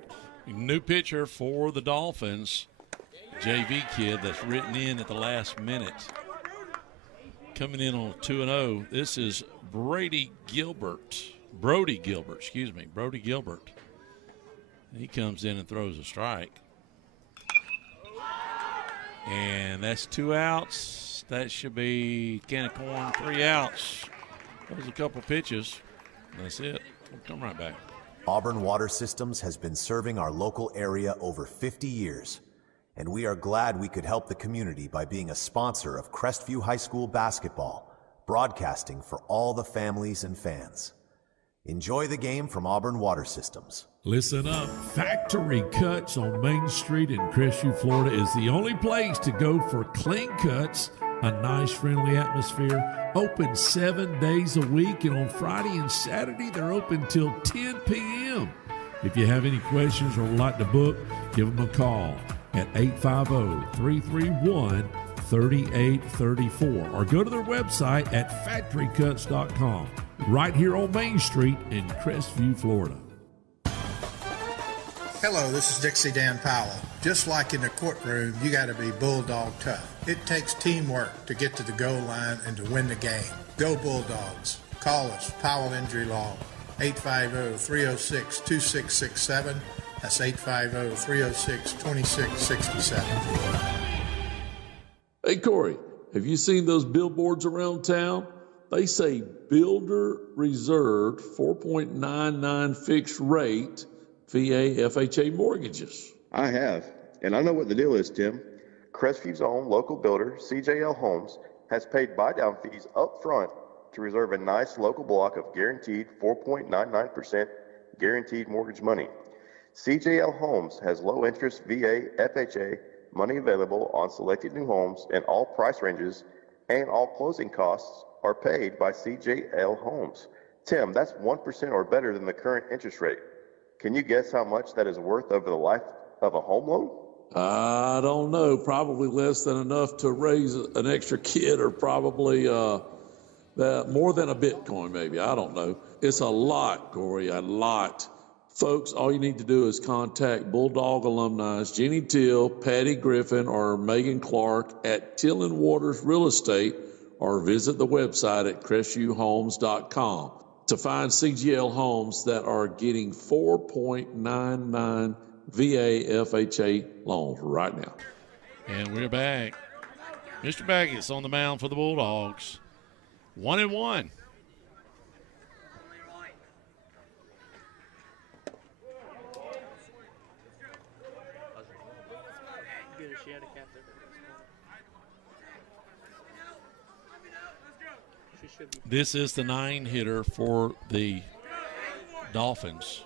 New pitcher for the Dolphins, JV kid that's written in at the last minute. Coming in on 2-0. This is Brody Gilbert. He comes in and throws a strike. And that's 2 outs. That should be can of corn, 3 outs. Those a couple pitches. That's it. We'll come right back. Auburn Water Systems has been serving our local area over 50 years, and we are glad we could help the community by being a sponsor of Crestview High School basketball, broadcasting for all the families and fans. Enjoy the game from Auburn Water Systems. Listen up. Factory Cuts on Main Street in Crestview, Florida is the only place to go for clean cuts, a nice, friendly atmosphere. Open 7 days a week, and on Friday and Saturday, they're open till 10 p.m. If you have any questions or would like to book, give them a call at 850-331-3834 or go to their website at factorycuts.com, right here on Main Street in Crestview, Florida. Hello, this is Dixie Dan Powell. Just like in the courtroom, you got to be bulldog tough. It takes teamwork to get to the goal line and to win the game. Go Bulldogs. Call us, Powell Injury Law, 850-306-2667. That's 850-306-2667. Hey, Corey, have you seen those billboards around town? They say builder reserved 4.99 fixed rate VA FHA mortgages. I have, and I know what the deal is, Tim. Crestview's own local builder, CJL Homes, has paid buy-down fees up front to reserve a nice local block of guaranteed 4.99% guaranteed mortgage money. CJL Homes has low-interest VA FHA money available on selected new homes in all price ranges, and all closing costs are paid by CJL Homes. Tim, that's 1% or better than the current interest rate. Can you guess how much that is worth over the life of a home loan? I don't know. Probably less than enough to raise an extra kid, or probably more than a Bitcoin, maybe. I don't know. It's a lot, Corey, a lot. Folks, all you need to do is contact Bulldog alumni Jeannie Till, Patty Griffin, or Megan Clark at Till and Waters Real Estate, or visit the website at crestviewhomes.com to find CGL homes that are getting 4.99 VA FHA loans right now. And we're back. Mr. Baggett's on the mound for the Bulldogs. 1-1. This is the 9-hitter for the Dolphins.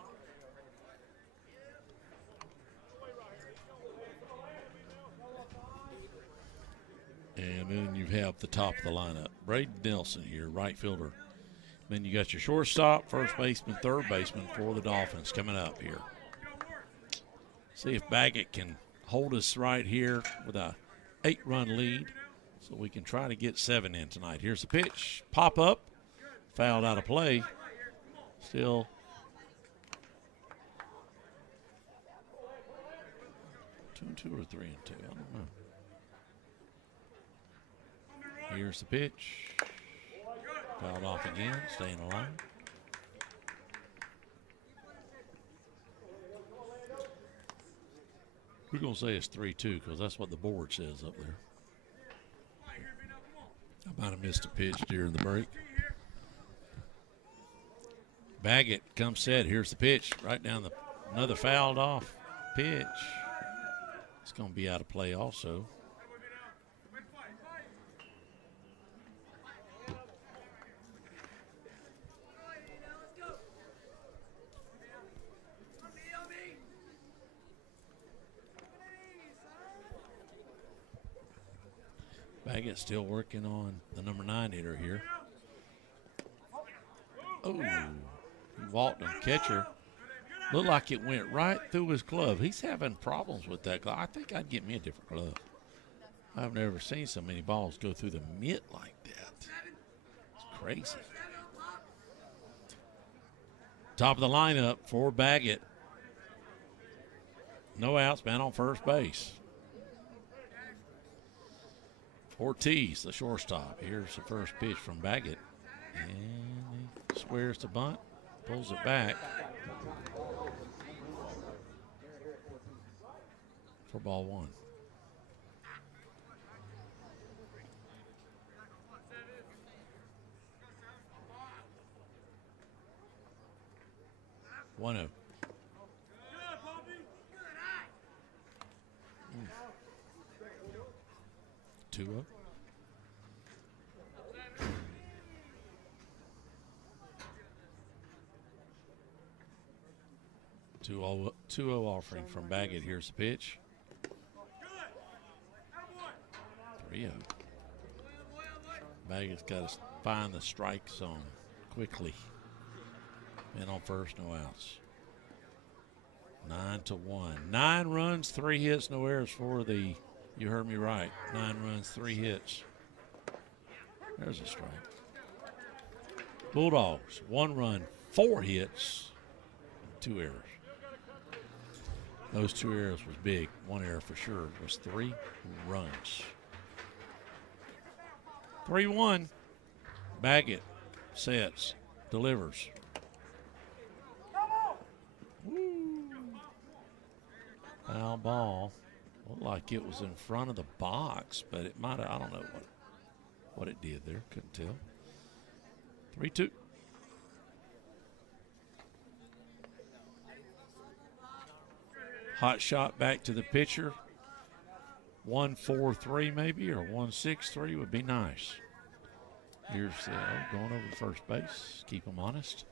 And then you have the top of the lineup. Braden Nelson here, right fielder. Then you got your shortstop, first baseman, third baseman for the Dolphins coming up here. See if Baggett can hold us right here with a 8-run lead so we can try to get 7 in tonight. Here's the pitch. Pop up. Fouled out of play. Still 2-2 or 3-2. I don't know. Here's the pitch. Fouled off again, staying alive. We're going to say it's 3-2 because that's what the board says up there. I might have missed a pitch during the break. Baggett comes set. Here's the pitch. Right down another fouled off pitch. It's going to be out of play also. Baggett still working on the number 9 hitter here. Oh, Walton, catcher. Looked like it went right through his glove. He's having problems with that glove. I think I'd get me a different glove. I've never seen so many balls go through the mitt like that. It's crazy. Top of the lineup for Baggett. No outs, man on first base. Ortiz, the shortstop. Here's the first pitch from Baggett. And he squares the bunt, pulls it back for ball 1. One-oh. 2-0. Two-0 offering from Baggett. Here's the pitch. 3-0. Baggett's got to find the strike zone quickly. And on first, no outs. 9-1. 9 runs, 3 hits, no errors for the. You heard me right. 9 runs, 3 hits. There's a strike. Bulldogs, 1 run, 4 hits, 2 errors. Those 2 errors was big. 1 error for sure was 3 runs. 3-1. Baggett sets, delivers. Woo. Foul ball. Looked like it was in front of the box, but it might have, I don't know what it did there. Couldn't tell. 3-2. Hot shot back to the pitcher. 1-4-3 maybe, or 1-6-3 would be nice. Here's going over to first base. Keep them honest.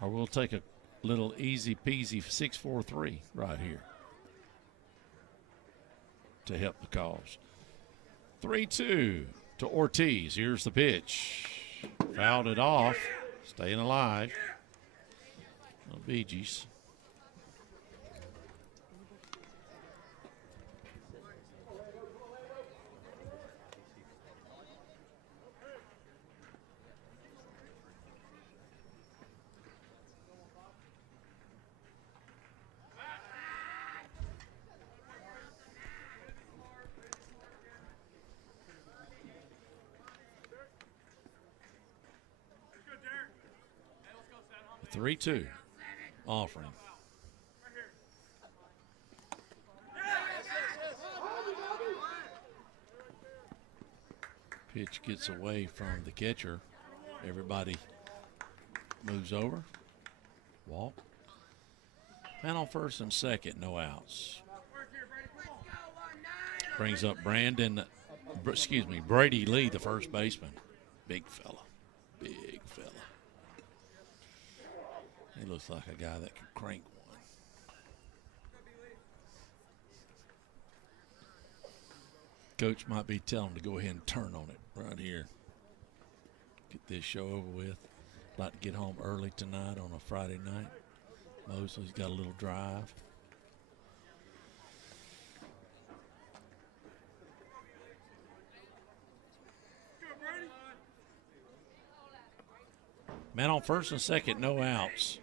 Or we'll take a little easy peasy 6-4-3 right here to help the cause. 3-2 to Ortiz. Here's the pitch. Fouled it off. Staying alive. No Bee Gees. Three, 2 offering. Pitch gets away from the catcher. Everybody moves over. Walk. Man on first and second, no outs. Brings up Brady Lee, the first baseman. Big fella. Big fella. He looks like a guy that can crank one. Coach might be telling him to go ahead and turn on it right here. Get this show over with. Like to get home early tonight on a Friday night. Mosley's got a little drive. Man on first and second, no outs.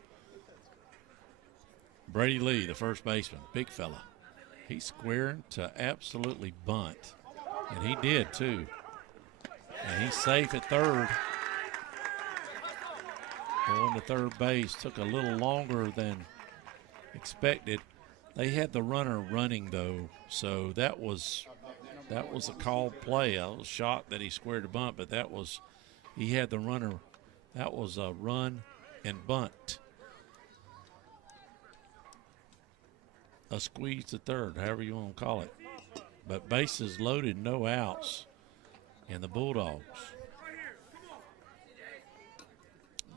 Brady Lee, the first baseman, big fella. He's squaring to absolutely bunt. And he did too. And he's safe at third. Going to third base took a little longer than expected. They had the runner running though, so that was a called play. I was shocked that he squared a bunt, but he had the runner. That was a run and bunt. A squeeze to third, however you want to call it. But bases loaded, no outs. And the Bulldogs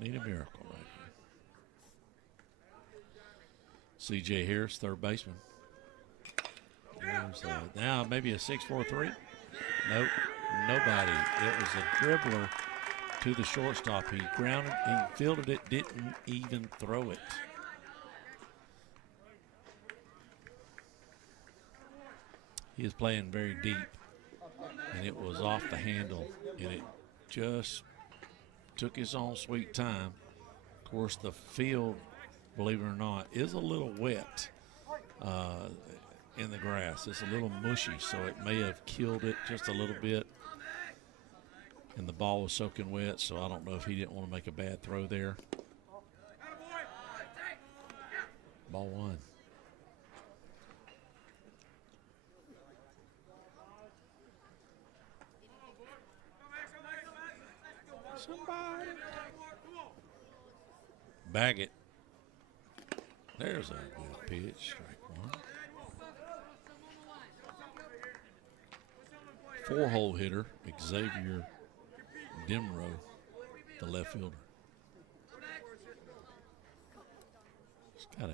need a miracle right here. C.J. Harris, third baseman. Now maybe a 6-4-3. Nope, nobody. It was a dribbler to the shortstop. He grounded, he fielded it, didn't even throw it. He is playing very deep, and it was off the handle, and it just took his own sweet time. Of course, the field, believe it or not, is a little wet in the grass. It's a little mushy, so it may have killed it just a little bit. And the ball was soaking wet, so I don't know if he didn't want to make a bad throw there. Ball one. Somebody. Baggett. There's a good pitch. Strike one. 4-hole hitter, Xavier Demrow, the left fielder. He's got a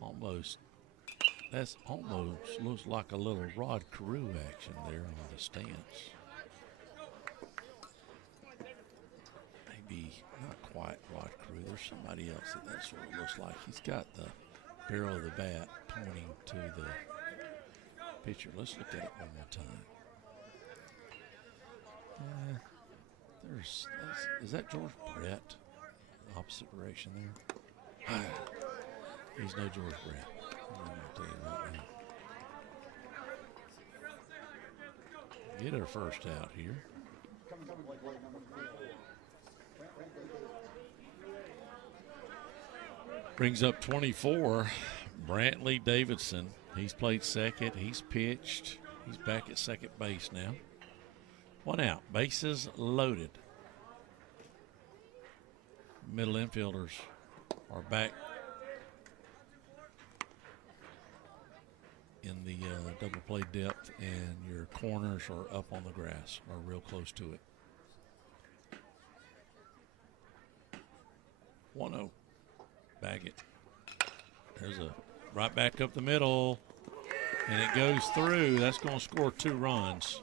almost looks like a little Rod Carew action there on the stance. Maybe not quite Rod Carew. There's somebody else that sort of looks like. He's got the barrel of the bat pointing to the pitcher. Let's look at it one more time. Is that George Brett? Opposite direction there. He's no George Brett. I'm going to tell you right now. Get her first out here. Brings up 24, Brantley Davidson. He's played second. He's pitched. He's back at second base now. One out. Bases loaded. Middle infielders are back in the double play depth, and your corners are up on the grass, or real close to it. 1-0. Baggett. There's a right back up the middle, and it goes through. That's going to score 2 runs.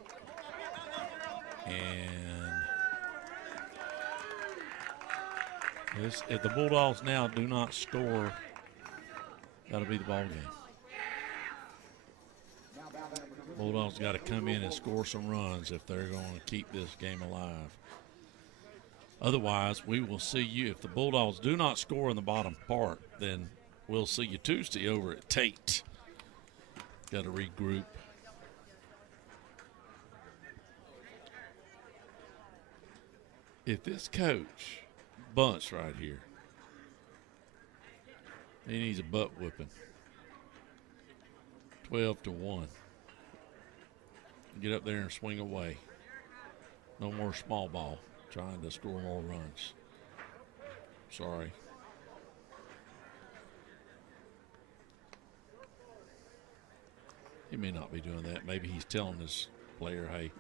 And if the Bulldogs now do not score, that'll be the ball game. Bulldogs got to come in and score some runs if they're going to keep this game alive. Otherwise, we will see you. If the Bulldogs do not score in the bottom part, then we'll see you Tuesday over at Tate. Got to regroup. If this coach bunts right here, he needs a butt whipping. 12-1. Get up there and swing away. No more small ball trying to score more runs. Sorry. He may not be doing that. Maybe he's telling his player, hey,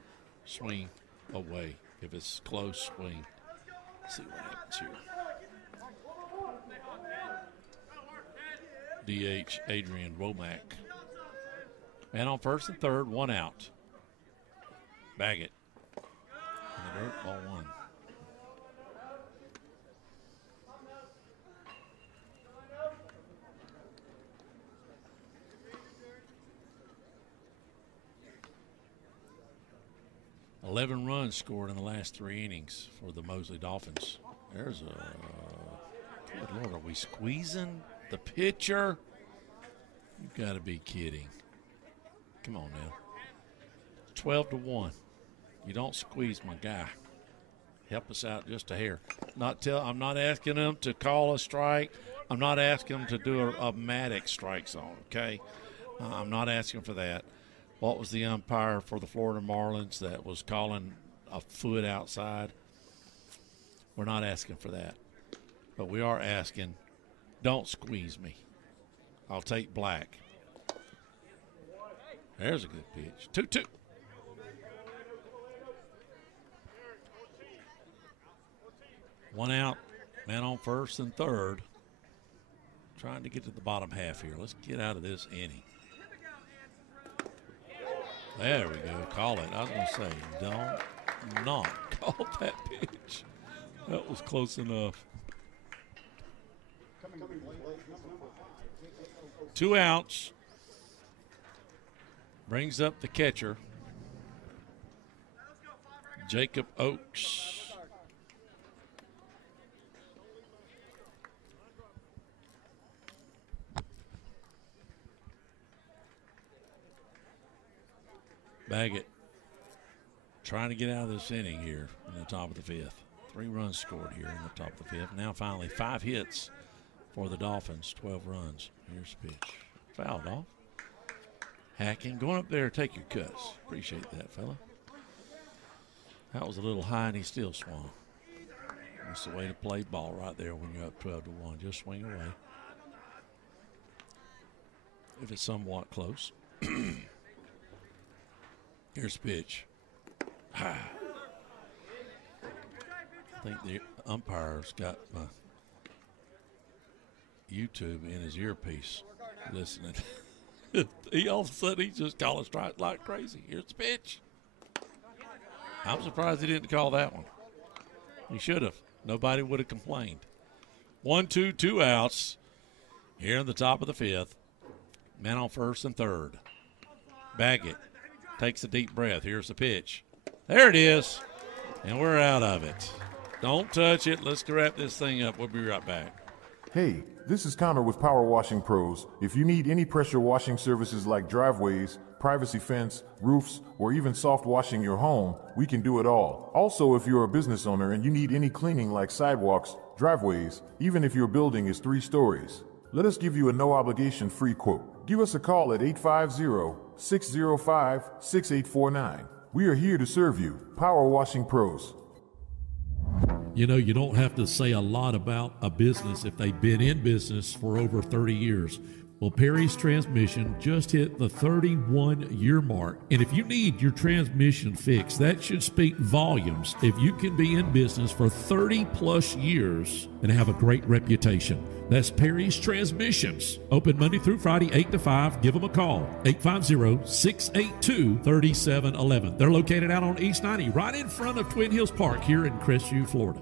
swing away. If it's close, swing. Let's see what happens here. DH Adrian Womack. Man on first and third, one out. Baggett. In the dirt, ball one. $11 runs scored in the last 3 innings for the Mosley Dolphins. There's a good Lord, are we squeezing the pitcher? You've got to be kidding. Come on now. 12-1. You don't squeeze my guy. Help us out just a hair. I'm not asking them to call a strike. I'm not asking them to do a Maddox strike zone, okay? I'm not asking for that. What was the umpire for the Florida Marlins that was calling a foot outside? We're not asking for that. But we are asking, don't squeeze me. I'll take black. There's a good pitch. 2-2. One out, man on first and third. Trying to get to the bottom half here. Let's get out of this inning. There we go. Call it. I was going to say, don't not call that pitch. That was close enough. 2 outs. Brings up the catcher, Jacob Oakes. Baggett trying to get out of this inning here in the top of the 5th. 3 runs scored here in the top of the 5th. Now finally 5 hits for the Dolphins, 12 runs. Here's the pitch. Fouled off. Hacking, going up there, take your cuts. Appreciate that, fella. That was a little high, and he still swung. That's the way to play ball right there when you're up 12-1. Just swing away. If it's somewhat close. Here's the pitch. I think the umpire's got my YouTube in his earpiece listening. He all of a sudden he's just calling strikes like crazy. Here's the pitch. I'm surprised he didn't call that one. He should have. Nobody would have complained. 1-2, 2 outs here in the top of the 5th. Man on first and third. Baggett takes a deep breath. Here's the pitch. There it is. And we're out of it. Don't touch it. Let's wrap this thing up. We'll be right back. Hey, this is Connor with Power Washing Pros. If you need any pressure washing services like driveways, privacy fence, roofs, or even soft washing your home, we can do it all. Also, if you're a business owner and you need any cleaning like sidewalks, driveways, even if your building is 3 stories, let us give you a no-obligation free quote. Give us a call at 850-605-6849. We are here to serve you. Power Washing Pros. You know, you don't have to say a lot about a business if they've been in business for over 30 years. Well, Perry's Transmission just hit the 31-year mark. And if you need your transmission fixed, that should speak volumes if you can be in business for 30-plus years and have a great reputation. That's Perry's Transmissions. Open Monday through Friday, 8 to 5. Give them a call, 850-682-3711. They're located out on East 90, right in front of Twin Hills Park here in Crestview, Florida.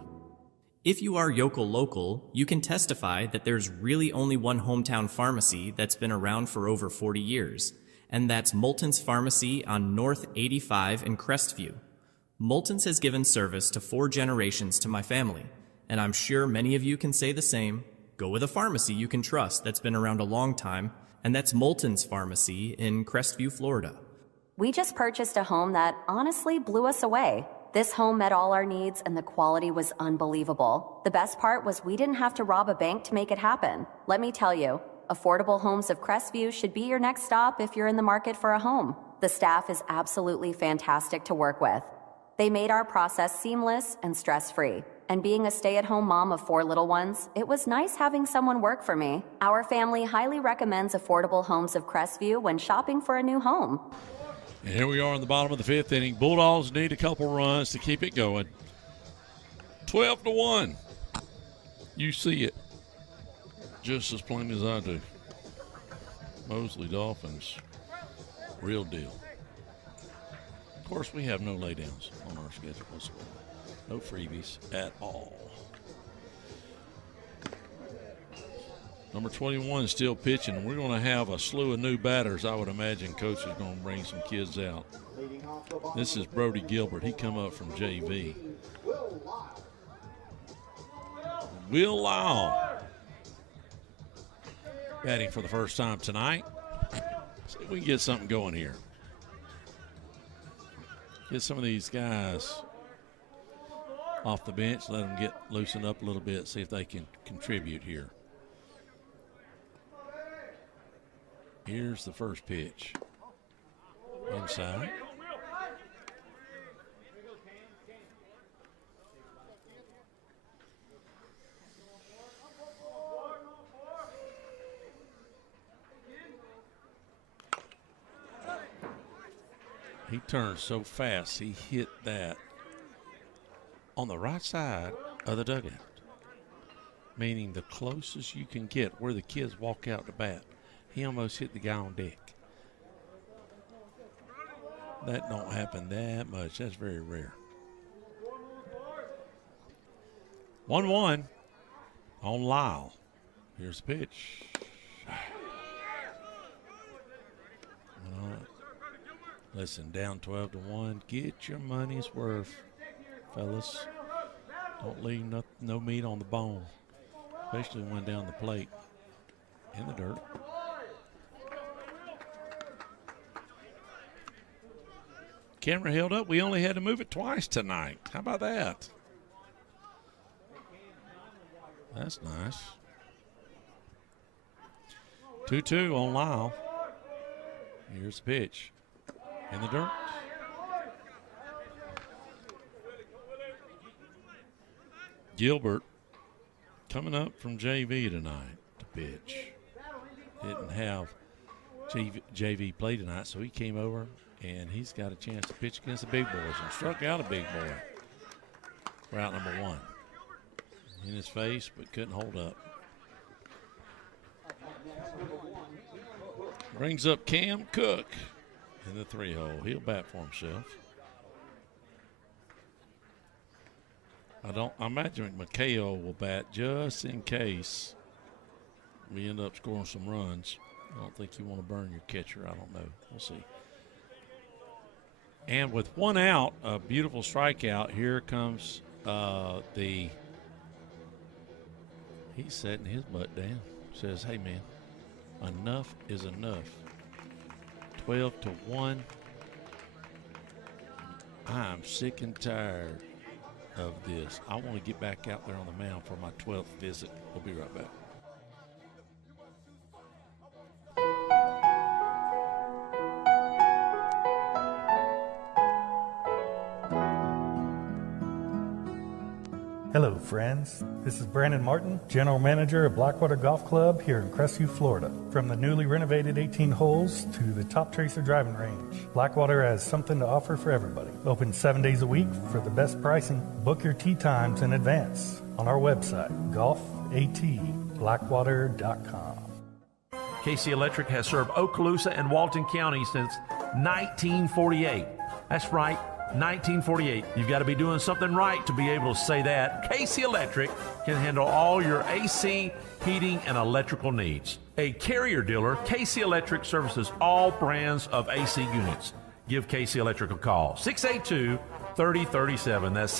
If you are yokel local, you can testify that there's really only one hometown pharmacy that's been around for over 40 years, and that's Moulton's Pharmacy on North 85 in Crestview. Moulton's has given service to 4 generations to my family, and I'm sure many of you can say the same. Go with a pharmacy you can trust that's been around a long time, and that's Moulton's Pharmacy in Crestview, Florida. We just purchased a home that honestly blew us away. This home met all our needs and the quality was unbelievable. The best part was we didn't have to rob a bank to make it happen. Let me tell you, Affordable Homes of Crestview should be your next stop if you're in the market for a home. The staff is absolutely fantastic to work with. They made our process seamless and stress-free. And being a stay-at-home mom of 4 little ones, it was nice having someone work for me. Our family highly recommends Affordable Homes of Crestview when shopping for a new home. And here we are in the bottom of the 5th inning. Bulldogs need a couple runs to keep it going. 12-1. You see it just as plain as I do. Mosley Dolphins, real deal. Of course, we have no laydowns on our schedule whatsoever. No freebies at all. Number 21 is still pitching. We're going to have a slew of new batters. I would imagine Coach is going to bring some kids out. This is Brody Gilbert. He come up from JV. Will Lyle batting for the first time tonight. See if we can get something going here. Get some of these guys off the bench, let them get loosened up a little bit, see if they can contribute here. Here's the first pitch. Inside. He turned so fast, he hit that on the right side of the dugout, meaning the closest you can get where the kids walk out to bat. He almost hit the guy on deck. That don't happen that much. That's very rare. 1-1 on Lyle. Here's the pitch. Listen, down 12-1. Get your money's worth, fellas. Don't leave no meat on the bone, especially when down the plate in the dirt. Camera held up. We only had to move it twice tonight. How about that? That's nice. 2-2 on Lyle. Here's the pitch. In the dirt. Gilbert coming up from JV tonight to pitch. Didn't have JV play tonight, so he came over, and he's got a chance to pitch against the big boys and struck out a big boy. Route number 1. In his face, but couldn't hold up. Brings up Cam Cook in the 3-hole. He'll bat for himself. I imagine McHale will bat just in case we end up scoring some runs. I don't think you want to burn your catcher. I don't know. We'll see. And with 1 out, a beautiful strikeout. Here comes he's setting his butt down. Says, hey, man, enough is enough. 12-1. I'm sick and tired of this. I want to get back out there on the mound for my 12th visit. We'll be right back. Hello, friends. This is Brandon Martin, General Manager of Blackwater Golf Club here in Crestview, Florida. From the newly renovated 18 holes to the Top Tracer driving range, Blackwater has something to offer for everybody. Open 7 days a week for the best pricing. Book your tee times in advance on our website, golfatblackwater.com. KC Electric has served Okaloosa and Walton County since 1948. That's right. 1948. You've got to be doing something right to be able to say that. KC Electric can handle all your AC, heating, and electrical needs. A Carrier dealer, KC Electric services all brands of AC units. Give KC Electric a call. 682-3037. That's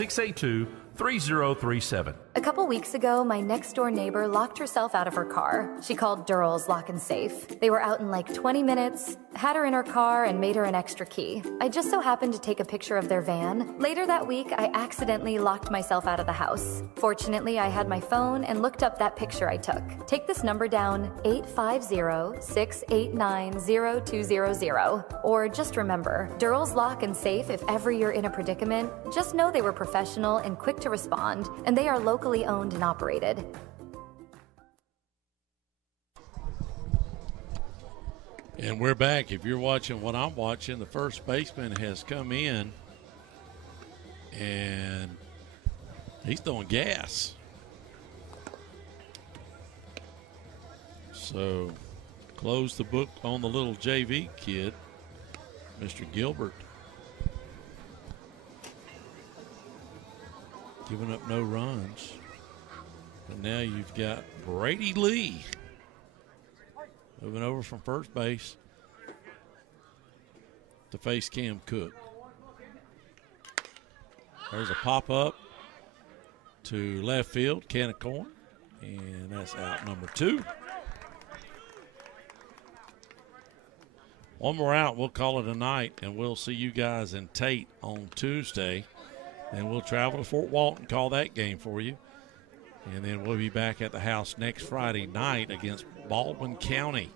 3037. A couple weeks ago, my next door neighbor locked herself out of her car. She called Durrell's Lock and Safe. They were out in like 20 minutes, had her in her car, and made her an extra key. I just so happened to take a picture of their van. Later that week, I accidentally locked myself out of the house. Fortunately, I had my phone and looked up that picture I took. Take this number down, 850-689-0200. Or just remember, Durrell's Lock and Safe, if ever you're in a predicament, just know they were professional and quick to respond, and they are locally owned and operated. And we're back. If you're watching what I'm watching, the first baseman has come in and he's throwing gas. So close the book on the little JV kid, Mr. Gilbert. Giving up no runs. And now you've got Brady Lee moving over from first base to face Cam Cook. There's a pop-up to left field, can of corn, and that's out number 2. One more out, we'll call it a night, and we'll see you guys in Tate on Tuesday. Then we'll travel to Fort Walton, call that game for you. And then we'll be back at the house next Friday night against Baldwin County.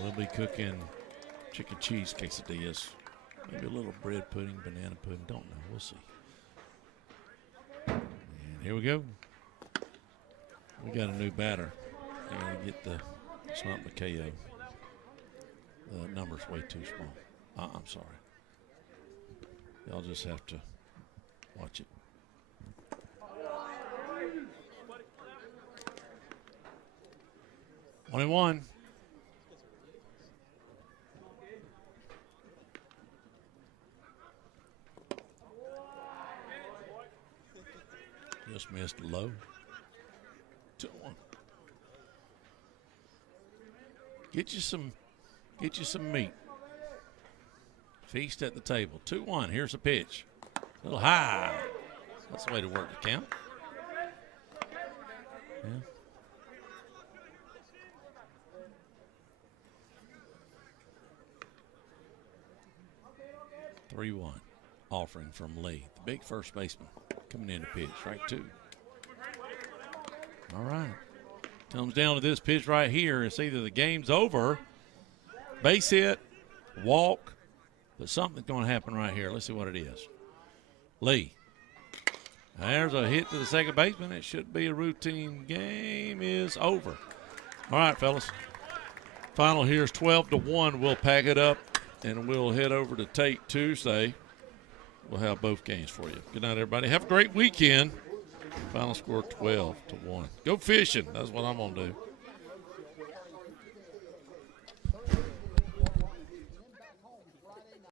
We'll be cooking chicken cheese quesadillas, maybe a little bread pudding, banana pudding, don't know, we'll see. And here we go. We got a new batter. I gotta get the, it's not the KO. The number's way too small. I'm sorry. Y'all just have to watch it. One. Just missed low. 2-1. Get you some meat. Feast at the table. 2-1. Here's a pitch. A little high. That's the way to work the count. Yeah. Three-one. Offering from Lee. The big first baseman coming in to pitch. Strike 2. All right. Comes down to this pitch right here. It's either the game's over, base hit, walk, but something's going to happen right here. Let's see what it is. Lee. There's a hit to the second baseman. It should be a routine. Game is over. All right, fellas. Final here is 12-1. We'll pack it up, and we'll head over to Tate Tuesday. We'll have both games for you. Good night, everybody. Have a great weekend. Final score 12-1. Go fishing. That's what I'm going to do.